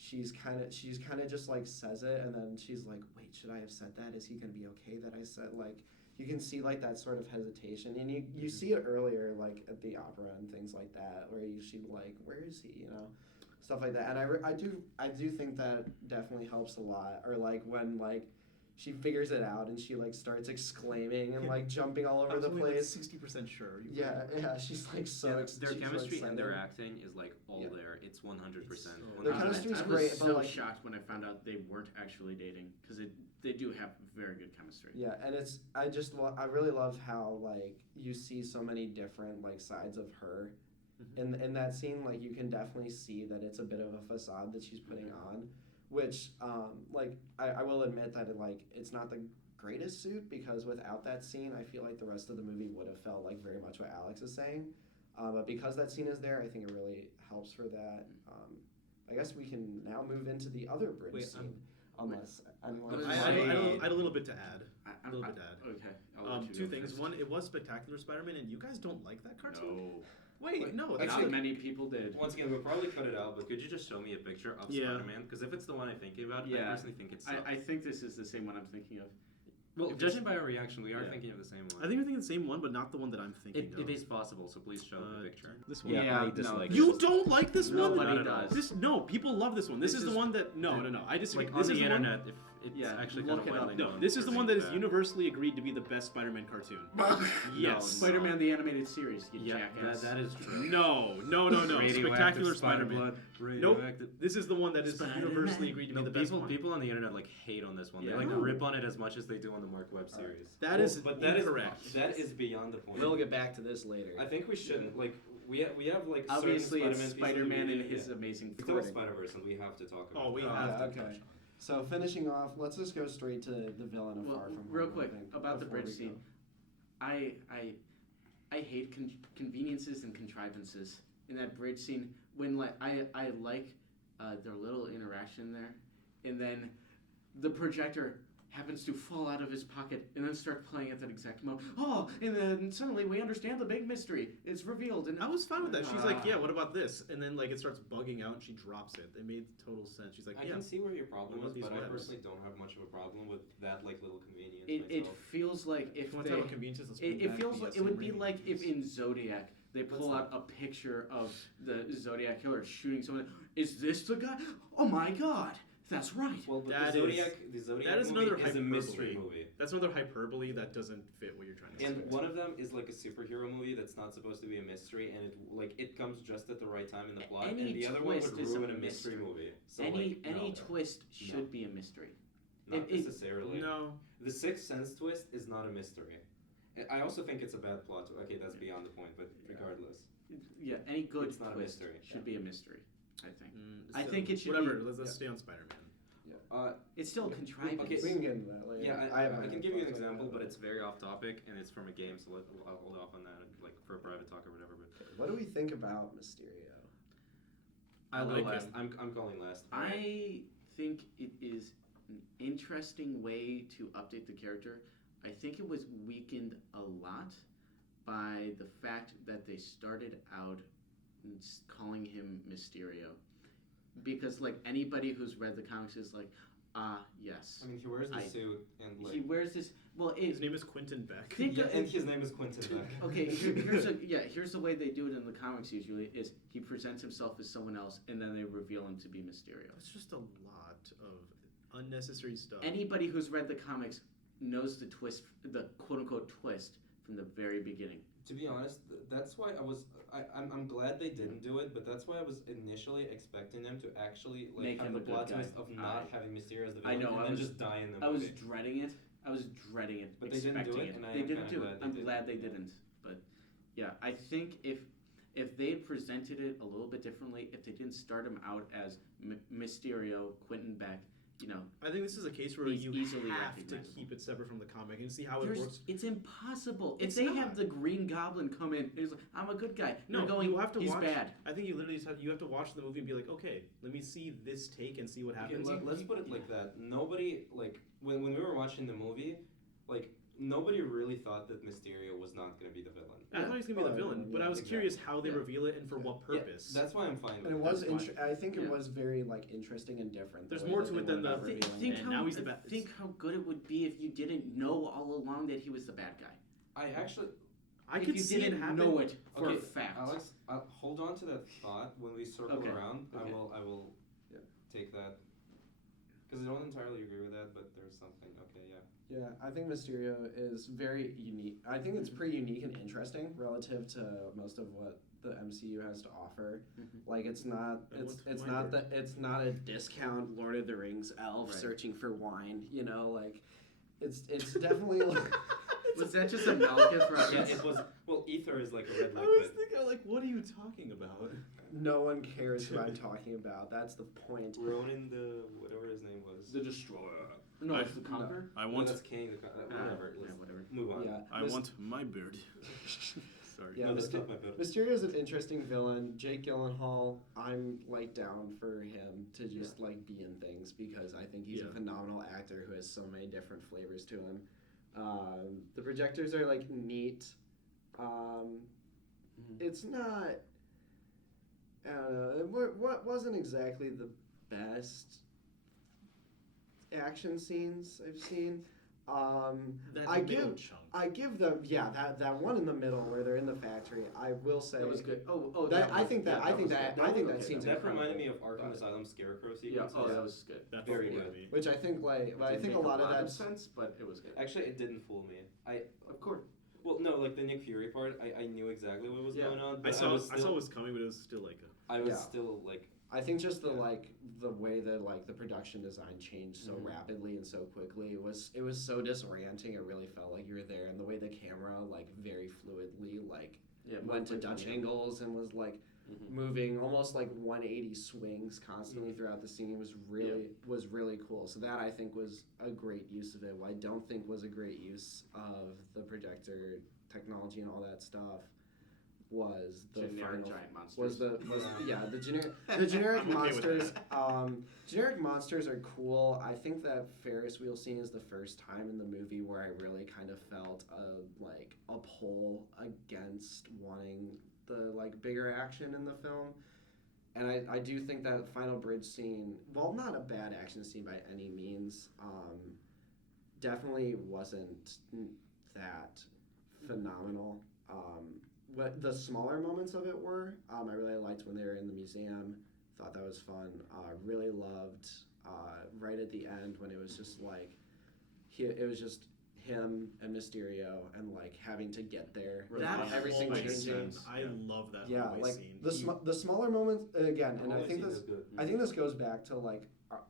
She's kind of just like says it, and then she's like, wait, should I have said that? Is he gonna be okay that I said, like, you can see like that sort of hesitation, and you see it earlier like at the opera and things like that, where she like, where is he, stuff like that. And I do think that definitely helps a lot. Or like when like she figures it out and she like starts exclaiming and like jumping all over the place. 60% sure. Yeah, she's like so. Yeah, ex- their she's so chemistry and their excited. acting is like all Yeah. there. It's 100%. Their chemistry is I great, was but, so like- shocked when I found out they weren't actually dating because they do have very good chemistry. Yeah, and I really love how like you see so many different like sides of her in that scene. Like you can definitely see that it's a bit of a facade that she's putting on, which like I will admit that it's not the greatest suit, because without that scene I feel like the rest of the movie would have felt like very much what Alex is saying, but because that scene is there, I think it really helps for that. I guess we can now move into the other bridge Wait, scene, unless anyone. What is I had a little bit to add. I, A little bit to add. Okay. I'll let you Two go things. first. One, it was Spectacular Spider-Man, and you guys don't like that cartoon? No. Wait, no. Not That's many people did. Once again, we'll probably cut it out, but could you just show me a picture of Yeah. Spider-Man? Because if it's the one I'm thinking about, I Yeah. personally think it sucks. I think this is the same one I'm thinking of. well, if judging by our reaction, we are yeah. thinking of the same one. I think you're thinking the same one, but not the one that I'm thinking of. It is possible, so please show the picture. This one. Yeah, I no. dislike You it. don't like this one? Nobody Not at all. does. No, people love this one. This This is the is- one that no. I disagree. Like this on is the the one- internet, if it's Yeah, actually look kind of it up. widely No, known this is for the one being that is bad. universally agreed to be the best Spider-Man cartoon. No, Yes. Spider-Man the animated series. You Yeah, jackass. that is true. No. Spectacular Spider-Man. Nope. Radioactive. This is the one that is Spider-Man. universally agreed to be No, the best people, one. people on the internet like hate on this one. Yeah. They like No. rip on it as much as they do on the Mark Webb series. That is but that is incorrect. that is beyond the point. We'll get back to this later. I think we shouldn't like we have like Obviously, certain it's Spider-Man pieces of Spider-Man media- and his yeah. amazing It's all recording. Spider-Verse, and we have to talk about. Oh, we that. have yeah, to okay. touch. So finishing off, let's just go straight to the villain of Well, Far From real Home, quick I think, about the before bridge we go. scene. I hate conveniences and contrivances in that bridge scene. When like I like their little interaction there, and then the projector happens to fall out of his pocket and then start playing at that exact moment. Oh, and then suddenly we understand the big mystery. It's revealed. And I was fine with that. She's like, Ah. yeah, what about this? And then like it starts bugging out and she drops it. It made total sense. She's like, I yeah. can see where your problem What is, these but I webs? personally don't have much of a problem with that like little convenience it myself. feels like if If you want they, to talk about conveniences, let's bring it back feels the, like it Sam would be Raimi like if movies. in Zodiac they pull Let's out a picture of the Zodiac killer shooting someone. Is this the guy? Oh my god! That's right. Well, but That the is- Zodiac that is movie another is a mystery hyperbole. movie. That's another hyperbole that doesn't fit what you're trying to And say. one of them is like a superhero movie that's not supposed to be a mystery, and it comes just at the right time in the plot. Any And the other one twist would is a ruin a mystery mystery. movie. So any no, twist should be a mystery. not it- necessarily. No, The Sixth Sense twist is not a mystery. I also think it's a bad plot. Okay, that's beyond the point, but regardless. Yeah, any good It's not a twist mystery, should be a mystery. I think. I so think it should whatever. be- Let's stay on Spider-Man. It's still contrivance. Okay, We can get into that later. Yeah, have I my can give you an thoughts on example, that, but it's very off topic, and it's from a game, so I'll hold off on that, like for a private talk or whatever. But What do we think about Mysterio? I I'll go like last. him. I'm calling last. I think it is an interesting way to update the character. I think it was weakened a lot by the fact that they started out calling him Mysterio. Because, like, anybody who's read the comics is like, yes. I mean, he wears the I- suit and like. He wears this. Well, His name is Quentin Beck. Think Yeah, of- and his name is Quentin Beck. Okay, here's the way they do it in the comics usually is he presents himself as someone else and then they reveal him to be Mysterio. That's just a lot of unnecessary stuff. Anybody who's read the comics knows the twist, the quote unquote twist from the very beginning. To be honest, that's why I'm glad they didn't do it, but that's why I was initially expecting them to actually like Make have him the a good plot guy. twist of not having Mysterio as the I villain know, and I then was- just die in the I was movie. dreading it. I was dreading it, But they didn't do expecting it, and I They am didn't kinda do it. glad they I'm didn't. glad they Yeah. didn't. But yeah, I think if they had presented it a little bit differently, if they didn't start him out as Mysterio, Quentin Beck, you know, I think this is a case where He's you easily have to recognizable. keep it separate from the comic and see how it works. it's impossible. If It's they not. have the Green Goblin come in, he's like, I'm a good guy. No, You're going, you have to he's watch. bad. I think you literally just have to watch the movie and be like, okay, let me see this take and see what Okay, happens. let's put it like that. Nobody like when we were watching the movie, like nobody really thought that Mysterio was not going to be the villain. I thought he was gonna be the villain, but I was exactly. curious how they Yeah. reveal it and for what Yeah, purpose. that's why I'm fine with And it it. was. That's fine. I think it Yeah. was very like interesting and different. the There's way more that to they it than went about the- revealing Think it. And now he's the bad- Think how good it would be if you didn't know all along that he was the bad guy. I actually I if could you see it didn't happen. know it for okay, a fact. Alex, hold on to that thought when we circle Okay, around. okay. I will Yeah. take that because I don't entirely agree with that, but there's something. Okay, yeah. Yeah, I think Mysterio is very unique. I think it's pretty unique and interesting relative to most of what the MCU has to offer. Mhm. Like it's not And it's what's it's my not word? the it's not a discount Lord of the Rings elf Right. searching for wine. You know, like it's definitely like Was that just a Malekith Yeah, reference? it was. Well, ether is like a red I was liquid. thinking, like, what are you talking about? no one cares who I'm talking about. That's the point. Ronan the whatever his name was. The Destroyer. No, it's the Conqueror. I No, that's King. Whatever. Yeah, Let's whatever. move on. Yeah, I Mys- want my bird. Sorry. Yeah, no, that's Myster- not my bit. Mysterio is an interesting villain. Jake Gyllenhaal, I'm like down for him to just like be in things because I think he's Yeah. a phenomenal actor who has so many different flavors to him. The projectors are like neat. It's not. I don't know. What wasn't exactly the best action scenes I've seen. That I middle give- chunk. I give them that one in the middle where they're in the factory. I will say That was good. Oh, That- that I was- think that- yeah, I think was that- good. I think was that okay. seems That reminded me of incredible. Arkham Asylum Scarecrow Yeah, sequences. oh, that was good. That very fooled good. me. which I think I Didn't think a make lot of that's sense, but it was good. Actually, it didn't fool me. Of course. Well, no, like the Nick Fury part, I knew exactly what was Yeah. going on. I But saw was I still, saw it was coming, but it was still like a. I was Yeah. still like. I think just the Yeah. like the way that like the production design changed so Mhm. rapidly and so quickly it was so disorienting. It really felt like you were there, and the way the camera like very fluidly like Yeah, went to like Dutch 20. angles and was like Mhm. moving almost like 180 swings constantly Mhm. throughout the scene was really cool. So that I think was a great use of it. What I don't think was a great use of the projector technology and all that stuff was the Generic final giant monsters. was the generic I'm okay with monsters. that. Generic monsters are cool. I think that Ferris wheel scene is the first time in the movie where I really kind of felt a pull against wanting the like bigger action in the film. And I do think that final bridge scene, while not a bad action scene by any means, definitely wasn't that phenomenal. What the smaller moments of it were, I really liked when they were in the museum. Thought that was fun. Really loved right at the end when it was just like it was just him and Mysterio and like having to get there. That everything always changing. sense. I love that Yeah, hallway like scene. the smaller moments again, and I Always think seen this as good. I think this goes back to like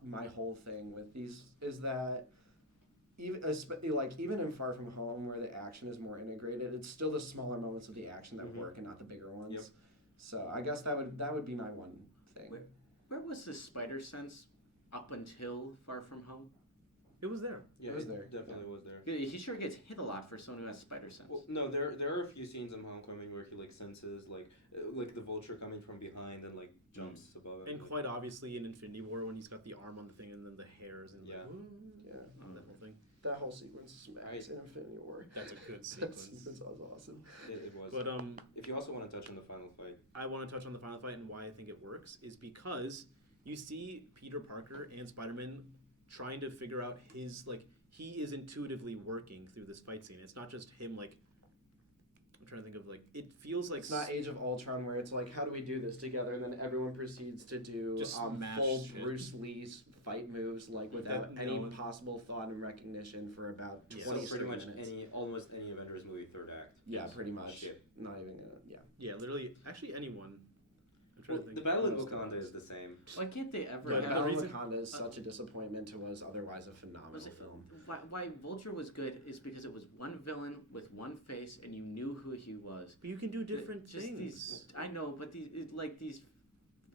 my whole thing with these is that even in Far From Home where the action is more integrated, it's still the smaller moments of the action that work and not the bigger ones. Yep. So I guess that would be my one thing. Where was the spider sense up until Far From Home? It was there. Yeah, It was there. Definitely was there. He sure gets hit a lot for someone who has spider sense. Well, no, there are a few scenes in Homecoming where he like senses like the vulture coming from behind and like jumps above him. And quite obviously in Infinity War when he's got the arm on the thing and then the hairs and Yeah. Yeah. that whole thing. That whole sequence smacks in Infinity War. That's a good That sequence. sequence was awesome. It was. But if you also want to touch on the final fight, I want to touch on the final fight and why I think it works is because you see Peter Parker and Spider-Man trying to figure out his like he is intuitively working through this fight scene. It's not just him like I'm trying to think of like it feels like It's not Age of Ultron where it's like, how do we do this together? And then everyone proceeds to do Just smash full shit. Bruce Lee's fight moves, like without That any no one- possible thought and recognition for about Yeah. 20 so pretty much minutes. almost any Avengers movie third act. Yeah, is pretty much. shit. Not even gonna. Yeah. Yeah, literally actually anyone. I'm trying Well, to the think. battle in Most Wakanda of is the same. Why can't they ever Yeah, But the have... Battle of reason- Wakanda is such a disappointment to what was otherwise a phenomenal Was it- film. Why Vulture was good is because it was one villain with one face and you knew who he was. But you can do different Just things. These, I know, but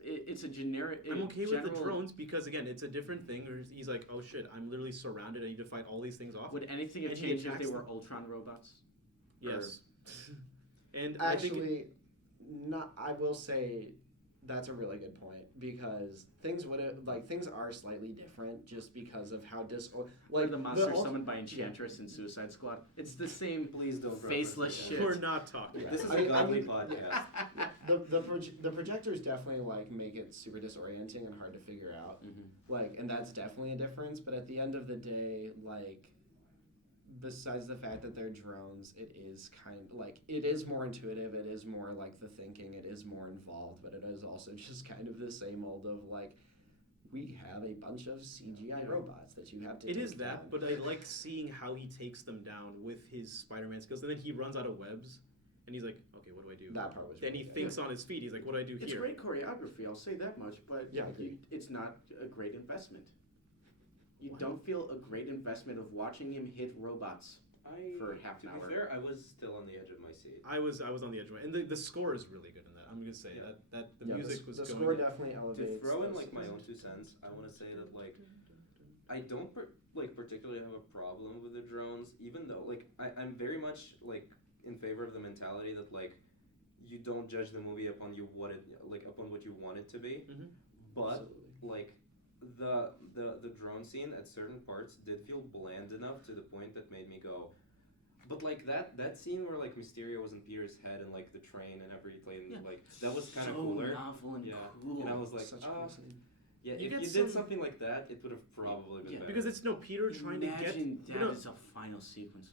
it's a generic... I'm okay with the general- drones because again, it's a different thing. Or he's like, oh shit, I'm literally surrounded. I need to fight all these things off. Would anything have And he changed if attacks they were them. Ultron robots? Yes. And I think Actually, not. I will say that's a really good point because things are slightly different just because of how Like the monster ult- summoned by Enchantress in Suicide Squad. It's the same Please don't faceless reference shit. we're not talking. This is I a mean- godly podcast. the projectors definitely like make it super disorienting and hard to figure out. Like, and that's definitely a difference. But at the end of the day, like, besides the fact that they're drones, it is it is more intuitive. It is more like the thinking. It is more involved. But it is also just kind of the same old of like, we have a bunch of CGI robots that you have to. It take is that, down. but I like seeing how he takes them down with his Spider-Man skills. And then he runs out of webs, and he's like, "Okay, what do I do?" That part was Then he really good. thinks on his feet. He's like, "What do I do It's here?" great choreography, I'll say that much, but Yeah, agreed. it's not a great investment. You Why? don't feel a great investment of watching him hit robots. For half an to hour. be fair, I was still on the edge of my seat. I was on the edge of it, and the score is really good in that. I'm gonna say Yeah. that the Yeah, music was the going. score definitely To elevates. throw in those- like my own 2 cents, I want to say that like I don't particularly have a problem with the drones, even though like I'm very much like in favor of the mentality that like you don't judge the movie upon upon what you want it to be, Mhm. but Absolutely. like the drone scene at certain parts did feel bland enough to the point that made me go. But like that scene where like Mysterio was in Peter's head and like the train and everything, Yeah. like that was kind of so cooler. novel and Yeah. cool. And I was like, Such a cool scene. yeah, You if get you some- did something like that, it would have probably been Yeah. better. Because it's no Peter trying to Imagine get. that you know, is a final sequence.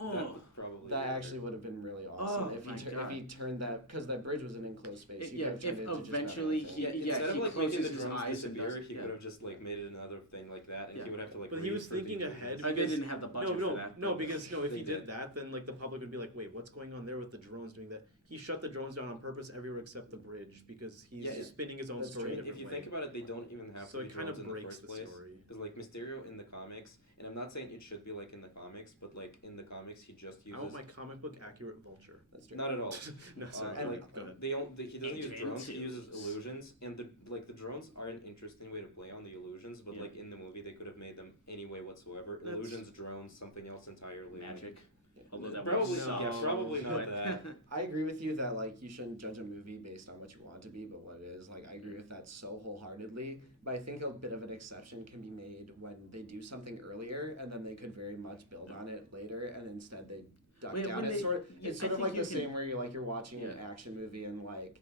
that Oh, would probably That be actually would have been really awesome Oh if my he God. turned that because that bridge was an enclosed space. He Yeah, could have turned if it into just eventually about he- anything. Yeah, instead he of like closes making the his drones eyes and disappear, does- he yeah. could have just like made it another thing like that, and Yeah. he would have to like. But he was read 13 thinking different ahead. things. I didn't have the budget no, for that. no, but- because no, if They he did did. that, then like the public would be like, "Wait, what's going on there with the drones doing that?" He shut the drones down on purpose everywhere except the bridge because he's Yeah, spinning his own that's story. true. in a If different you way. think about it, they don't even have So to it be kind of drones in the breaks first the place. story. Because like Mysterio in the comics, and I'm not saying it should be like in the comics, but like in the comics he just I uses. want my comic book accurate vulture. That's true. Not at all. No, sorry. And, like go ahead. he doesn't use Adrian drones. He uses Toomes. illusions, and the drones are an interesting way to play on the illusions. But Yeah. like in the movie, they could have made them any way whatsoever. That's- Illusions, drones, something else entirely. Magic. Yeah. Although that Probably- was yeah, so probably not good. that. I agree with you that like you shouldn't judge a movie based on what you want it to be, but what it is. Like I agree with that so wholeheartedly. But I think a bit of an exception can be made when they do something earlier and then they could very much build on it later, and instead they duck When- down. when It's they- sort of, you- it's I sort of think like you the can- same where you're watching an Yeah. action movie and like.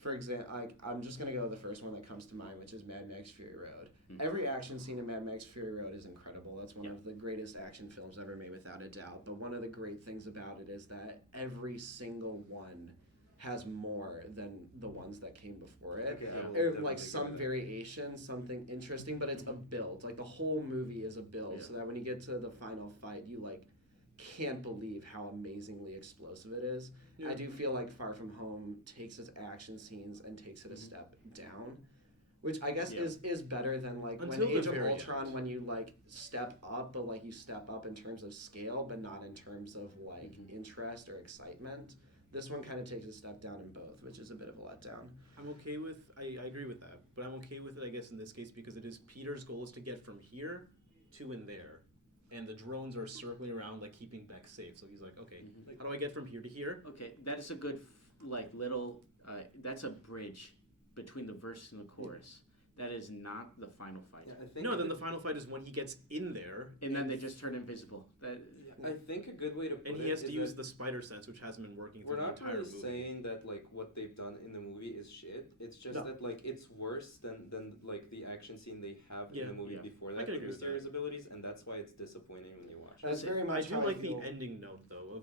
For example, I'm just gonna go with the first one that comes to mind, which is Mad Max Fury Road. Mhm. Every action scene in Mad Max Fury Road is incredible. That's one Yeah. of the greatest action films ever made, without a doubt. But one of the great things about it is that every single one has more than the ones that came before it. Okay, I will Or definitely like agree some with that. variation, something interesting, but it's a build. Like the whole movie is a build, Yeah. so that when you get to the final fight, you like can't believe how amazingly explosive it is. Yeah. I do feel like Far From Home takes its action scenes and takes it a step down, which I guess Yeah. is better than like Until when the Age of very Ultron, end. when you like step up, but like you step up in terms of scale, but not in terms of like interest or excitement. This one kind of takes a step down in both, which is a bit of a letdown. I'm okay with. I agree with that, but I'm okay with it, I guess, in this case because it is Peter's goal is to get from here to in there, and the drones are circling around like keeping Beck safe. So he's like, okay, Mhm. how do I get from here to here? Okay, that is a good like little. That's a bridge between the verse and the chorus. That is not the final fight. Yeah, I think No, a then good- the final fight is when he gets in there, And then they just turn invisible. That I think a good way to put and it he has to is use that the spider sense, which hasn't been working we're through the not entire really movie. saying that like what they've done in the movie is shit. It's just No. that like it's worse than like the action scene they have Yeah, in the movie yeah. before I that can with agree with that. Mysterious abilities, and that's why it's disappointing when you watch it. That's very I much do how like feel. the ending note though of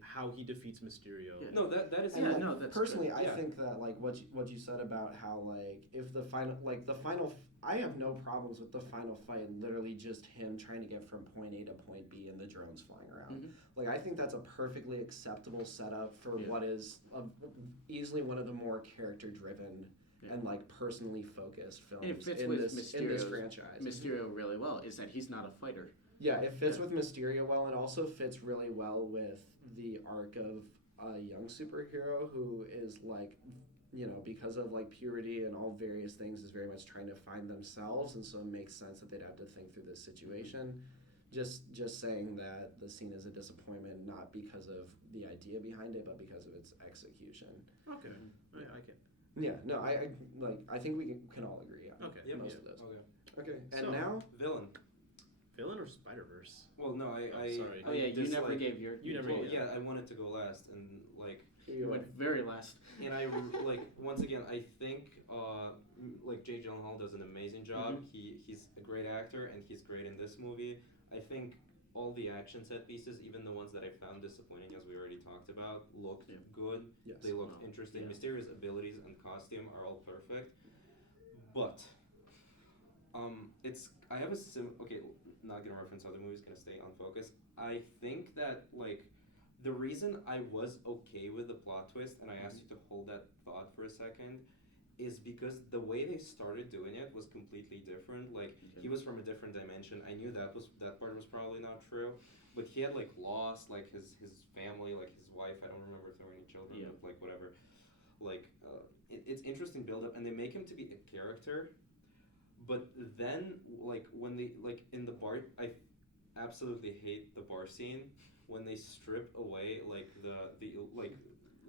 how he defeats Mysterio. Yeah. No, that is And Yeah, like, no, that's personally, good. I Yeah. think that like what you said about how like if the final I have no problems with the final fight. Literally just him trying to get from point A to point B and the drones flying around. Mhm. Like I think that's a perfectly acceptable setup for Yeah. what is easily one of the more character driven Yeah. and like personally focused films And it fits in with this Mysterio's- franchise. Mysterio really well is that he's not a fighter. Yeah, it fits Yeah. with Mysterio well, and also fits really well with the arc of a young superhero who is like, because of like puberty and all various things, is very much trying to find themselves, and so it makes sense that they'd have to think through this situation. Just saying that the scene is a disappointment, not because of the idea behind it, but because of its execution. Okay, I can. Yeah, no, I think we can all agree on Okay. Yep. most yeah. of those. Okay. Okay, and So- now Villain. Villain or Spider Verse? Well, no, sorry. Oh yeah, you never dislike- gave your. You never Well, gave- yeah, I wanted to go last, and like, You went very last. and I like once again, I think like Jake Gyllenhaal does an amazing job. He's a great actor, and he's great in this movie. I think all the action set pieces, even the ones that I found disappointing, as we already talked about, looked Yeah. good. yes. They looked Wow. interesting. Yeah. Mysterious abilities and costume are all perfect, but it's I have a okay. Not gonna reference other movies. Gonna stay on focus. I think that like the reason I was okay with the plot twist, and I asked you to hold that thought for a second, is because the way they started doing it was completely different. Like he was from a different dimension. I knew that part was probably not true, but he had like lost like his family, like his wife. I don't remember if there were any children, Yeah. but like whatever. Like it's interesting build up, and they make him to be a character. But then, like when they like in the bar, I absolutely hate the bar scene when they strip away like the like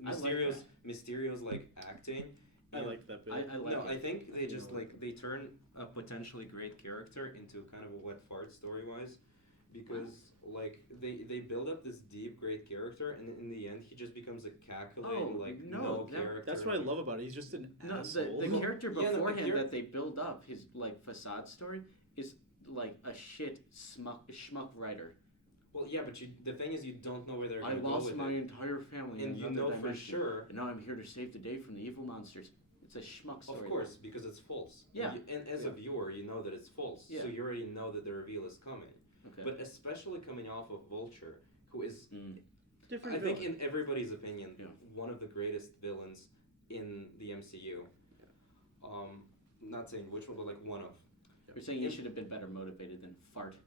I like Mysterio's like acting. I and- like that bit. I like no, it. I think they just like they turn a potentially great character into kind of a wet fart story wise, because like they build up this deep great character, and in the end he just becomes a cackling Oh, like no, character. That's what I love about it. He's just an No, asshole. the character Yeah, no, the beforehand char- that they build up, his like facade story, is like a shit schmuck writer. Well, yeah, but the thing is, you don't know where they're I gonna go lost with my it. entire family in And you another know for dimension, sure, and now I'm here to save the day from the evil monsters. It's a schmuck story. of course, because it's false. Yeah. And as a viewer, you know that it's false. Yeah. So you already know that the reveal is coming. Okay. But especially coming off of Vulture, who is, Different I think, villain. in everybody's opinion, Yeah. one of the greatest villains in the MCU. Not saying which one, but like one of. You're saying he should have been better motivated than fart.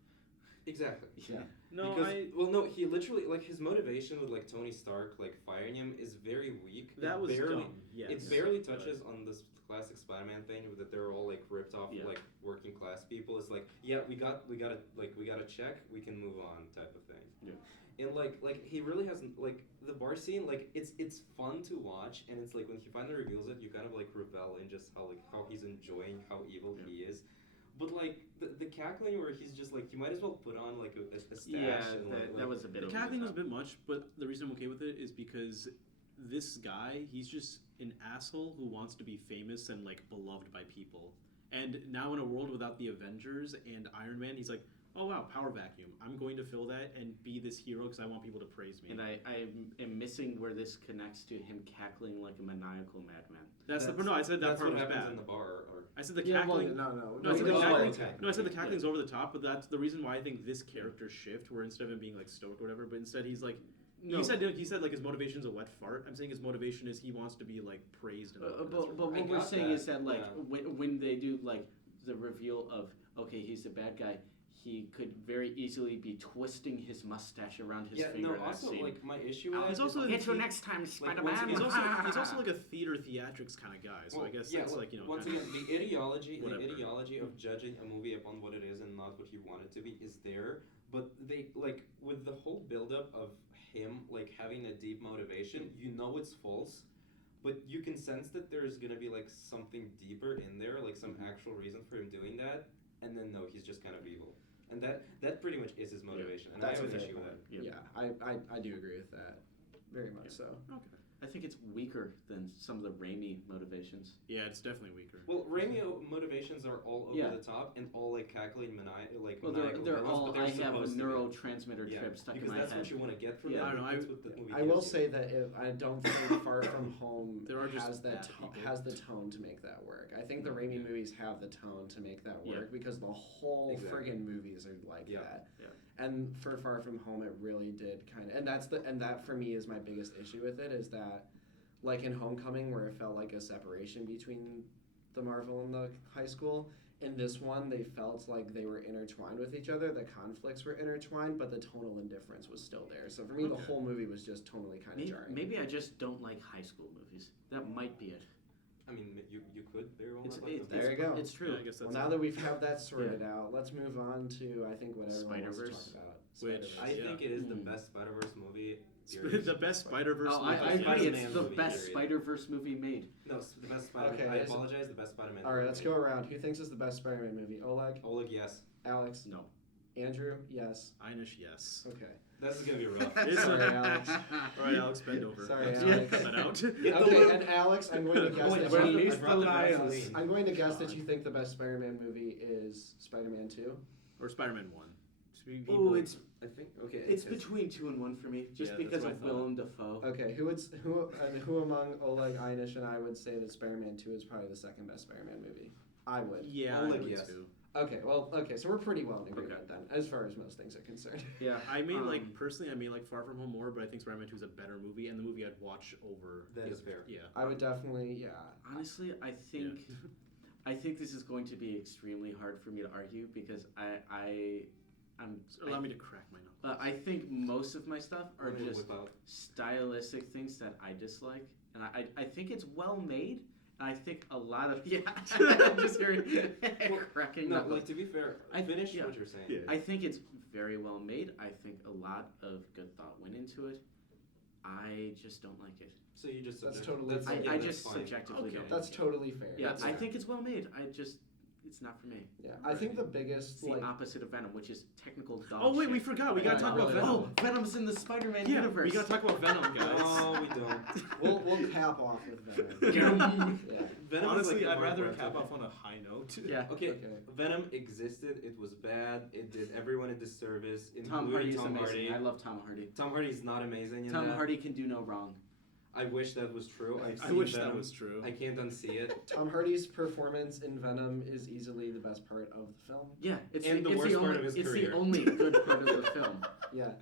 Exactly. Yeah. No, because he literally like his motivation with like Tony Stark like firing him is very weak. that It was barely, dumb. Yes. It barely touches on this classic Spider-Man thing that they're all like ripped off Yeah. like working class people. It's like, yeah, we got a check, we can move on type of thing. Yeah. And like he really hasn't like the bar scene, like it's fun to watch, and it's like when he finally reveals it, you kind of like revel in just how he's enjoying how evil Yeah. he is. But like the cackling where he's just like, you might as well put on like a stash. Yeah, and, that was a bit The over cackling the was a top. bit much, but the reason I'm okay with it is because this guy, he's just an asshole who wants to be famous and like beloved by people. And now in a world without the Avengers and Iron Man, he's like, oh wow, power vacuum. I'm going to fill that and be this hero because I want people to praise me. And I am missing where this connects to him cackling like a maniacal madman. No, I said that that's part what was happens bad. in the bar. Or I said the Yeah, well, cackling. no. No, I said No, the cackling. okay. No, I said the cackling's over the top, but that's the reason why I think this character shift, where instead of him being like stoic or whatever, but instead he's like, No. he said like his motivation's a wet fart. I'm saying his motivation is he wants to be like praised. And all that But sort of what I we're got saying that, is that like yeah. when they do like the reveal of okay, he's the bad guy, he could very easily be twisting his mustache around his finger in that also scene. like my issue Oh, with he's it also is, in Get you the- next time, once Spider-Man. He's also like a theater theatrics kind of guy, so well, I guess yeah, that's well, like once kinda- again the ideology Whatever. of judging a movie upon what it is and not what you want it to be is there, but they like with the whole buildup of him like having a deep motivation, you know it's false, but you can sense that there's gonna be like something deeper in there, like some actual reason for him doing that, and then no, he's just kind of evil, and that pretty much is his motivation, and I That's have a an fair issue with point. it. Yeah. I do agree with that. Very much so. Okay. I think it's weaker than some of the Raimi motivations. Yeah, it's definitely weaker. Well, Raimi motivations are all over Yeah. the top and all like cackling Well, maniacal they're villains, all but they're I have a supposed to be. neurotransmitter Yeah, trip stuck in because my that's head. what you want to get from Yeah. it. I don't know, That's what the movie I will gives you. say that I don't think Far From Home There are just has bad that people. has the tone to make that work. I think the Raimi movies have the tone to make that work Yeah. because the whole Exactly. friggin' movies are like Yeah. that. Yeah. And for Far From Home, it really did kind of, and that for me is my biggest issue with it is that, like in Homecoming, where it felt like a separation between the Marvel and the high school. In this one, they felt like they were intertwined with each other. The conflicts were intertwined, but the tonal indifference was still there. So for me, the Okay. whole movie was just tonally kind of jarring. Maybe I just don't like high school movies. That might be it. I mean, you could very well It's, not like it, them. There you go. It's true. Yeah, I guess Well, that's now it. that we've have that sorted out, let's move on to I think what everyone wants to Spider-Verse, talk about. which- Spider-Verse. I Yeah. think it is the Mm. best Spider-Verse movie. Sp- period. the best Spider-Verse. Oh, I movie. agree. Spider-Man It's the movie, best period. Spider-Verse movie made. No, the best Spider-Man. Okay, I is it- apologize. The best Spider-Man. All right, movie let's made. go around. Who thinks is the best Spider-Man movie? Oleg, Oleg, yes. Alex, No. Andrew, yes. Einish, yes. Okay. This is gonna be rough. It's Sorry, a- Alex. All right, Alex, bend over. Sorry, Let's Alex. cut that out. Get the Okay, look. and Alex, I'm going to guess Wait, that where's you, the- Release I brought the lions. Vaseline. I'm going to guess that God. you think the best Spider-Man movie is Spider-Man 2. Or Spider-Man 1. Oh, it's I think okay. it's between 2 and 1 for me, just Yeah, that's because what I of thought. Willem Dafoe. Okay, who among Oleg, Einish, and I would say that Spider-Man 2 is probably the second best Spider-Man movie? I would. Yeah, Oleg, I would yes. too. Okay, so we're pretty well in agreement then, as far as most things are concerned. Yeah, I may like Um, personally, I may like Far From Home more, but I think Spider-Man 2 is a better movie and the movie I'd watch over. That the is other- fair. Yeah. I would definitely, yeah. honestly, I think I think this is going to be extremely hard for me to argue because Allow me to crack my knuckles. I think most of my stuff are Let me just whip out. stylistic things that I dislike, and I think it's well made. And I think a lot of I'm just hearing cracking No, knuckles. like to be fair, I- finish yeah. what you're saying. Yeah. I think it's very well made. I think a lot of good thought went into it. I just don't like it. So you just That's subject- totally fair. I that's just fine. subjectively Okay. don't. That's like totally fair. it. Yeah, That's I fair. think it's well made. It's not for me. Yeah, I think the biggest It's the like opposite of Venom, which is technical dog Oh wait, shit. we forgot. We gotta Yeah, talk I about really Venom. Oh, Venom's in the Spider-Man Yeah, universe. we gotta talk about Venom, guys. No, we don't. we'll cap off with Venom. Get 'em. Yeah. Venom is Honestly, like the I'd word rather for it. cap off on a high note. Yeah. Okay, Okay. Venom existed. It was bad. It did everyone a disservice. Tom Hardy including is Tom amazing. Hardy. I love Tom Hardy. Tom Hardy's not amazing in Tom that. Hardy can do no wrong. I wish that was true. I've I seen wish Venom. that was true. I can't unsee it. Tom Hardy's performance in Venom is easily the best part of the film. Yeah, it's And the it's worst the part only of his it's career. the only good part of the film. Yeah.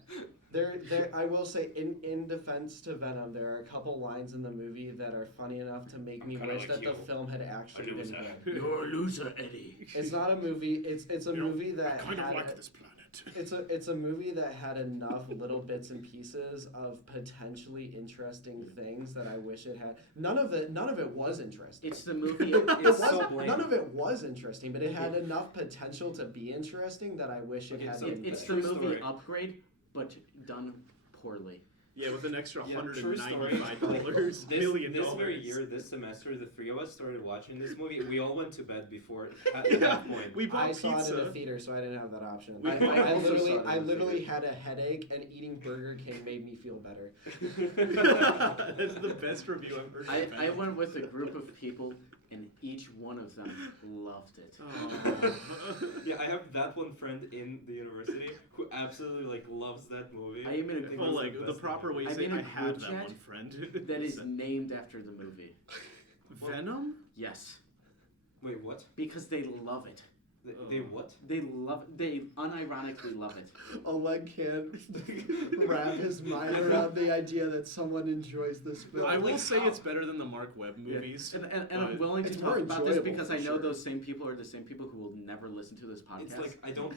There I will say in defense to Venom, there are a couple lines in the movie that are funny enough to make me kinda wish like that you. the film had actually been loser. good. You're a loser, Eddie. It's not a movie. It's a You know, movie that kind of had like this planet. it's a movie that had enough little bits and pieces of potentially interesting things that I wish it had. None of it was interesting. It's the movie. It It's wasn't- so bland. none of it was interesting, but it had enough potential to be interesting that I wish it Okay, had so been It's better. the True movie story. Upgrade, but done poorly. Yeah, with an extra Yeah, true story. $195 million. This very year, this semester, the three of us started watching this movie. We all went to bed before at Yeah, that point. we bought I saw it in pizza. a theater, so I didn't have that option. We- I also literally, saw it in I a literally theater. had a headache, and eating Burger King made me feel better. That's the best review I've heard. I went with a group of people and each one of them loved it. Yeah, I have that one friend in the university who absolutely like loves that movie. I am in a I think Oh, that's like the best proper thing. way to I'm say in a I have group that chat one friend. That is named after the movie. Venom. Yes, Wait, what? because they love it. They what? They unironically love it. Oleg can't wrap his mind around the idea that someone enjoys this film. I will like say how- it's better than the Mark Webb movies. And I'm but willing to it's talk more about this enjoyable because for I know sure. those same people are the same people who will never listen to this podcast. It's like I don't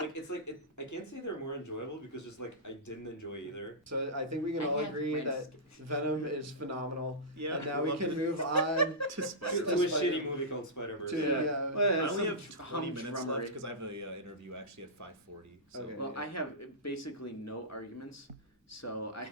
like it's like I can't say they're more enjoyable because just like I didn't enjoy either. So I think we can I all have agree red that skin. Venom is phenomenal. Yeah, And now we love can it. move on to To Spider. to a Spider- shitty movie called Spider-Verse. to Yeah. Well, I only some have 20 minutes humdrummery. left because I have a interview actually at 5:40. So Okay. Well, I have basically no arguments, so I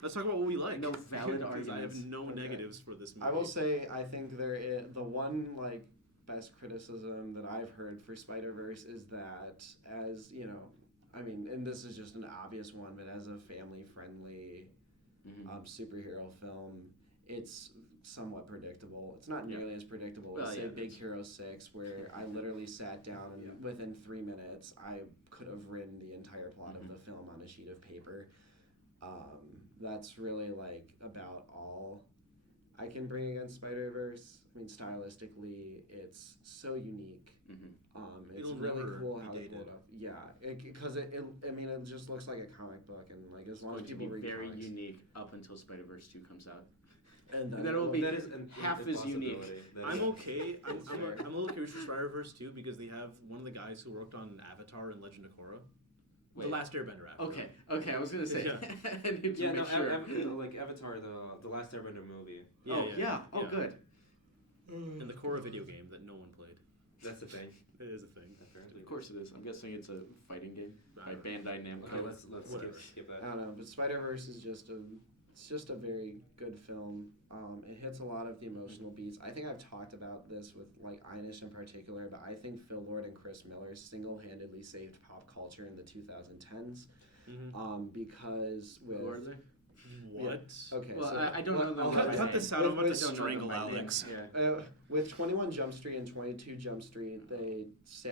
let's talk about what we like. no valid 'Cause I have arguments. no Okay. negatives for this movie. I will say I think there is the one like best criticism that I've heard for Spider-Verse is that as you know, I mean, and this is just an obvious one, but as a family-friendly Mhm. superhero film, it's somewhat predictable. It's not Yeah. nearly as predictable Well, as say yeah, Big that's- Hero 6, where I literally sat down and Yeah. within 3 minutes I could have written the entire plot Mhm. of the film on a sheet of paper. That's really like about all I can bring against Spider-Verse. I mean, stylistically, it's so unique. Mhm. It's It'll really never cool be how they pulled dated. up. Yeah, because I mean, it just looks like a comic book, and like as It's long going as to people be read very comics, unique up until Spider-Verse 2 comes out. and then That'll it'll- be That is half as unique. I'm okay. I'm fair. a little curious for Spider-Verse too because they have one of the guys who worked on Avatar and Legend of Korra. Wait. The Last Airbender. Avatar. Okay, I was gonna say. Yeah. I need to Yeah, make no, sure. like Avatar, the Last Airbender movie. Oh yeah. Oh yeah. good. And the Korra video game that no one played. That's the thing. It is a thing. Apparently. Of course it is. I'm guessing it's a fighting game by I don't know. Bandai Namco. Okay, let's Whatever. skip I that. don't know, but Spider-Verse is just a very good film. It hits a lot of the emotional beats. I think I've talked about this with like Einish in particular, but I think Phil Lord and Chris Miller single-handedly saved pop culture in the 2010s. Because with Who are they? What? okay, Well, so I don't know them I'll by Cut, name. cut this out. I'm about to With- strangle I don't know them by Alex. name. Yeah. With 21 Jump Street and 22 Jump Street, they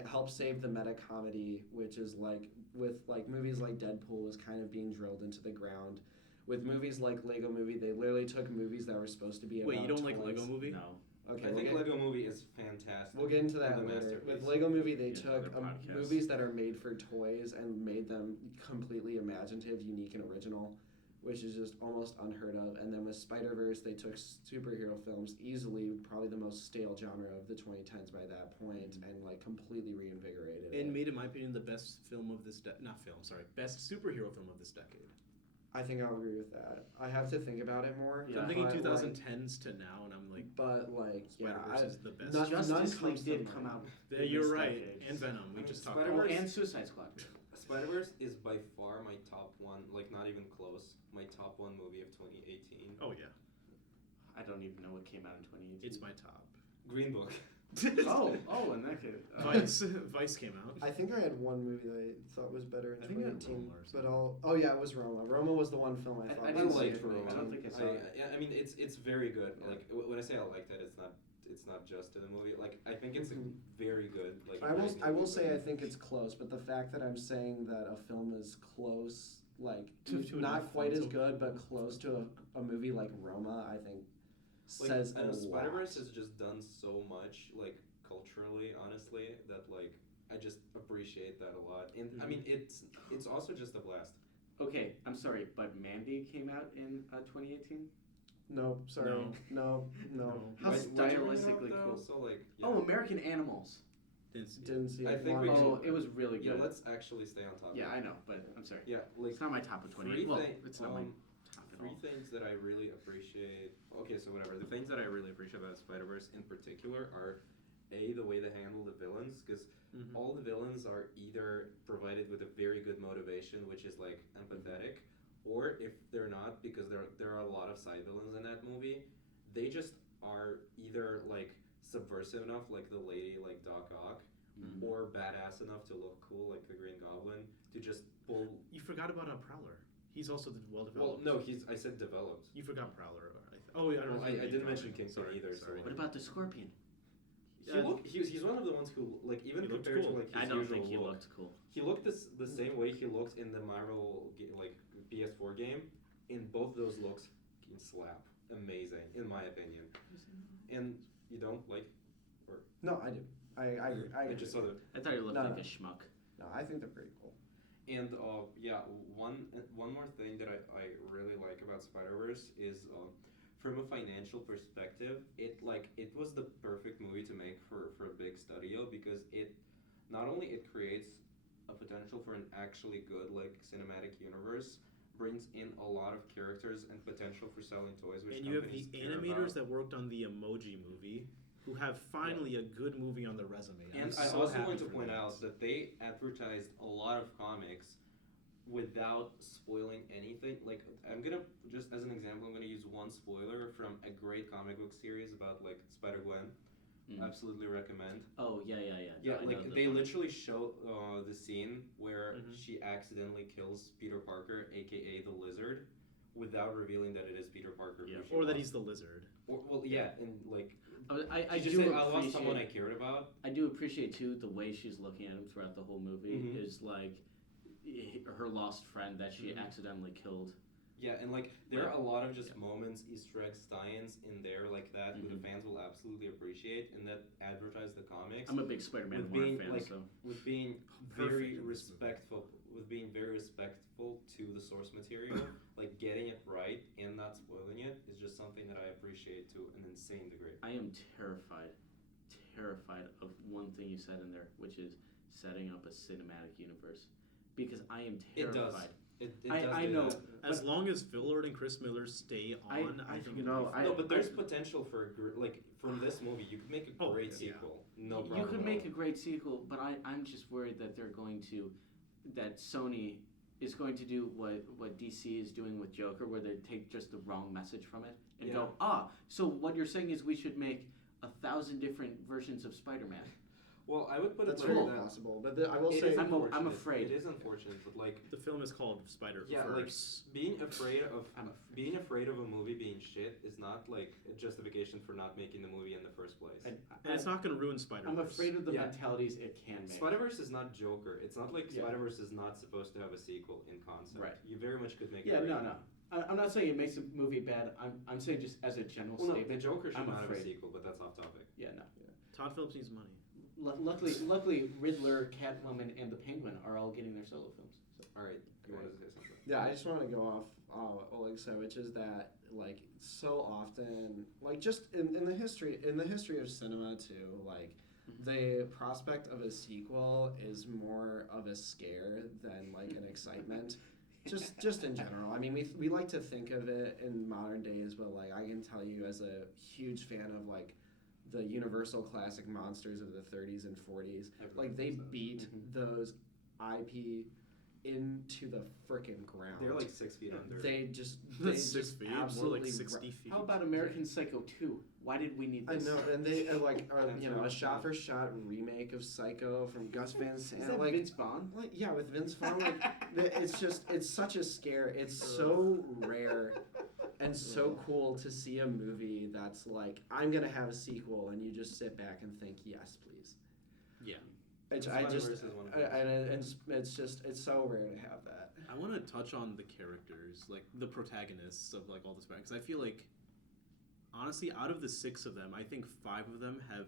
helped save the meta comedy, which is like with like movies like Deadpool was kind of being drilled into the ground. With movies like Lego Movie, they literally took movies that were supposed to be Wait, about you don't like toys. Lego Movie? No. Okay, I think Lego Movie is fantastic. we'll get into that And a later. masterpiece. With Lego Movie, they Yeah, took another podcast. movies that are made for toys and made them completely imaginative, unique, and original, which is just almost unheard of. And then with Spider-Verse, they took superhero films, easily probably the most stale genre of the 2010s by that point, and like completely reinvigorated it. And made, in my opinion, the best film of this best superhero film of this decade. I think I'll agree with that. I have to think about it more. Yeah. I'm thinking but, 2010s to now, and I'm like, But like, yeah, Spider-Verse is the best. none Justice comes League to did mind. come out. Yeah, in you're this right. decade. And Venom. We I mean, just talked Spider-Verse- about. Oh, and Suicide Squad. Spider-Verse is by far my top one, like not even close, my top one movie of 2018. Oh yeah, I don't even know what came out in 2018. it's my top. Green Book. oh, in that case. Vice came out. I think I had one movie that I thought was better in I think you had 2018, Roma or but oh yeah, it was Roma. Roma was the one film I thought I I didn't was see liked it. amazing. I don't think I saw it. Yeah, I mean it's very good. Yeah. Like when I say I liked it, it's not just to the movie. Like I think it's Mhm. very good. Like I will genuinely say good. I think it's close, but the fact that I'm saying that a film is close, like To not enough quite as films. good, but close to a movie like Roma, I think says a lot. Spider-Verse has just done so much like culturally, honestly, that like I just appreciate that a lot. And I mean it's also just a blast. Okay, I'm sorry, but Mandy came out in 2018. No, sorry, no. How Why'd you bring it up, stylistically though? cool. So like yeah. Oh, American Animals. Didn't see it. I think we Wanted Oh, to. it was really Yeah, good. let's actually stay on top. Yeah, of I it. know, but I'm sorry. Yeah, like It's not my top of 20. Well, it's not my top at three all. things that I really appreciate. Okay, so whatever. The things that I really appreciate about Spider-Verse in particular are the way they handle the villains, because Mhm. all the villains are either provided with a very good motivation, which is like empathetic, or if they're not, because there are a lot of side villains in that movie, they just are either like subversive enough, like the lady, like Doc Ock, Mhm. or badass enough to look cool, like the Green Goblin, to just pull. You forgot about Prowler. He's also well Well, developed. no, I said developed. You forgot Prowler. Oh, yeah, I don't Well, know. I didn't mention Kingpin Sorry, either. sorry. So What about the Scorpion? he's one of the ones who like even He looked compared cool. to like his I don't usual think he look, looked cool. he looked the same way he looked in the Marvel like PS4 game. In both those looks, he can slap. Amazing, in my opinion. And you don't like? No, I do. I I just saw that. I thought he looked No, like no. a schmuck. No, I think they're pretty cool. And yeah, one more thing that I really like about Spider-Verse is from a financial perspective, it was the perfect movie to make for a big studio because it not only it creates a potential for an actually good like cinematic universe, brings in a lot of characters and potential for selling toys, which And you have the companies care animators about. that worked on the Emoji Movie, who have finally a good movie on their resume. And I'm I so also happy want to for point that. out that they advertised a lot of comics without spoiling anything. Like I'm gonna just as an example, I'm gonna use one spoiler from a great comic book series about like Spider-Gwen. Mm. Absolutely recommend. Oh yeah. Yeah, No, I know like the they one. literally show the scene where Mhm. she accidentally kills Peter Parker, aka the Lizard, without revealing that it is Peter Parker. Yeah. who she Or that lost. he's the lizard. Or, well, yeah, and like I she just do say I lost someone I appreciate. cared about. I do appreciate too the way she's looking at him throughout the whole movie Mhm. is like her lost friend that she Mhm. accidentally killed. Yeah, and like there are a lot of just Yeah. moments, Easter eggs, tie-ins in there like that who the Mhm. fans will absolutely appreciate and that advertise the comics I'm a big Spider-Man With noir being, fan, like, so with being Perfect very in this movie. respectful to the source material, like getting it right and not spoiling it is just something that I appreciate to an insane degree. I am terrified of one thing you said in there, which is setting up a cinematic universe, because I am It does. terrified. It I does do know. that. As long as Phil Lord and Chris Miller stay on, I think know, it'll be I- No, but there's potential for a like from this movie you could make a Oh, great yeah. sequel. No You problem. could at make all. a great sequel, but I'm just worried that that Sony is going to do what DC is doing with Joker, where they take just the wrong message from it and go, so what you're saying is we should make 1,000 different versions of Spider-Man. Well, I would put That's it like very that. possible. But I will It say, is I'm unfortunate. afraid. It is unfortunate, but like The film is called Spider-Verse. yeah, like being afraid of I'm being afraid of a movie being shit is not like a justification for not making the movie in the first place. and it's not going to ruin Spider-Verse. I'm afraid of the Yeah. mentalities it can make. Spider-Verse is not Joker. It's not like Yeah. Spider-Verse is not supposed to have a sequel in concept. Right. You very much could make Yeah, it. no. I'm not saying it makes the movie bad. I'm saying just as a general Well, no, the statement. Joker should I'm not have a afraid. sequel, but that's off topic. Yeah, no. Todd Phillips needs money. Luckily, Riddler, Catwoman, and the Penguin are all getting their solo films. So. All right, you wanted to say something? yeah, I just want to go off what Oleg said, which is that like so often, like just in the history of cinema too, like the prospect of a sequel is more of a scare than like an excitement. Just in general. I mean, we like to think of it in modern days, but like I can tell you as a huge fan of like the Universal classic monsters of the 30s and 40s, like they beat those IP into the frickin' ground. They're like 6 feet under. They just That's 6 feet, more absolutely like 60 feet. How about American Psycho 2? Why did we need I this? know, and they like you know, a That's shot-for-shot remake of Psycho from Gus Van Sant. Is that like, Vince Vaughn? like, yeah, with Vince Vaughn. Like, it's such a scare. It's so rare and so cool to see a movie that's like, I'm gonna have a sequel, and you just sit back and think, yes, please. Yeah. I just Spider-Verse is one of those. and it's so rare to have that. I want to touch on the characters, like the protagonists of like all this, because I feel like, honestly, out of the 6 of them, I think 5 of them have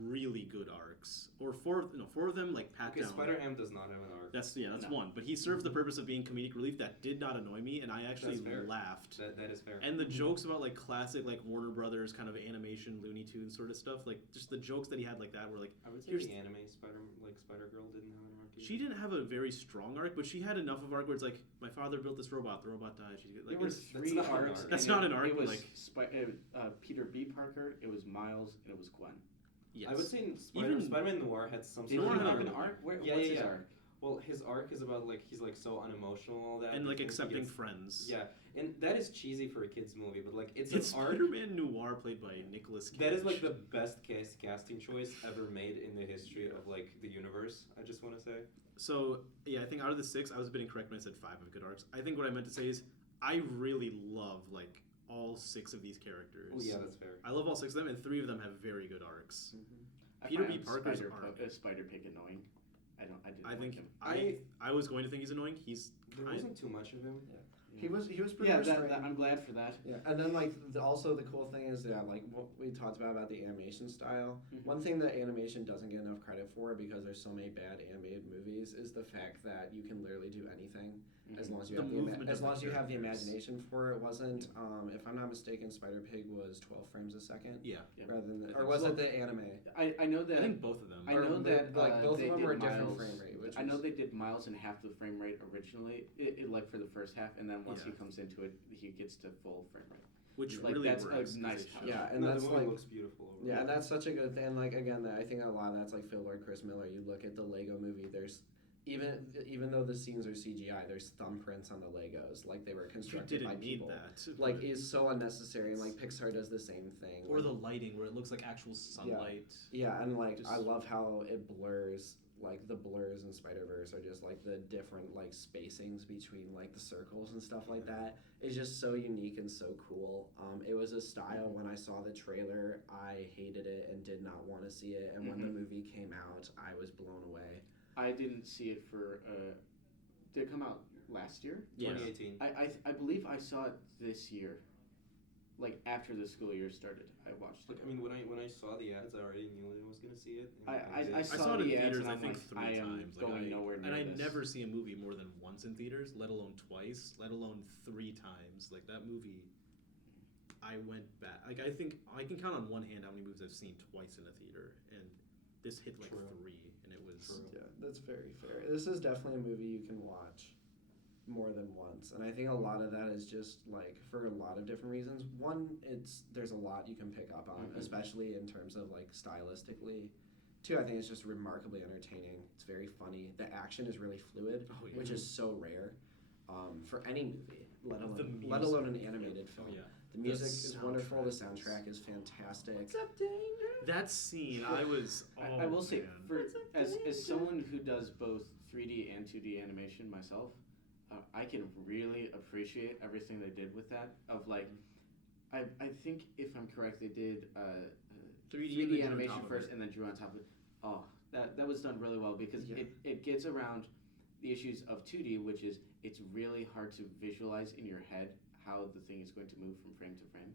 really good arcs, or 4 of them like pat Okay, down. Spider-Ham does not have an arc. That's No. one, but he served the purpose of being comedic relief. That did not annoy me, and I actually That's fair. laughed. That is fair. And the jokes about like classic like Warner Brothers kind of animation Looney Tunes sort of stuff, like just the jokes that he had like that were like, I would say here's- the anime Spider-Girl didn't have an arc either. she didn't have a very strong arc, but she had enough of arc where it's like, my father built this robot, the robot died. She like There were it's- 3 not an arcs. arc. That's and not an arc, It but, was Peter B. Parker, it was Miles, and it was Gwen. yes. I would say Even- Spider-Man Noir had some Did sort he of have arc. an arc? What's Yeah, his yeah. arc? Well, his arc is about like he's like so unemotional and all that. and he like thinks he accepting gets- friends. Yeah, and that is cheesy for a kids movie, but like it's It's an arc. Spider-Man Noir played by Nicolas Cage. That is like the best casting choice ever made in the history of like the universe. I just want to say. So yeah, I think out of the 6, I was a bit incorrect when I said 5 have good arcs. I think what I meant to say is I really love like all 6 of these characters. Oh yeah, that's fair. I love all 6 of them, and 3 of them have very good arcs. I Peter find B. Parker's Spider, arc. Spider Pig annoying. I didn't I like think him. I was going to think he's annoying. He's There kind. wasn't too much of him. He was pretty Yeah, restrained. I'm glad for that. Yeah, and then like also the cool thing is like what we talked about the animation style. Mhm. One thing that animation doesn't get enough credit for because there's so many bad animated movies is the fact that you can literally do anything as long as you The have movement as of long the as you have the characters. imagination for it. It wasn't if I'm not mistaken, Spider Pig was 12 frames a second Yeah, Yeah. rather than I or think was so. it the anime? I know that I think both of them. I Or know that like both they of them did were different Miles. frame rate. Which I know was- they did Miles in half the frame rate originally, it like for the first half, and then once he Yeah. comes into it, he gets to full frame rate. which like, really that's a works. 'cause nice they touch. show- Yeah, and No, that's the movie like looks beautiful. Overall. yeah, and that's such a good thing. Like again, I think a lot of that's like Phil Lord, Chris Miller. You look at the Lego Movie. There's even though the scenes are CGI, there's thumbprints on the Legos, like they were You constructed by didn't need people. that. Like it's so unnecessary, and like Pixar does the same thing. or Like, the lighting where it looks like actual sunlight. yeah, and like just- I love how it blurs. Like the blurs in Spider-Verse are just like the different like spacings between like the circles and stuff like that. It's just so unique and so cool. It was a style when I saw the trailer, I hated it and did not want to see it. And when the movie came out, I was blown away. I didn't see it for did it come out last year? Yeah. 2018. I believe I saw it this year. Like after the school year started, I watched it. Like I mean, when I saw the ads, I already knew I was gonna see it. and I did. I saw saw it in the ads theaters, and I I'm think, like, 3 I am times. going nowhere near and I this. never see a movie more than once in theaters, let alone twice, let alone 3 times. Like that movie, I went back. Like I think I can count on one hand how many movies I've seen twice in a theater, and this hit like True. 3, and it was. True. Yeah, that's very fair. This is definitely a movie you can watch more than once, and I think a lot of that is just like for a lot of different reasons. One, there's a lot you can pick up on, especially in terms of like stylistically. 2, I think it's just remarkably entertaining. It's very funny. The action is really fluid, Oh, yeah. which is so rare for any movie, let The alone music. an animated film. Oh, yeah. The music is wonderful. The soundtrack soundtrack is fantastic. up, Danger? That scene, I was. Oh, I will say, man. for What's up, as Danger? someone who does both 3D and 2D animation myself, I can really appreciate everything they did with that. Of like, I think if I'm correct, they did 3D and then drew on animation top of first it. and then drew on top of it. Oh, that was done really well because Yeah. it gets around the issues of 2D, which is it's really hard to visualize in your head how the thing is going to move from frame to frame,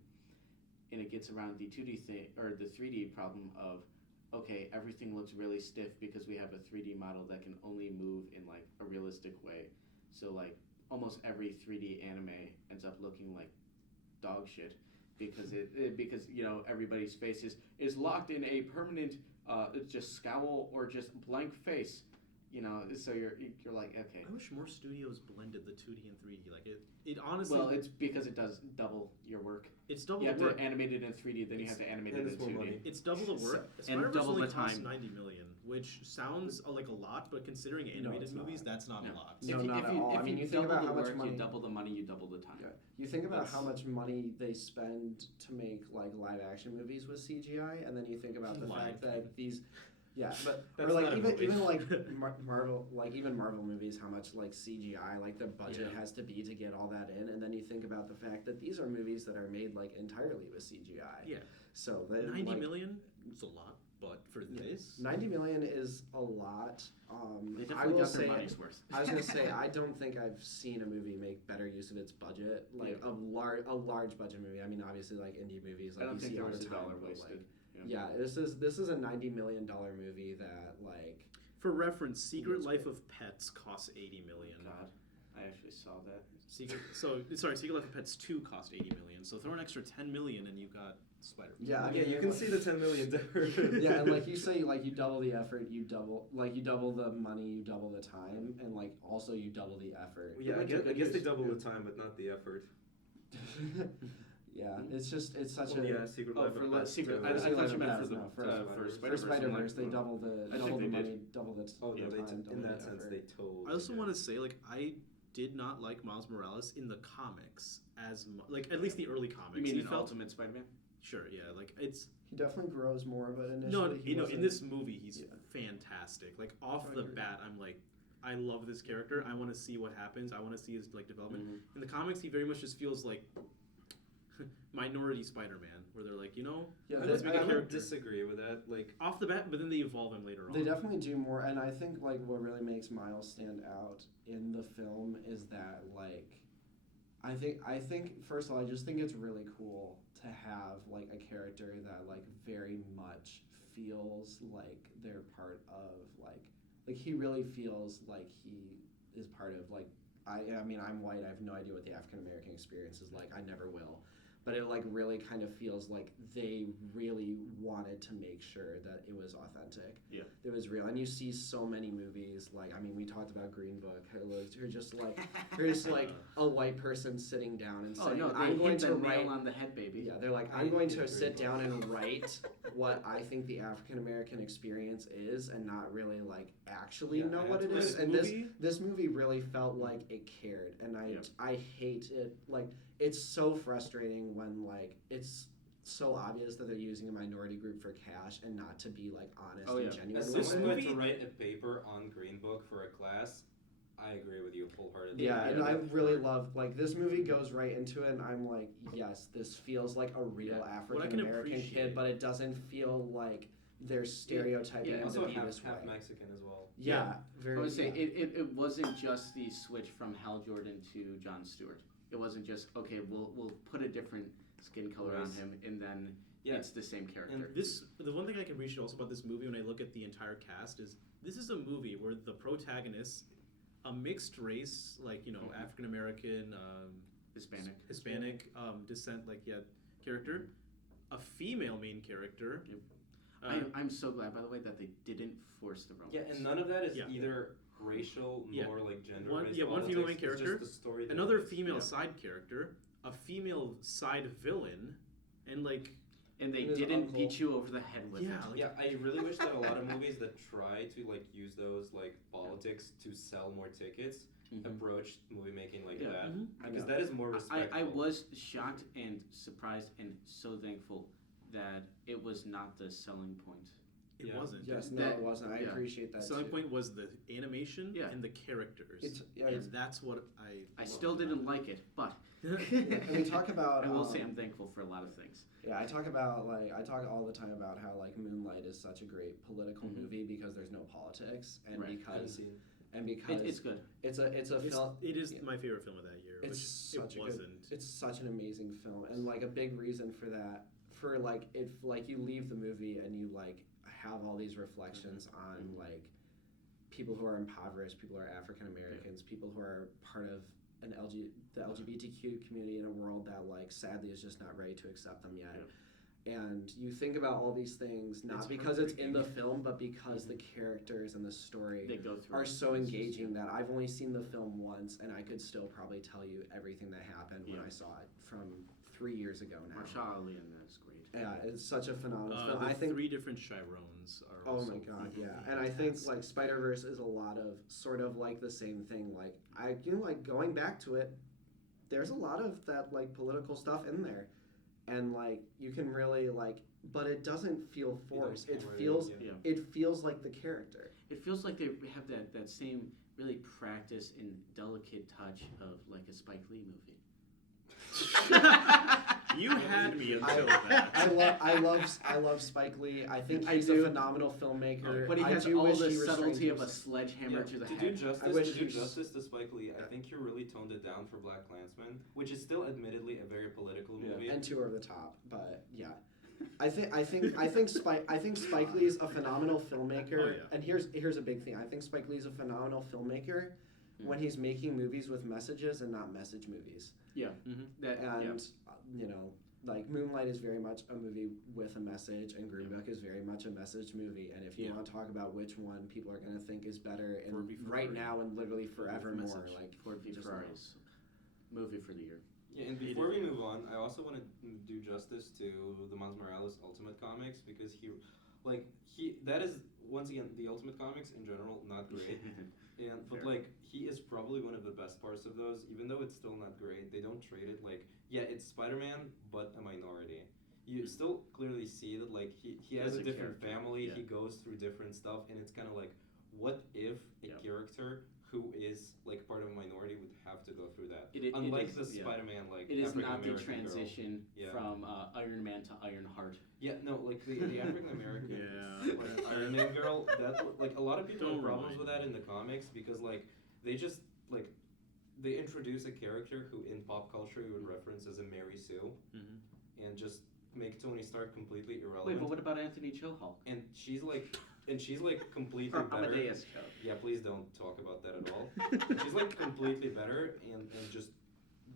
and it gets around the 2D thing or the 3D problem of okay, everything looks really stiff because we have a 3D model that can only move in like a realistic way. So like almost every 3D anime ends up looking like dog shit because because you know everybody's face is locked in a permanent just scowl or just blank face, you know. So you're like okay. I wish more studios blended the 2D and 3D. Like it honestly. Well, it's because it does double your work. it's double You the have work. to animate it in 3D, then you have to animate it and in it's more 2D. money. It's double the work. And Spider-Verse double only the costs time. 90 million, which sounds like a lot, but considering animated it's not. movies, that's not No. a lot. No, not at all. I mean, you think double about the how much work, money- you double the money, you double the time. Yeah. You think about how That's- much money they spend to make like live action movies with CGI, and then you think about the fact that these, yeah, but or That's like not a even movie. even like Marvel, like even Marvel movies, how much like CGI like their budget Yeah. has to be to get all that in, and then you think about the fact that these are movies that are made like entirely with CGI. Yeah. So they 90 like, million? It's a lot, but for this, 90 million is a lot. They I definitely will got their say. money's worth. I was gonna say I don't think I've seen a movie make better use of its budget, like a large budget movie. I mean, obviously, like indie movies, like I don't you think see there all was the a time. dollar but, wasted. Like, yeah, this is a $90 million movie that like for reference, Secret That's Life of Pets costs 80 million. God, I actually saw that. Secret Life of Pets 2 cost 80 million. So throw an extra 10 million and you've got Spider-Man. yeah, I Yeah, mean, you can like- see the 10 million difference. yeah, and like you say, like you double the effort, you double the money, you double the time, and like also you double the effort. Yeah, I guess they double the time, but not the effort. Yeah, it's such Well, a yeah, Secret Oh, Life for of Le- Pets Secret. too. I Secret thought Life you of meant Pets, for no, the for for For Spider-Verse. Spider-Verse, they I'm like, double the I think they did. double the Oh no, the they time, in double that the sense effort. they totally. I also did. want to say, like, I did not like Miles Morales in the comics as much. Like, at least the early comics. You mean he in felt Ultimate Spider-Man? sure, yeah. Like, it's He definitely grows more, but initially no, he you know, in wasn't- this movie, he's Yeah. fantastic. Like, off I the agree. bat, I'm like, I love this character. I want to see what happens. I want to see his like development. Mhm. In the comics, he very much just feels like Minority Spider-Man, where they're like, Yeah, let's make a I would character disagree with that. Like, off the bat, but then they evolve him later on. They definitely do more, and I think like what really makes Miles stand out in the film is that like, I think first of all, I just think it's really cool to have like a character that like very much feels like they're part of like he really feels like he is part of like I mean I'm white, I have no idea what the African American experience is like, I never will. But it like really kind of feels like they really wanted to make sure that it was authentic. Yeah. It was real. And you see so many movies, like, I mean, we talked about Green Book. You're just like a white person sitting down and Oh saying, no, I'm going to nail write. on the head, baby. Yeah, they're like, I I'm going hate to Green sit Book. down and write what I think the African American experience is, and not really like actually Yeah, know I what had it to is. write And a this movie? this movie really felt like it cared, and I hate it. Like, it's so frustrating when like it's so obvious that they're using a minority group for cash and not to be like honest Oh, and yeah. genuine. as with This someone it. who had to movie- write a paper on Green Book for a class, I agree with you wholeheartedly. Yeah, and Yeah, I that's really hard. love like this movie goes right into it, and I'm like, yes, this feels like a real Yeah. African American kid, appreciate- but it doesn't feel like they're stereotyping yeah, him Also to be half this way. Mexican as well. Yeah, I very. would say yeah. it wasn't just the switch from Hal Jordan to Jon Stewart. It wasn't just, okay, we'll put a different skin color on Race. him, and then Yeah. it's the same character. And The one thing I can appreciate also about this movie when I look at the entire cast is this is a movie where the protagonist, a mixed race, like Mhm. African American, Hispanic descent, character, a female main character. Yep. Uh, I'm so glad, by the way, that they didn't force the romance. Yeah, and none of that is Yeah. either racial Yeah. nor like gender. One- based yeah, one female main politics, it's character, just the story that another matters. female Yeah. side character, a female side villain, and And they And his didn't uncle. beat you over the head with Yeah, it. like- Yeah, I really wish that a lot of movies that try to like use those like politics to sell more tickets Mhm. approach movie making like Yeah. that, Mhm. I because know. that is more respectful. I was shocked and surprised and so thankful that it was not the selling point. it Yeah. wasn't. Yes, no, that- it wasn't. I yeah. appreciate that The selling too. point was the animation Yeah. and the characters. It's yeah, and it's, that's what I. I loved still about didn't like it, but it. and we talk about. I will say I'm thankful for a lot of things. Yeah, I talk all the time about how like Moonlight is such a great political Mhm. movie because there's no politics, and Right. I haven't because seen. It's good. it's a film. It is yeah. my favorite film of that year. It's which such it a wasn't. good. It's such an amazing film, and like a big reason for that, for like if like you leave the movie and you like have all these reflections on Mhm. like people who are impoverished, people who are African Americans, people who are part of the LGBTQ community in a world that like sadly is just not ready to accept them yet. And you think about all these things not It's because it's in the heartbreaking. film, but because the characters and the story They go through are it. so It's just- engaging that I've only seen the film once, and I could still probably tell you everything that happened when Yeah. I saw it from 3 years ago now. Marshawn Ali in that is great. Yeah, it's such a phenomenal film. The I think. 3 different Chirons are. Oh also my god, really yeah, and I think fantastic. like Spider Verse is a lot of sort of like the same thing. Like like going back to it, there's a lot of that like political stuff in there, and like you can really like, but it doesn't feel forced. It hammer it in, feels yeah. Yeah. it feels like the character. It feels like they have that same really practice and delicate touch of like a Spike Lee movie. You had me until that. I love Spike Lee. I think I he's a do. phenomenal filmmaker. But he I has do all wish the he restrained subtlety of a himself. sledgehammer to the to head. do justice, I wish to do he was- justice to Spike Lee, I think you really toned it down for Black Klansman, which is still admittedly a very political Yeah. movie. And two over the top, but yeah. I think Spike Lee is a phenomenal filmmaker. Oh, yeah. And here's a big thing. I think Spike Lee is a phenomenal filmmaker when he's making movies with messages and not message movies. That, And you know, like Moonlight is very much a movie with a message, and Green Book is very much a message movie. And if you Yeah. want to talk about which one people are going to think is better, Ford and v. right Ferrari. now and literally forevermore, message. like Ford v just Ferrari's movie for the year. Yeah, and It before is. we move on, I also want to do justice to the Miles Morales Ultimate Comics because that is once again the Ultimate Comics in general not great, but Fair. like he is probably one of the best parts of those. Even though it's still not great, they don't trade it like it's Spider-Man but a minority. You still clearly see that like he has As a a different character, family. yeah. He goes through different stuff, and it's kind of like what if a Yeah. character who is like part of a minority would have to go through that. It Unlike is, the yeah. Spider-Man, like It is not the African-American girl. transition Yeah. from Iron Man to Iron Heart. Yeah, no, like the African American, Yeah. like Iron Man girl. That like a lot of people Don't have problems remind with that in the comics because like they just like they introduce a character who in pop culture you would reference as a Mary Sue, Mm-hmm. and just make Tony Stark completely Wait, irrelevant. but what about Anthony Chilhol? And she's like completely Or better. Amadeus Cho. Yeah, please don't talk about that at all. She's like completely better and just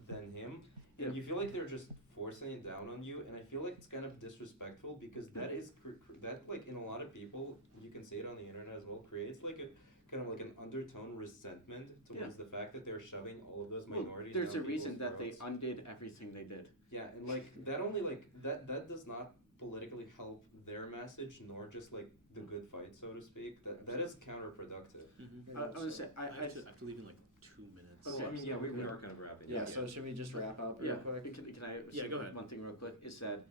than him. And Yeah. you feel like they're just forcing it down on you, and I feel like it's kind of disrespectful because that is that like in a lot of people, you can see it on the internet as well, creates like a kind of like an undertone resentment towards the fact that they're shoving all of those Well, minorities. there's a down reason people's that they throats. undid everything they did. Yeah, and like that only like that does not politically help their message nor just like the good fight, so to speak. That is counterproductive. Mm-hmm. I was say I have to leave in like 2 minutes. Okay. Well, I mean, yeah, we Yeah. are kind of wrapping. Yeah, up. so should we just wrap up real Yeah, quick? can I Yeah, say go ahead. one thing real quick? Is that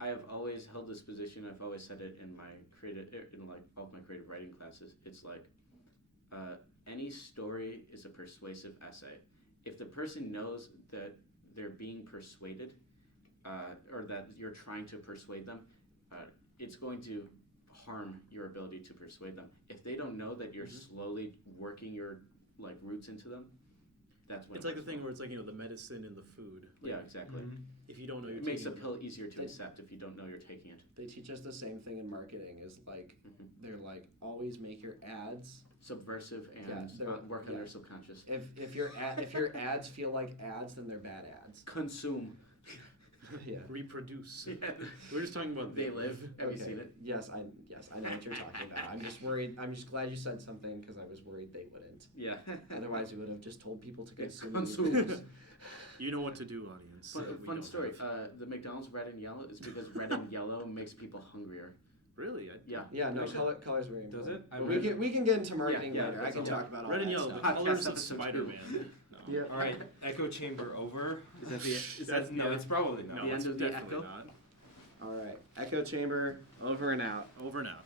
I have always held this position. I've always said it in my all of my creative writing classes. It's like any story is a persuasive essay. If the person knows that they're being persuaded, or that you're trying to persuade them, it's going to harm your ability to persuade them. If they don't know that you're slowly working your like roots into them, that's when It's it like the works thing well. where it's like, the medicine in the food. Like, Yeah, exactly. If you don't know you're It makes a taking pill easier to They- accept if you don't know you're taking it. They teach us the same thing in marketing. Is like Mhm. they're like always make your ads. Subversive and Yeah, they're- work on yeah. their subconscious. If your ads feel like ads, then they're bad ads. Consume. Yeah. reproduce. Yeah. We're just talking about They Live. Have you Okay. seen it? Yes, I know what you're talking about. I'm just worried. I'm just glad you said something because I was worried they wouldn't. Yeah. Otherwise, we would have just told people to Yeah, consume. consume. movies. You know what to do, audience. Fun, We fun don't story. have. The McDonald's red and yellow is because red and yellow makes people hungrier. Really? Yeah. Yeah, no, Actually, color's very important. does it? I But read- we can get into marketing Yeah, later. I it's can okay. talk about all Red and that yellow, the stuff. colors of Episode two. Spider-Man. No. Yeah. All right, echo chamber over. Is that the? Is that no? the, It's probably not. No, The it's end of the definitely echo? not. All right, echo chamber over and out. Over and out.